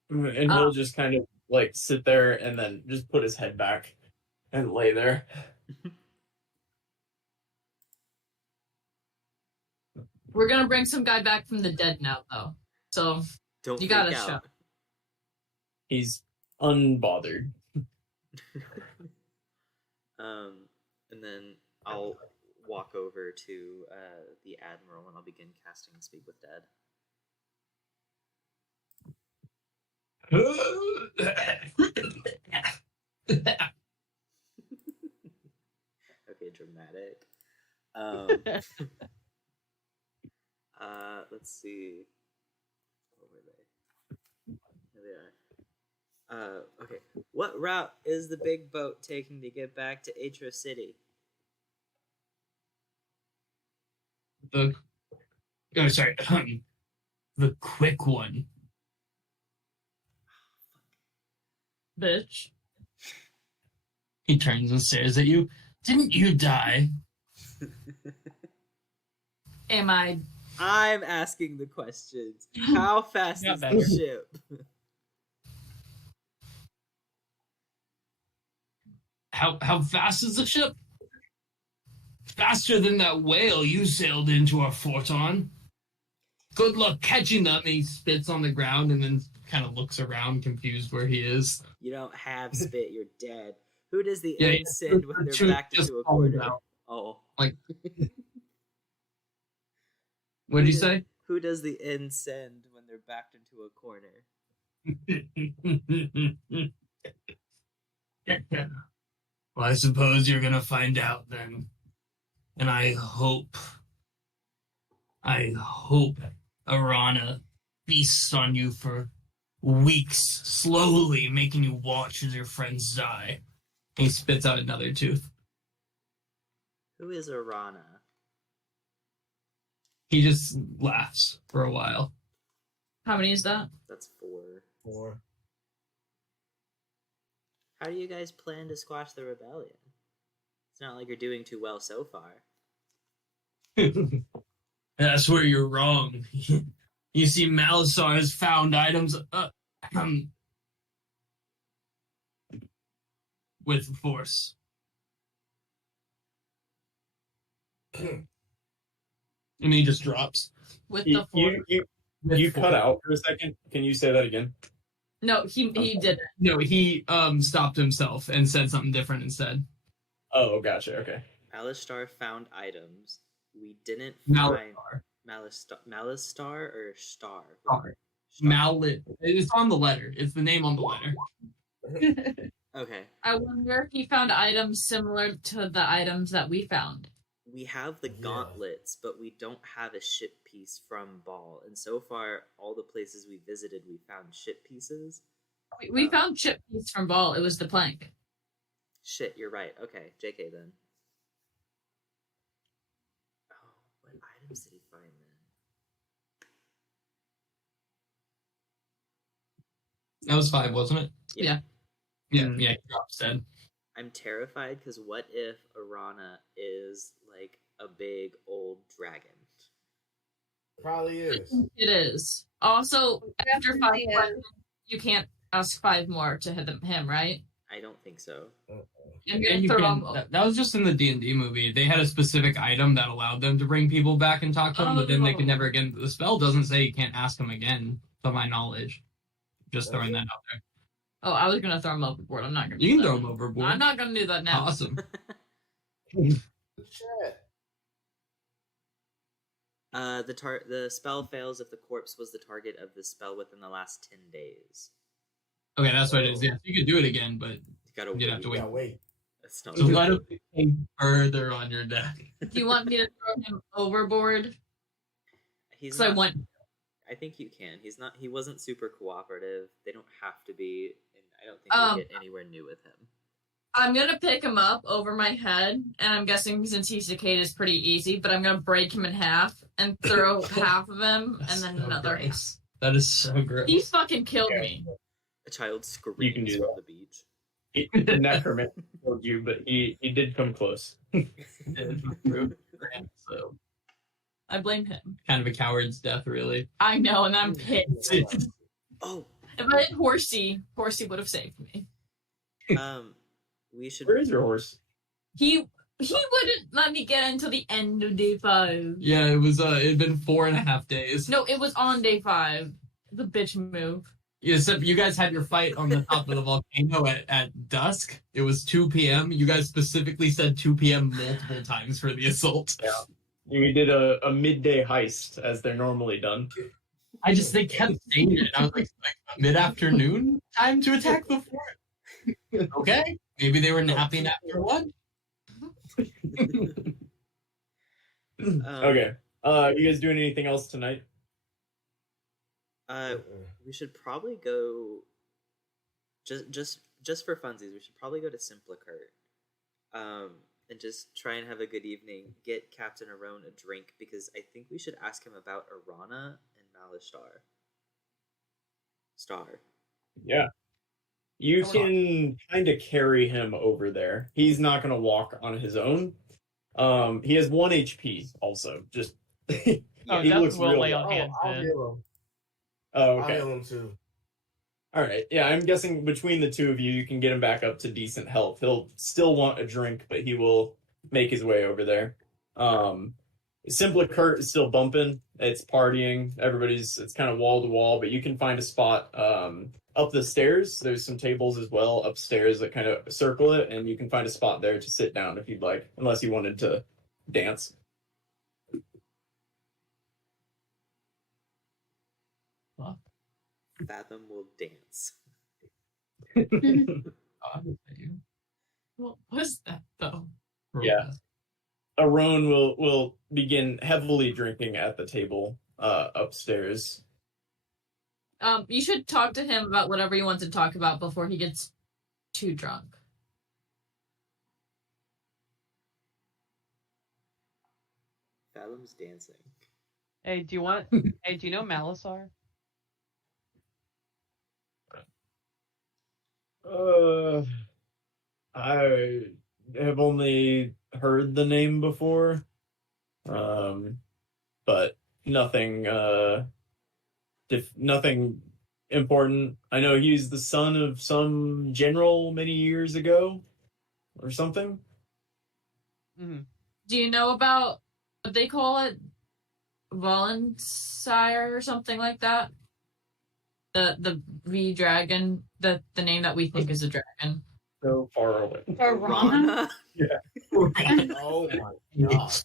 And he'll just kind of like sit there and then just put his head back and lay there. We're gonna bring some guy back from the dead now, though. So Don't you freak gotta out. show. He's unbothered. And then I'll walk over to the admiral and I'll begin casting Speak with Dead. Okay, dramatic. Let's see. What were they? There they are. Okay. What route is the big boat taking to get back to Aetros City? The quick one. Bitch. He turns and stares at you. Didn't you die? Am I? I'm asking the questions. How fast Not is better. the ship? How fast is the ship? Faster than that whale you sailed into our fort on. Good luck catching them. He spits on the ground and then kind of looks around, confused where he is. You don't have spit. You're dead. Who does the Yeah, inn send when they're backed just into a falls corner? out. Oh. What'd you say? Who does the inn send when they're backed into a corner? Well, I suppose you're gonna find out then. And I hope Arana feasts on you for weeks, slowly making you watch as your friends die. He spits out another tooth. Who is Arana? He just laughs for a while. How many is that? That's 4. 4. How do you guys plan to squash the rebellion? It's not like you're doing too well so far. That's where you're wrong. You see, Malasar has found items with force. And he just drops. With You, the four? you cut out for a second. Can you say that again? No, he didn't. No, he stopped himself and said something different instead. Oh, gotcha. Okay. Alistar found items. We didn't find Malasar. Malistar or Star? Star. Mallet. It's on the letter. It's the name on the letter. Okay. I wonder if he found items similar to the items that we found. We have the gauntlets, but we don't have a ship piece from Ball. And so far, all the places we visited, we found ship pieces. We found chip piece from Ball. It was the plank. Shit, you're right. Okay, JK then. Oh, what items did he find then? That was 5, wasn't it? Yeah. Yeah, he drops dead. I'm terrified because what if Arana is like a big old dragon? Probably is. It is. Also, after 5 Yeah. questions, you can't ask 5 more to hit him, right? I don't think so. I'm And gonna you throw can, him. that was just in the D&D movie. They had a specific item that allowed them to bring people back and talk to them, but then they could never again. The spell doesn't say you can't ask them again, to my knowledge. Just throwing that out there. Oh, I was gonna throw him overboard. I'm not gonna. You do can throw that. them overboard. I'm not gonna do that now. Awesome. Chat. The spell fails if the corpse was the target of the spell within the last 10 days. Okay, that's what it is. Yeah, you could do it again, but You gotta You'd wait. have to wait. Yeah, wait. That's not so let it be further on your deck. Do you want me to throw him overboard? He's Because I not, want. I think you can. He's not. He wasn't super cooperative. They don't have to be. And I don't think we'll get anywhere new with him. I'm gonna pick him up over my head, and I'm guessing since he's cicada is pretty easy, but I'm gonna break him in half and throw half of him, and That's then so another half. gross. That is so gross. He fucking killed me. A child screams You can do from that. the beach. The necromancer killed you, but he did come close. So I blame him. kind of a coward's death, really. I know, and I'm pissed. Oh, If I had Horsey would have saved me. we should. Where is your horse? He wouldn't let me get until the end of day 5. Yeah, it was. It'd been 4.5 days. No, it was on day 5. The bitch move. Yeah, except you guys had your fight on the top of the volcano at dusk. It was 2 p.m. You guys specifically said 2 p.m. multiple times for the assault. We did a midday heist as they're normally done. They kept saying it, and I was like mid-afternoon time to attack the fort. Okay, maybe they were napping after lunch. Okay. You guys doing anything else tonight? We should probably go. Just for funsies, we should probably go to Simplicart, and just try and have a good evening. Get Captain Aron a drink because I think we should ask him about Arana and Malishtar. Yeah. You can kind of carry him over there. He's not going to walk on his own. He has 1 HP also. Just he looks will real lay well. on hands. I'll then. heal him. Oh, I'll okay. heal him too. All right. Yeah, I'm guessing between the two of you, you can get him back up to decent health. He'll still want a drink, but he will make his way over there. Simplicart is still bumping. It's partying. It's kind of wall to wall, but you can find a spot up the stairs. There's some tables as well upstairs that kind of circle it, and you can find a spot there to sit down if you'd like, unless you wanted to dance. Fathom will dance. What was that though? Yeah. Aron will begin heavily drinking at the table upstairs. You should talk to him about whatever you want to talk about before he gets too drunk. Fathom's dancing. Hey, do you know Malishtar? I have only heard the name before, but nothing nothing important. I know he's the son of some general many years ago, or something. Mm-hmm. Do you know about what they call it? Valensire or something like that? The V dragon, the name that we think is a dragon. So far away. Arana? Yeah. Oh my gosh.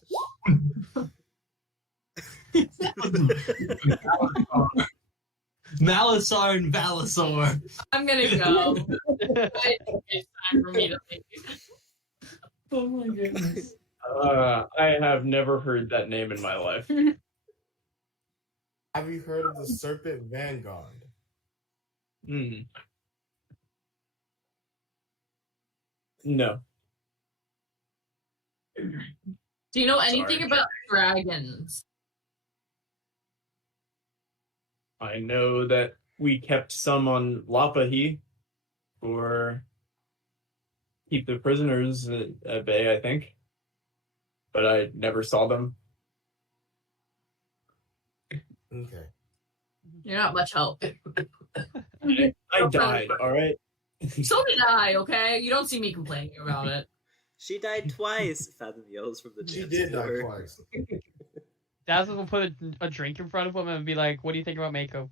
Malishtar and Valisor. I'm gonna go. It's time for me to think. Oh my goodness. I have never heard that name in my life. Have you heard of the Serpent Vanguard? No. Do you know anything about dragons? I know that we kept some on Lapahi for keep the prisoners at bay, I think. But I never saw them. Okay. You're not much help. I died, alright? So did I, okay? You don't see me complaining about it. She died twice. Fathom yells from the She dance did die floor. twice. Dazzle will put a drink in front of him and be like, "What do you think about Mako?"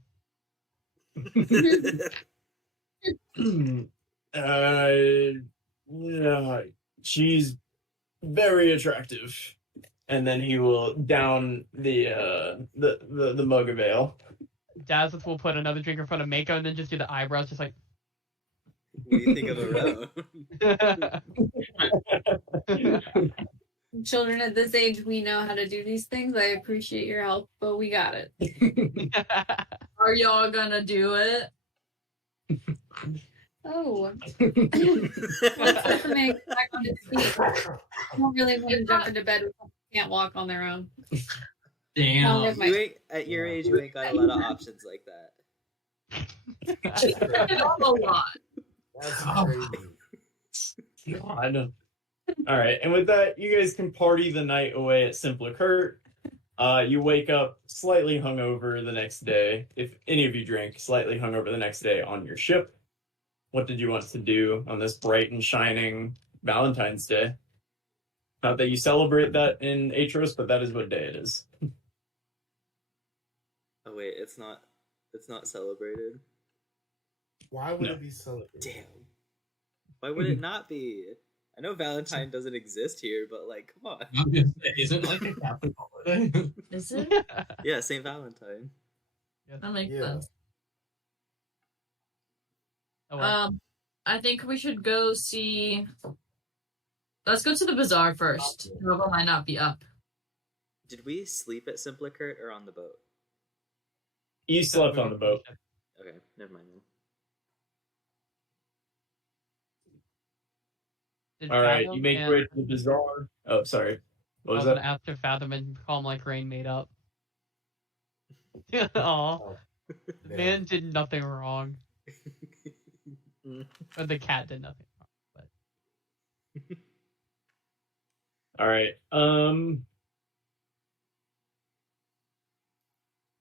Yeah, she's very attractive. And then he will down the mug of ale. Dazzle will put another drink in front of Mako and then just do the eyebrows, just like. What do you think of Aron? Children at this age, we know how to do these things. I appreciate your help, but we got it. Are y'all gonna do it? Oh. Let's let them make back on his feet. I don't really want to jump into bed with someone who can't walk on their own. Damn. You ain't, at your age, you ain't got a lot of options like that. It's a lot. That's crazy. God. All right, and with that, you guys can party the night away at Simplicart. You wake up slightly hungover the next day, if any of you drink, slightly hungover the next day on your ship. What did you want to do on this bright and shining Valentine's Day? Not that you celebrate that in Aetros, but that is what day it is. Oh wait, it's not celebrated. Why would No. it be celebrated? Damn. Why would it not be? I know Valentine doesn't exist here, but like, come on. I'm gonna say, isn't like a Catholic holiday? Is it? Yeah, Saint Valentine. That makes Yeah. sense. Oh, well. I think we should go see. Let's go to the bazaar first. Nova might not be up. Did we sleep at Simplicurt or on the boat? You slept on the boat. Okay, never mind then. Did All right, Fathom you make your and- way to the bazaar. Oh, sorry. What I was was gonna that? ask if Fathom and Calm Like Rain made up. Aw, Oh, the damn. man did nothing wrong. Or the cat did nothing wrong. But All right.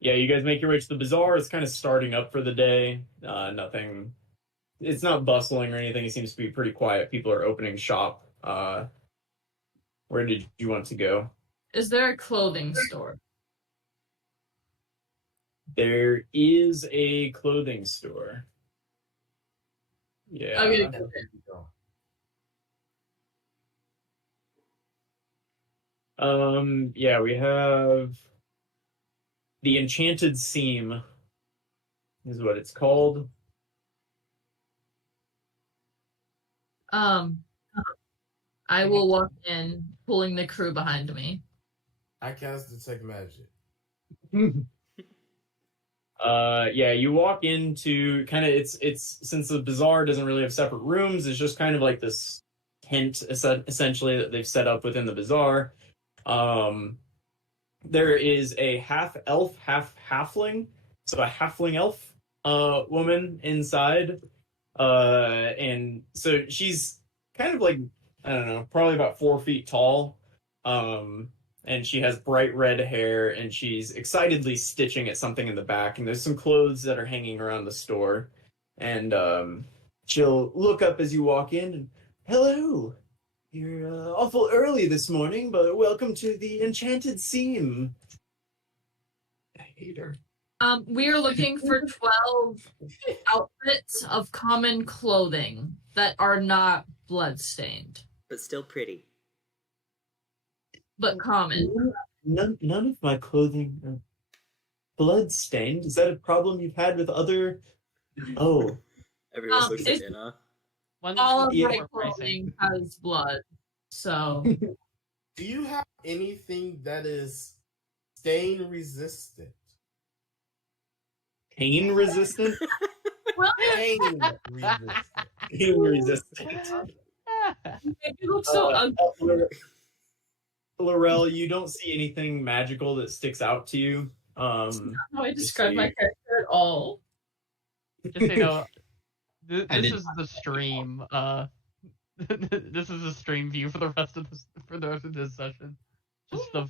Yeah, you guys make your way to the bazaar. It's kind of starting up for the day. Nothing. It's not bustling or anything. It seems to be pretty quiet. People are opening shop. Where did you want to go? Is there a clothing store? There is a clothing store. Yeah. Okay. There you go. Yeah, we have the Enchanted Seam is what it's called. I will walk in, pulling the crew behind me. I cast detect magic. Yeah, you walk into kind of it's since the bazaar doesn't really have separate rooms, it's just kind of like this tent essentially that they've set up within the bazaar. There is a half elf, half halfling, so a halfling elf woman inside. And so she's kind of like, I don't know, probably about 4 feet tall. And she has bright red hair, and she's excitedly stitching at something in the back. And there's some clothes that are hanging around the store. And she'll look up as you walk in, and hello, you're awful early this morning, but welcome to the Enchanted Seam. I hate her. We are looking for 12 outfits of common clothing that are not bloodstained, But still pretty. but common. None of my clothing are blood-stained. Is that a problem you've had with other... Oh. Everyone looks at it's- Inna. one's All of Yeah. my more pricing. clothing has blood, so Do you have anything that is stain resistant? Pain resistant? Pain resistant. Pain resistant. you look so ugly. Laurel, you don't see anything magical that sticks out to you. How I describe my character at all. Just so you know, this I did is the stream. This is the stream view for the rest of this session. Just the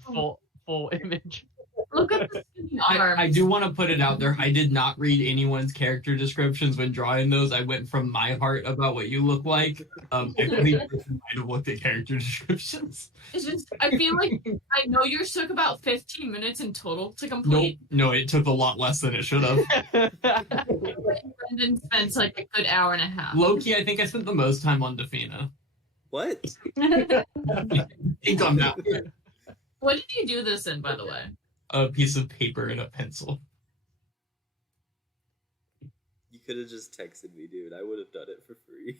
full image. Look at the skinny arms. I do want to put it out there. I did not read anyone's character descriptions when drawing those. I went from my heart about what you look like. I believe I might have looked at character descriptions. It's just, I feel like I know yours took about 15 minutes in total to Nope. complete. No, it took a lot less than it should have. Brendan spent like a good hour and a half. Loki, I think I spent the most time on Defina. What? I think on that one. What did you do this in, by the way? A piece of paper and a pencil. You could have just texted me, dude. I would have done it for free.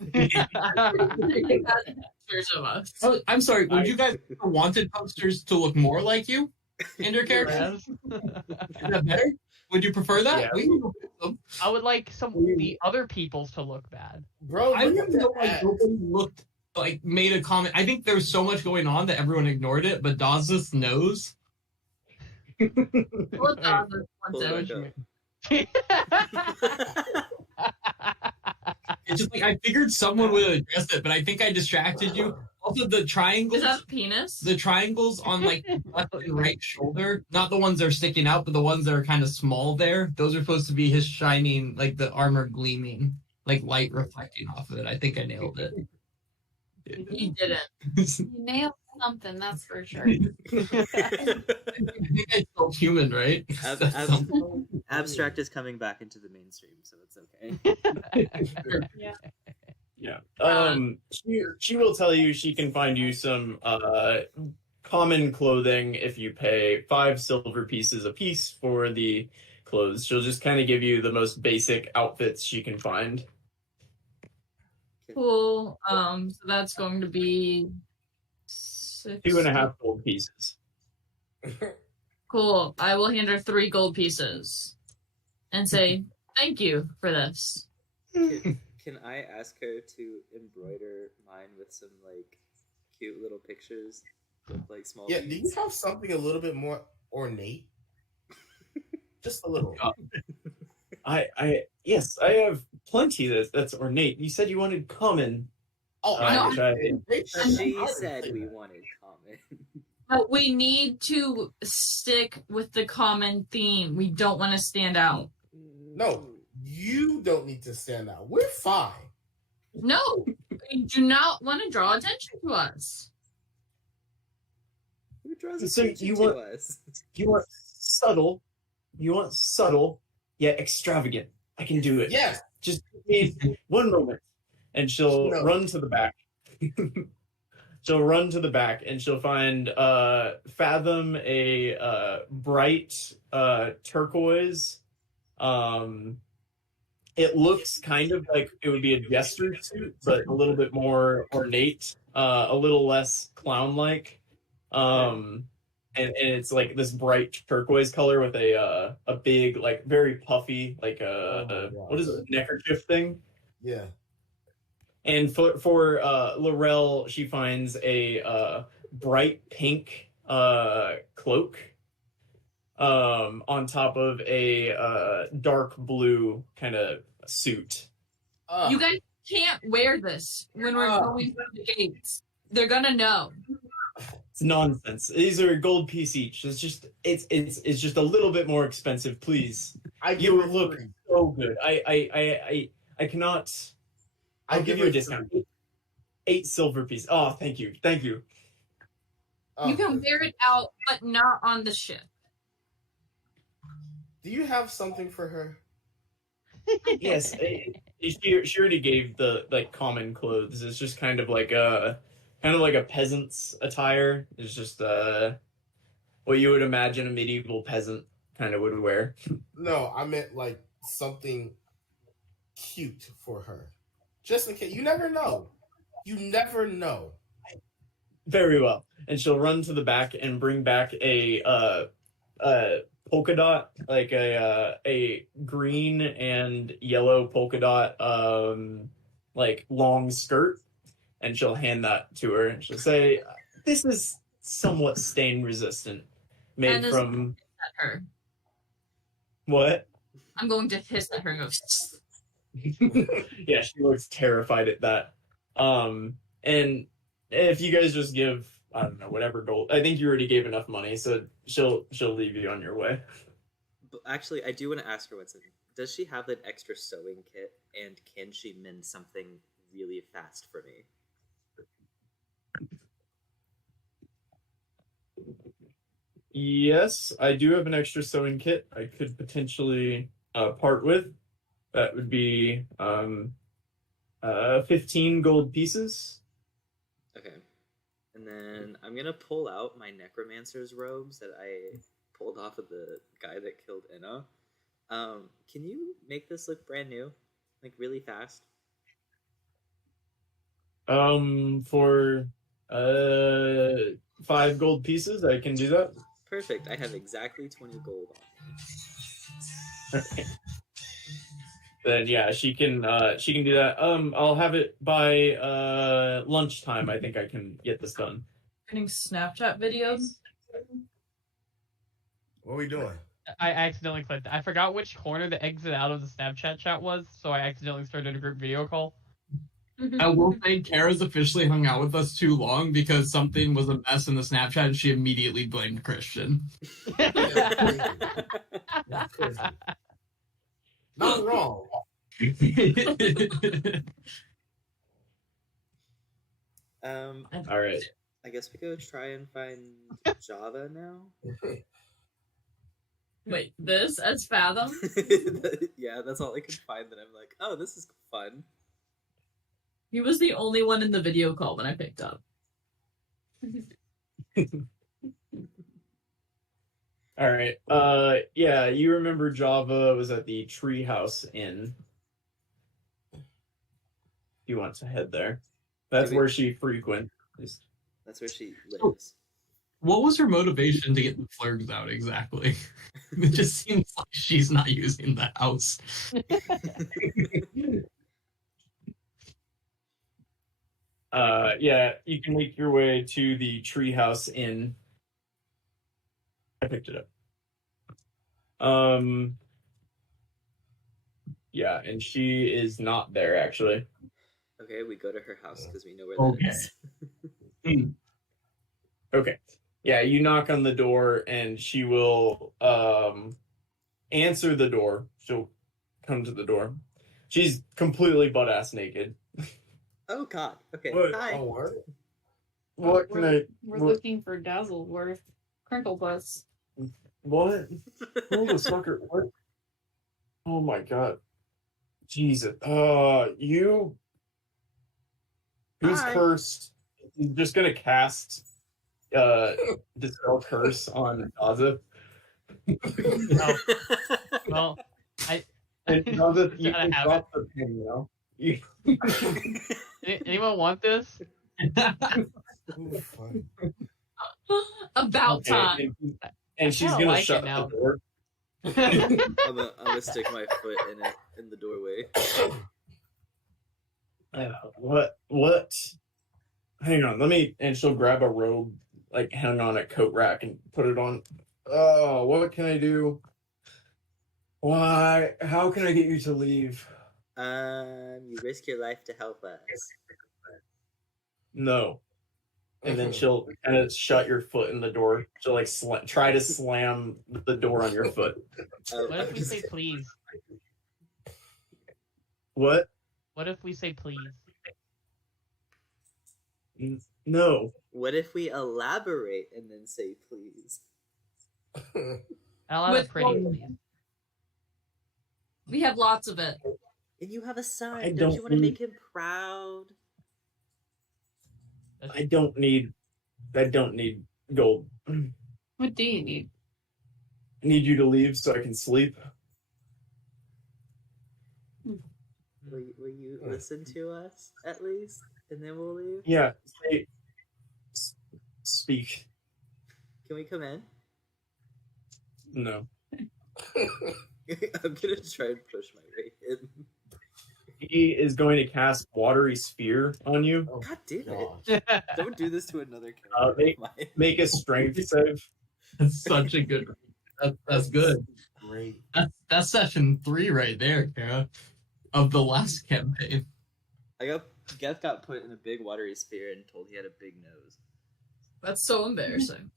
Pictures of us. Oh, I'm sorry. Would you guys ever wanted posters to look more like you in your character? Is that better? Would you prefer that? Yeah. We can go with them. I would like the other people's to look bad. Bro, I look didn't at know that. like nobody looked like made a comment. I think there was so much going on that everyone ignored it, but Dazis knows. Look on this Pull one it too. back It's just like I figured someone would address it, but I think I distracted you. Also, the triangles. Is that a penis? The triangles on like left and right shoulder, not the ones that are sticking out, but the ones that are kind of small there. Those are supposed to be his shining, like the armor gleaming, like light reflecting off of it. I think I nailed it. He didn't. You nailed something, that's for sure. I think I felt human, right? Abstract is coming back into the mainstream, so it's okay. Yeah. She will tell you she can find you some common clothing if you pay 5 silver pieces a piece for the clothes. She'll just kind of give you the most basic outfits she can find. Cool. So that's going to be 2.5 gold pieces. Cool. I will hand her 3 gold pieces and say thank you for this. Can I ask her to embroider mine with some like cute little pictures with like small Yeah, do you beads? have something a little bit more ornate? Just a little. Yes, I have plenty that's ornate. You said you wanted common. Oh, No. She said we wanted common. But we need to stick with the common theme. We don't want to stand out. No, you don't need to stand out. We're fine. No, we do not want to draw attention to us. Who draws So attention you to want- us? You want subtle. You want subtle, yet extravagant. I can do it. Yes. Just give me 1 moment. And she'll No. run to the back. She'll run to the back and she'll find Fathom a bright turquoise. It looks kind of like it would be a jester suit, but a little bit more ornate, a little less clown-like. And it's like this bright turquoise color with a big, like very puffy, like what is it, neckerchief thing? Yeah. And for Laurel, she finds a bright pink cloak on top of a dark blue kind of suit. You guys can't wear this when we're going through the gates. They're gonna know. It's nonsense. These are a gold piece each. It's just just a little bit more expensive, please. You look so good. I cannot. I'll give you a discount. 8 silver pieces. Oh, thank you. You can wear it out, but not on the ship. Do you have something for her? Yes, she already gave the like common clothes. It's just kind of like a peasant's attire. It's just what you would imagine a medieval peasant kind of would wear. No, I meant like something cute for her. Just in case. You never know. You never know. Very well. And she'll run to the back and bring back a polka dot, like a green and yellow polka dot like long skirt, and she'll hand that to her and she'll say, "This is somewhat stain resistant, made And from At her. what?" I'm going to hiss at her and go, Yeah, she looks terrified at that. And if you guys just give, I don't know, whatever gold, I think you already gave enough money, so she'll leave you on your way. But actually, I do want to ask her what's in. Does she have an extra sewing kit, and can she mend something really fast for me? Yes, I do have an extra sewing kit I could potentially part with. That would be 15 gold pieces. Okay. And then I'm gonna pull out my necromancer's robes that I pulled off of the guy that killed Inna. Can you make this look brand new? Like really fast? For 5 gold pieces, I can do that. Perfect. I have exactly 20 gold on me. Then yeah, she can do that. I'll have it by lunchtime. I think I can get this done. getting Snapchat videos. What are we doing? I accidentally clicked. I forgot which corner the exit out of the Snapchat chat was, so I accidentally started a group video call. I will say Kara's officially hung out with us too long because something was a mess in the Snapchat and she immediately blamed Christian. That's crazy. Not wrong. All right. I guess we go try and find Java now. Wait, this as Fathom? Yeah, that's all I could find. That I'm like, oh, this is fun. He was the only one in the video call when I picked up. All right. Yeah, you remember Java was at the Treehouse Inn. You want to head there. That's where she frequents. That's where she lives. What was her motivation to get the flirgs out exactly? It just seems like she's not using the house. Yeah, you can make your way to the Treehouse Inn. I picked it up. Yeah, and she is not there actually. Okay, we go to her house because we know where that is. Okay. Yeah, you knock on the door and she will answer the door. She'll come to the door. She's completely butt-ass naked. Oh god. Okay. What? Hi. Oh, word? What can I... We're what- looking for Dazzleworth. Crinkle Bus. What? Who the sucker? What? Oh my god. Jesus. You... Who's Hi. cursed? He's just gonna cast Dispel Curse on Azif. Well, And Azif, you Gotta can have drop the pin, you know? You... anyone want this? Ooh, fun. About Okay, time. and she's kinda gonna like it shut now. the door. I'm gonna stick my foot in the doorway. What? Hang on, and she'll grab a robe, like hang on a coat rack and put it on. Oh, what can I do? Why? How can I get you to leave? You risk your life to help us. No. And then she'll kind of shut your foot in the door. She'll like try to slam the door on your foot. What if we say please? What? What if we say please? No. What if we elaborate and then say please? I'll have a With pretty what? please. We have lots of it. And you have a son. I Don't you don't want to need- make him proud? I don't need gold. What do you need? I need you to leave so I can sleep. Will you listen to us at least, and then we'll leave? Yeah. Speak. Can we come in? No. I'm gonna try and push my way in. He is going to cast Watery Sphere on you. Oh, God damn God. it! Don't do this to another character. of mine. Make a strength save. That's such a good. That's good. Great. That's session 3 right there, Kara, of the last campaign. Geth got put in a big watery sphere and told he had a big nose. That's so embarrassing.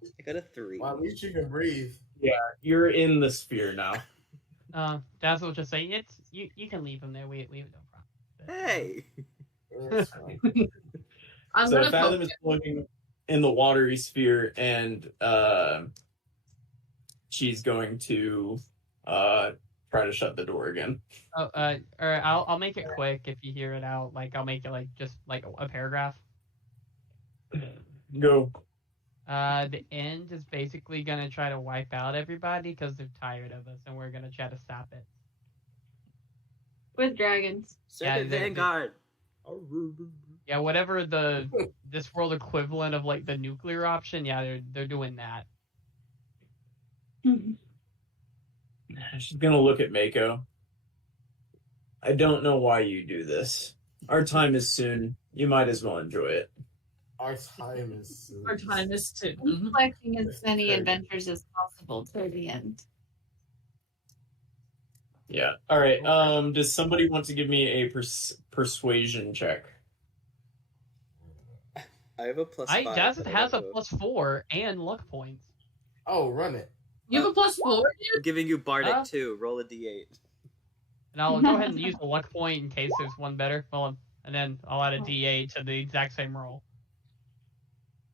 I got a 3. Well, at least you can breathe. You're in the sphere now. Dazzle will just say it's you can leave him there. We have no problem. Hey! It's fine. I'm So gonna Fathom poke is floating in the watery sphere, and she's going to try to shut the door again. Oh, or I'll make it quick if you hear it out. Like I'll make it like just like a paragraph. Go. The end is basically gonna try to wipe out everybody because they're tired of us, and we're gonna try to stop it. With dragons. Serpent they- Vanguard! Yeah, whatever this world equivalent of like the nuclear option. Yeah, they're doing that. She's gonna look at Mako. I don't know why you do this. Our time is soon. You might as well enjoy it. Our time is soon. Our time is too. I'm collecting as many adventures as possible to the end. Yeah. All right. Does somebody want to give me a persuasion check? I have a +5. Dazzle but I has a don't know. +4 and luck points. Oh, run it. You have a +4, I'm dude? giving you Bardic Huh? too. Roll a d8. And I'll go ahead and use the luck point in case there's one better. Well, and then I'll add a D8 to the exact same roll.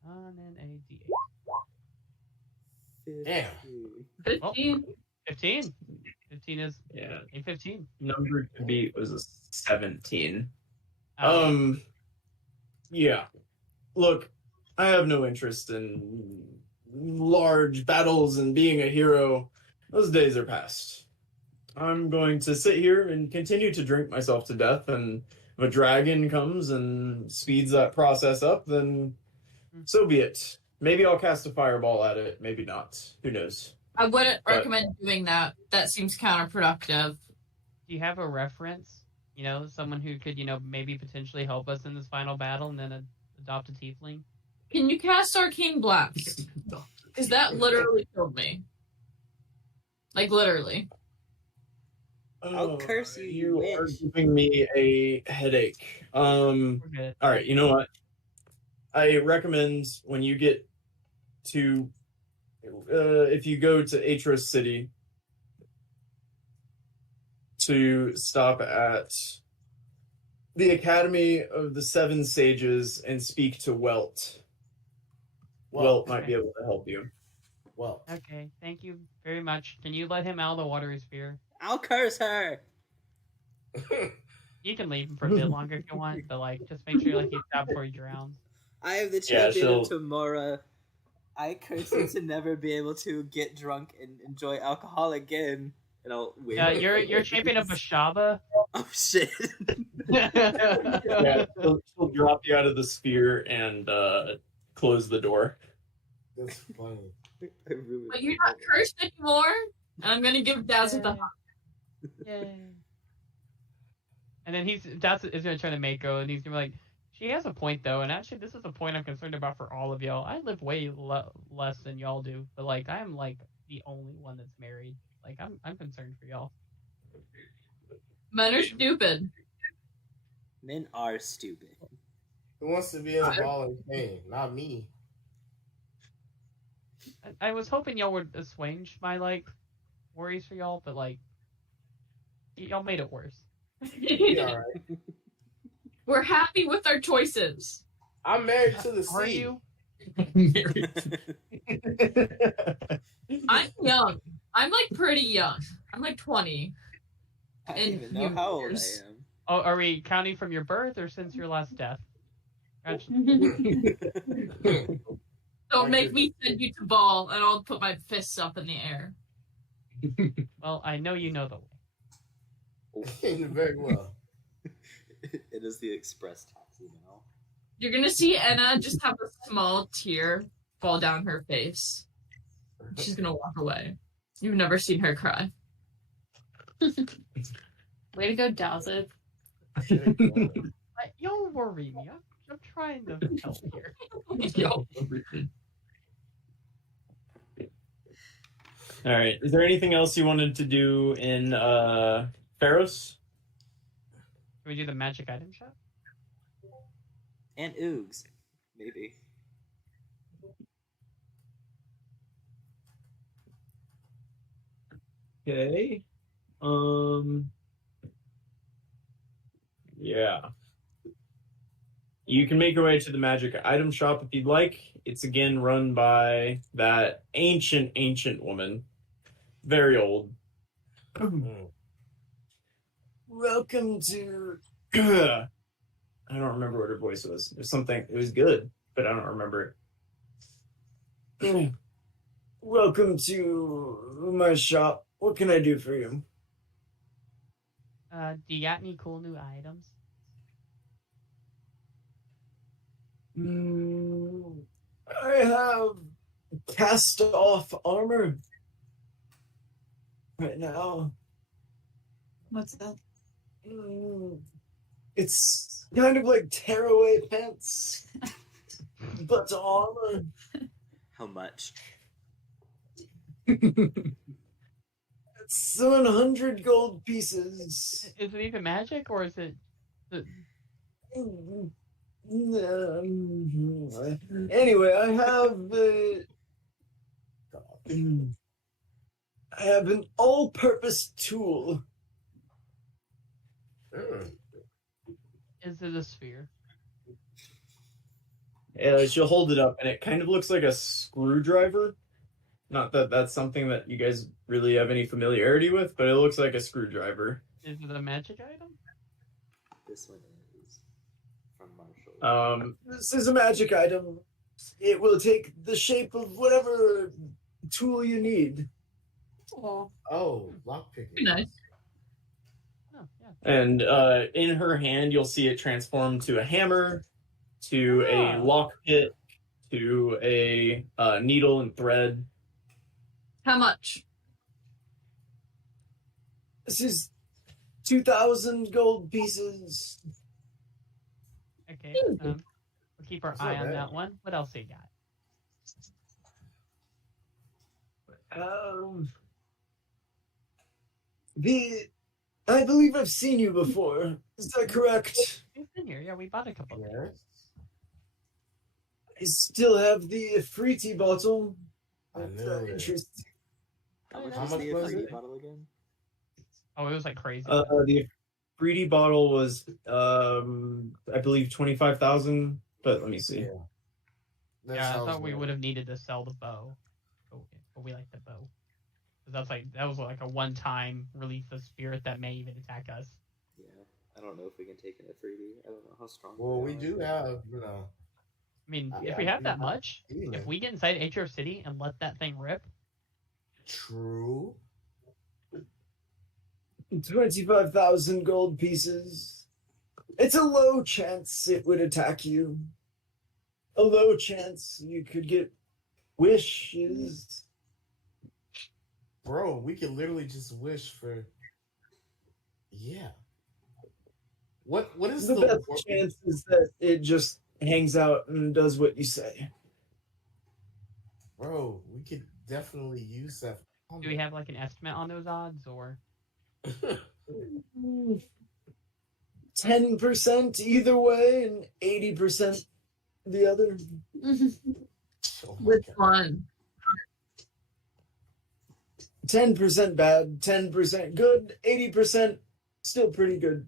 And then a D8. Damn. 15. 15. 15 is Yeah. a 15. Number to beat was a 17. Oh. Yeah. Look, I have no interest in large battles and being a hero, those days are past. I'm going to sit here and continue to drink myself to death, and if a dragon comes and speeds that process up, then so be it. Maybe I'll cast a fireball at it, maybe not. Who knows? I wouldn't recommend doing that. That seems counterproductive. Do you have a reference? You know, someone who could, maybe potentially help us in this final battle and then adopt a tiefling? Can you cast Arcane Blast? Because that literally killed me. Like, literally. I'll curse you, You are witch. giving me a headache. We're good. All right, you know what? I recommend when you get to, if you go to Aetros City, to stop at the Academy of the Seven Sages and speak to Welt. Welt might be able to help you. Well, Okay, thank you very much. Can you let him out of the watery sphere? I'll curse her. You can leave him for a bit longer if you want, but just make sure he's out before he drowns. I am the champion of Tamora. I curse you to never be able to get drunk and enjoy alcohol again. And I'll win. Yeah, you're champion of Bashaba. Oh shit. Yeah, she'll drop you out of the sphere and close the door. that's funny. But you're not cursed anymore. And I'm gonna give Dazzle the Yay. And then Daz is gonna try to make go, and he's gonna be like, she has a point though, and actually this is a point I'm concerned about for all of y'all. I live way less than y'all do, but I'm the only one that's married. I'm concerned for y'all. Men are stupid. Men are stupid. Who wants to be in a ball and chain? Not me. I was hoping y'all would assuage my worries for y'all, but y'all made it worse. Be all right. We're happy with our choices. I'm married to the sea. Are you? I'm young. I'm pretty young. I'm 20. I don't even know how old I am. Oh, are we counting from your birth or since your last death? Don't make me send you to ball, and I'll put my fists up in the air. Well, I know you know the way. Very well. It is the express taxi now. You're gonna see Enna just have a small tear fall down her face. She's gonna walk away. You've never seen her cry. Way to go, Dazzle. Y'all worry me. I'm trying to help here. All right. Is there anything else you wanted to do in Pharos? Can we do the magic item shop? And oogs. Maybe. Okay. Yeah. You can make your way to the magic item shop if you'd like. It's again run by that ancient woman. Very old. Welcome to... I don't remember what her voice was. It was something... It was good, but I don't remember it. Welcome to my shop. What can I do for you? Do you got any cool new items? I have cast-off armor right now. What's that? It's kind of like tearaway pants, but armor. How much? It's 700 gold pieces. Is it even magic or is it? Anyway, I have an all-purpose tool. Is it a sphere? She'll hold it up, and it kind of looks like a screwdriver. Not that that's something that you guys really have any familiarity with, but it looks like a screwdriver. Is it a magic item? This one is from Marshall. This is a magic item. it will take the shape of whatever tool you need. Oh. Oh, lockpicking. Be nice. Oh, yeah. And in her hand, you'll see it transform to a hammer, to a lockpick, to a needle and thread. How much? This is 2,000 gold pieces. Okay. We'll keep our That's eye not on bad. that one. What else you got? I believe I've seen you before. Is that correct? We've been here. Yeah, we bought a couple of things. Yes. I still have the fruity bottle. I That's knew it. interesting. How much How was much the was free it? bottle again? Oh, it was like crazy. The fruity bottle was, I believe, 25,000. But let me see. Yeah. That Yeah, I sounds thought we right. would have needed to sell the bow. But we like the bow. 'Cause that was like a one-time relief of spirit that may even attack us. Yeah, I don't know if we can take it at 3D. I don't know how strong. Well, they we are. do have, I mean, Yeah, if we have we that have much, seen if it. we get inside Aetros City and let that thing rip, True. 25,000 gold pieces. It's a low chance it would attack you. A low chance you could get wishes. Bro, we could literally just wish for. Yeah. What is The the best chance is that it just hangs out and does what you say. Bro, we could definitely use that. do we have like an estimate on those odds, or 10% either way and 80% the other. Oh my Which God. one? 10% bad, 10% good, 80% still pretty good.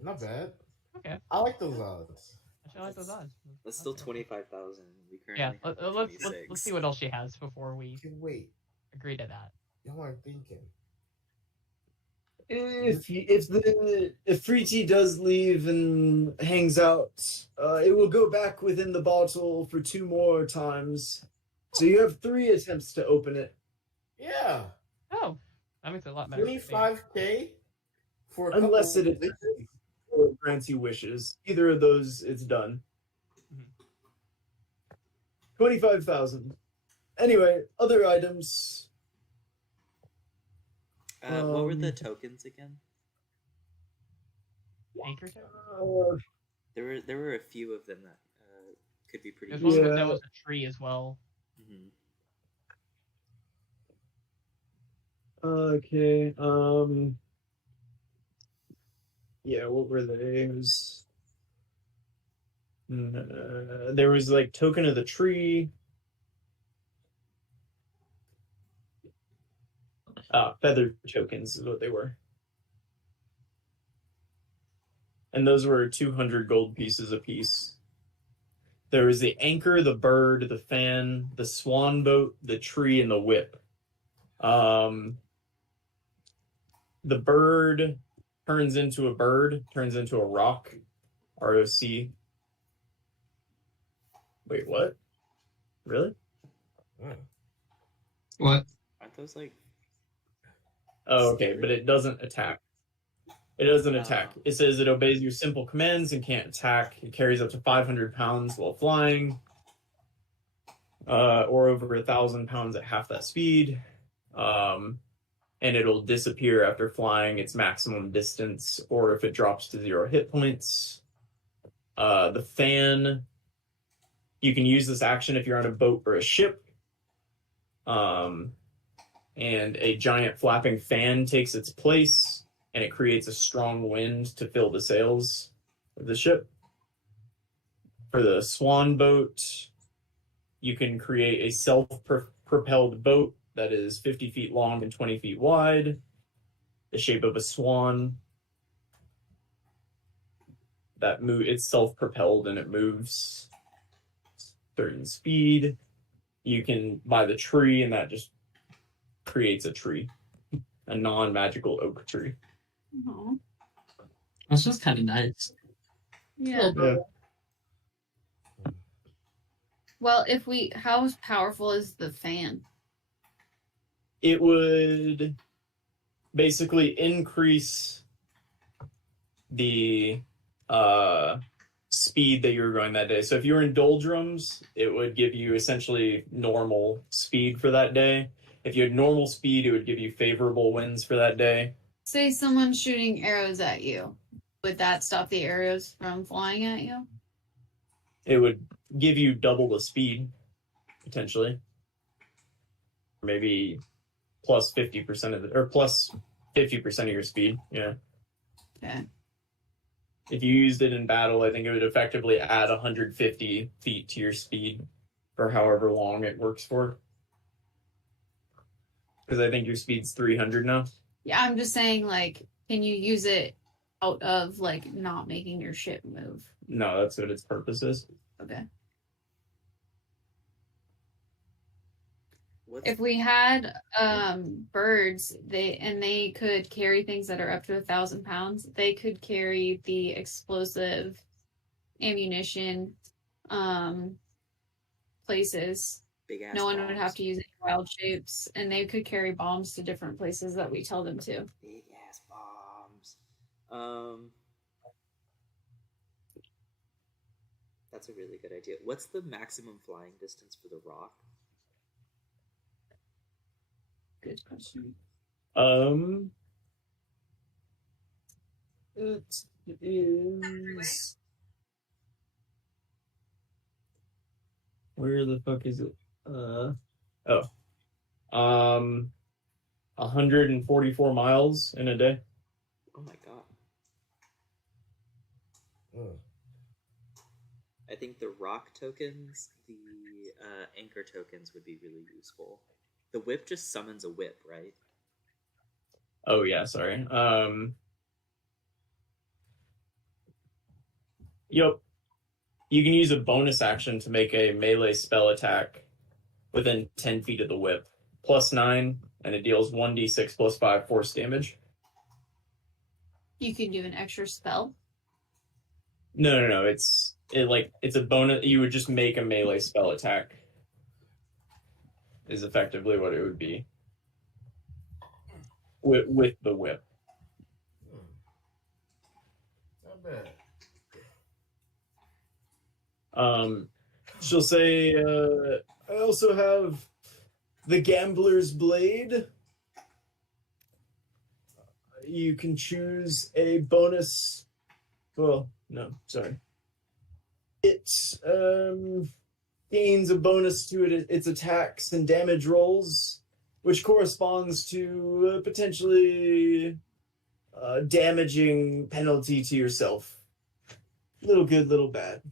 Not bad. okay? I like those odds. I should like those odds. That's still Okay. 25,000. We currently Yeah, have let's 26. see what else she has before we Okay, wait. agree to that. Y'all are thinking. If Free Tea does leave and hangs out, it will go back within the bottle for 2 more times. So you have 3 attempts to open it. Yeah. Oh, that makes it a lot better. 25K for a Unless couple it of liquids? or grants you wishes. Either of those, it's done. Mhm. 25,000. Anyway, other items. What were the tokens again? Anchor token? There were a few of them that could be pretty. There's one Yeah. that was a tree as well. Mm-hmm. Okay. Yeah, what were they? It was, There was like token of the tree. Feather tokens is what they were. And those were 200 gold pieces apiece. There was the anchor, the bird, the fan, the swan boat, the tree, and the whip. The bird turns into a rock. ROC. Wait, what? Really? What? Aren't those like? Oh, okay, but it doesn't attack. It doesn't attack. It says it obeys your simple commands and can't attack. It carries up to 500 pounds while flying, or over 1,000 pounds at half that speed. And it'll disappear after flying its maximum distance, or if it drops to 0 hit points. The fan, you can use this action if you're on a boat or a ship. And a giant flapping fan takes its place, and it creates a strong wind to fill the sails of the ship. For the swan boat, you can create a self-propelled boat that is 50 feet long and 20 feet wide, the shape of a swan. It's self-propelled and it moves certain speed. You can buy the tree, and that just creates a tree, a non-magical oak tree. Aw. That's just kind of nice. Yeah. Yeah. Well, how powerful is the fan? It would basically increase the speed that you were going that day. So if you were in doldrums, it would give you essentially normal speed for that day. If you had normal speed, it would give you favorable winds for that day. Say someone's shooting arrows at you. Would that stop the arrows from flying at you? It would give you double the speed, potentially. Maybe plus 50% of or plus 50% of your speed. Yeah. Okay. If you used it in battle, I think it would effectively add 150 feet to your speed for however long it works for. Because I think your speed's 300 now. Yeah, I'm just saying, like, can you use it out of, like, not making your ship move? No, that's what its purpose is. Okay. What's If we had birds, they could carry things that are up to 1,000 pounds. They could carry the explosive ammunition places. big ass No one bombs? would have to use any wild shapes, and they could carry bombs to different places that we tell them to. Big ass bombs. That's a really good idea. What's the maximum flying distance for the rock? Good question. It is. Where the fuck is it? 144 miles in a day. Oh my god. Mm. I think the rock tokens, the anchor tokens would be really useful. The whip just summons a whip, right? Oh yeah, sorry. Yep. You can use a bonus action to make a melee spell attack within 10 feet of the whip. +9, and it deals 1d6 plus 5 force damage. You can do an extra spell. No. It's a bonus. You would just make a melee spell attack. Is effectively what it would be. With the whip. Not bad. She'll say, I also have the Gambler's Blade. You can choose a bonus. Well, no, sorry. It gains a bonus to its attacks and damage rolls, which corresponds to potentially damaging penalty to yourself. Little good, little bad.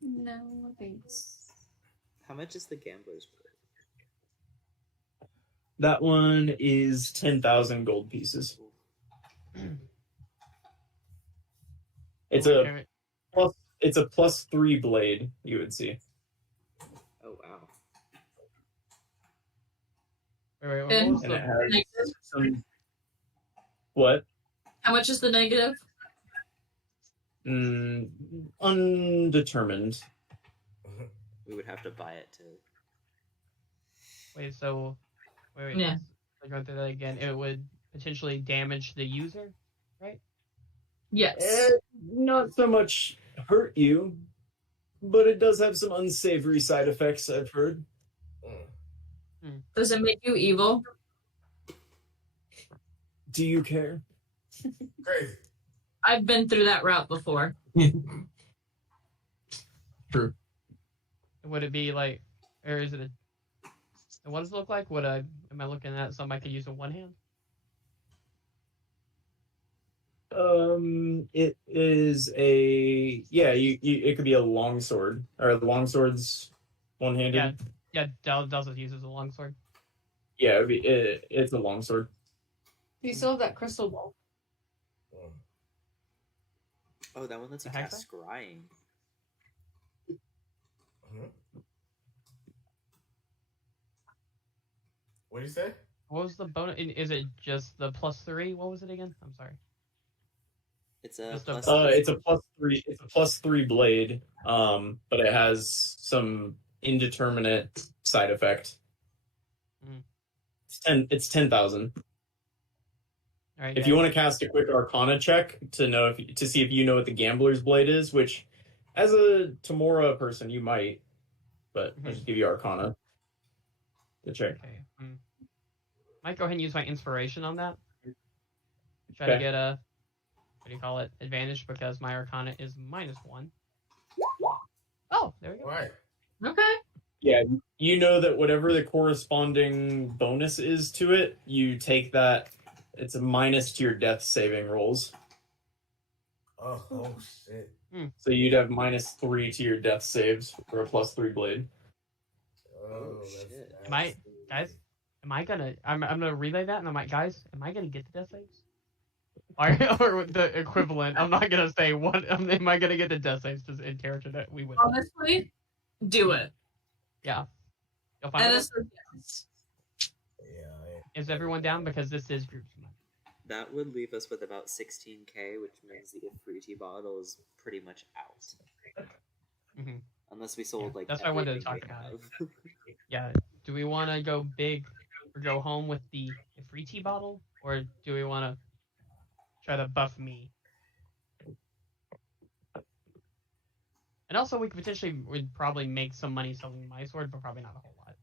No, thanks. How much is the gambler's blade? That one is 10,000 gold pieces. It's a +3 blade, you would see. Oh wow. Wait, what And- was And it the, has some... What? How much is the negative? Undetermined. We would have to buy it to. wait, so wait, Yeah. let's go through that again. It would potentially damage the user, right? Yes. Not so much hurt you, but it does have some unsavory side effects, I've heard. Does it make you evil? Do you care? Crazy. I've been through that route before. True. Would it be like, or is it what does it look like? Am I looking at something I could use in one hand? It is it could be a longsword. Or the longsword's one-handed. Yeah, Dells uses a longsword. Yeah, it's a longsword. Do you still have that crystal ball? Oh, that one lets you The cast hexa? scrying. What do you say? What was the bonus? Is it just the +3? What was it again? I'm sorry. It's a Just a- plus. It's a +3. It's a +3 blade. But it has some indeterminate side effect. Mm. It's 10,000. All right, If you want to cast a quick Arcana check to see if you know what the Gambler's Blade is, which, as a Tamora person, you might, but I'll just give you Arcana to check. Okay. Might go ahead and use my inspiration on that. Try Okay. to get a advantage because my Arcana is -1. Oh, there we go. All right. Okay. Yeah, you know that whatever the corresponding bonus is to it, you take that. It's a minus to your death saving rolls. Oh shit. So you'd have -3 to your death saves for a +3 blade. Oh, shit. Guys? I'm gonna relay that, and I'm like, guys, am I gonna get the death saves? Or the equivalent? I'm not gonna say what. Am I gonna get the death saves in character that we would? Honestly, do it. Yeah. You'll find And it. it's yes. Yeah. Is everyone down because this is group too much? That would leave us with about 16k, which means the Ifriti bottle is pretty much out. Mhm. Unless we sold like. That's what I wanted to everything talk we about. have. Yeah. Do we want to go big or go home with the free tea bottle, or do we want to try to buff me? And also, we would probably make some money selling my sword, but probably not a whole lot.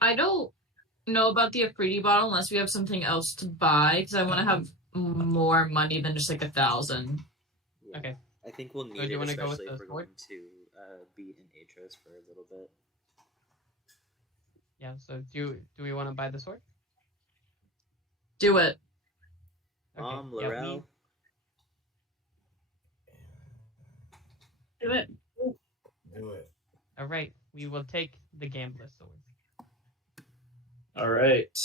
I don't know about the Afridi bottle unless we have something else to buy because I want to have more money than just like 1,000. Yeah. Okay. I think we'll need do you it, wanna go with especially the if we're sword? going to be in Aetros for a little bit. Yeah. So do we want to buy the sword? Do it. Yeah, Laurel. Do it. Do it. all right. We will take the gambler's sword. All right.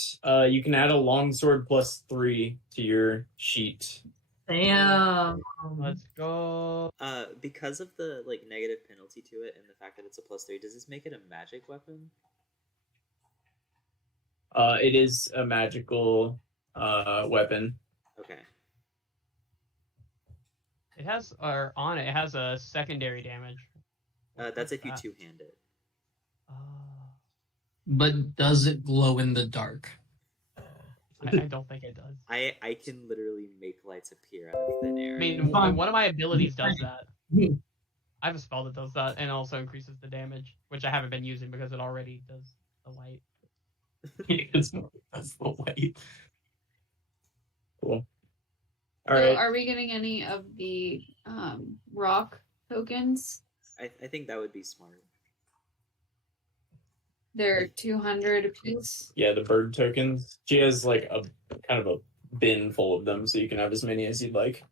You can add a longsword +3 to your sheet. Damn. Let's go. Because of the like negative penalty to it and the fact that it's a +3, does this make it a magic weapon? It is a magical weapon. Okay. It has it has a secondary damage. That's if you What's that? two-hand it. But does it glow in the dark? I don't think it does. I can literally make lights appear out of thin air. I mean, one of my abilities does that. I have a spell that does that and also increases the damage, which I haven't been using because it already does the light. That's the light. Cool. So All right. are we getting any of the rock tokens? I think that would be smart. They're 200 apiece. Yeah, the bird tokens. She has like a kind of a bin full of them, so you can have as many as you'd like.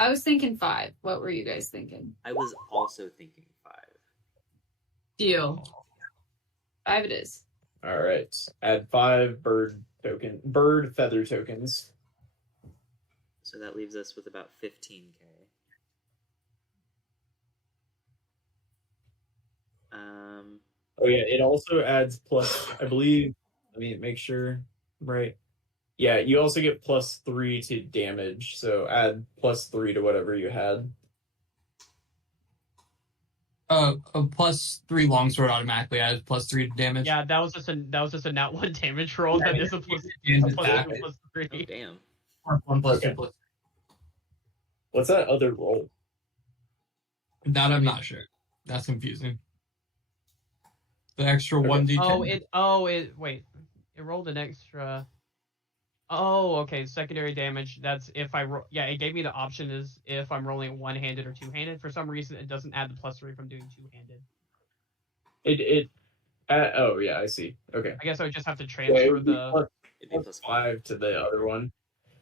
I was thinking 5. What were you guys thinking? I was also thinking 5. Deal. 5 it is. All right. Add 5 bird feather tokens. So that leaves us with about 15k. Oh yeah, it also adds plus, I believe, let me make sure, right? Yeah, you also get +3 to damage, so add +3 to whatever you had. A +3 longsword automatically adds +3 to damage. Yeah, that was just a nat 1 damage roll. That is a plus And a plus attack. 2 plus Oh 3. damn. 1 + 2 Okay. plus. What's that other roll? That I'm not sure. That's confusing. The extra Okay. 1d10. Wait. It rolled an extra. Oh, okay. Secondary damage. That's if I roll. Yeah, it gave me the option is if I'm rolling one-handed or two-handed. For some reason, it doesn't add the +3 from doing two-handed. Oh yeah, I see. Okay. I guess I would just have to Yeah, it transfer would be the. It'd be plus 5 to the other one.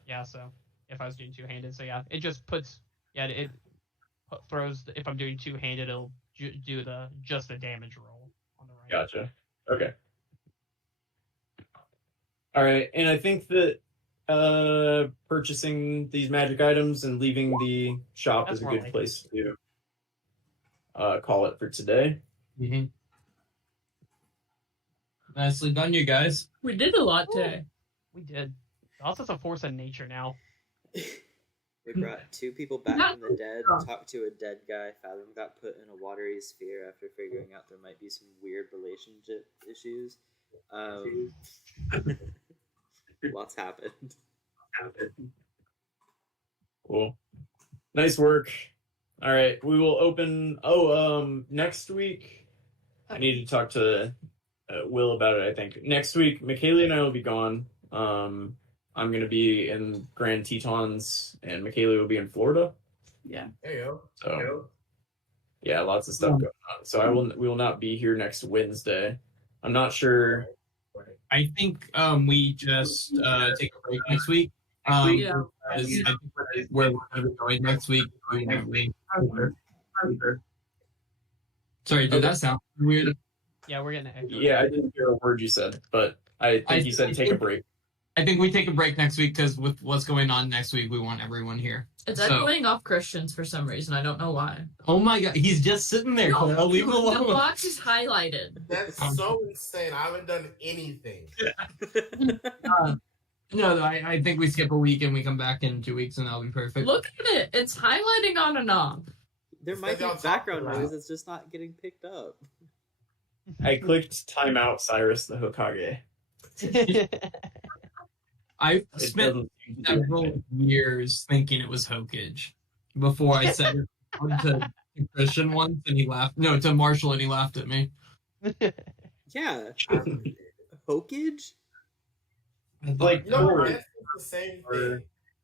Yeah, so if I was doing two-handed, so yeah, it just puts. Yeah, it throws. If I'm doing two-handed, it'll do just the damage roll on the right. Gotcha. Okay. All right, and I think that purchasing these magic items and leaving the shop That's is a more good like place to call it for today. Mm-hmm. Nicely done, you guys. We did a lot today. We did. Also, it's a force of nature now. We brought 2 people back Not from the dead, wrong. talked to a dead guy. Fathom got put in a watery sphere after figuring out there might be some weird relationship issues. Lots happened. Cool. Nice work. All right, we will open. Next week, I need to talk to Will about it. I think next week, Michaela and I will be gone. I'm gonna be in Grand Tetons, and Michaela will be in Florida. Yeah. There you go. So, yeah, lots of stuff going on. So we will not be here next Wednesday. I'm not sure. I think we just take a break next week. Yeah. I think where we're going to be going next week. Sorry, did that sound weird? Yeah, we're getting an echo. Yeah, I didn't hear a word you said, but I think you said take a break. I think we take a break next week because with what's going on next week, we want everyone here. It's So- echoing off Christians for some reason. I don't know why. Oh my god, he's just sitting there. Clara. Leave him The alone. box is highlighted. That's so insane. I haven't done anything. No, I think we skip a week and we come back in 2 weeks and that'll be perfect. Look at it. It's highlighting on and off. There might be Y'all talk background about it. noise, it's just not getting picked up. I clicked timeout Cyrus the Hokage. I It spent doesn't seem to do several anything. years thinking it was Hokage before I said it to Christian once and he laughed. No, to Marshall and he laughed at me. Yeah. Hokage? Like, No, or- that's the same thing.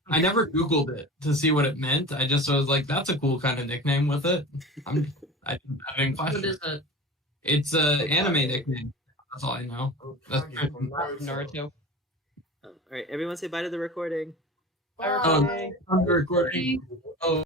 I never Googled it to see what it meant. I just was like, that's a cool kind of nickname with it. I didn't What question. is it? It's an anime nickname. That's all I know. That's Hokage from Naruto. Alright, everyone say bye to the recording. Bye, Oh, recording. I'm recording. Oh.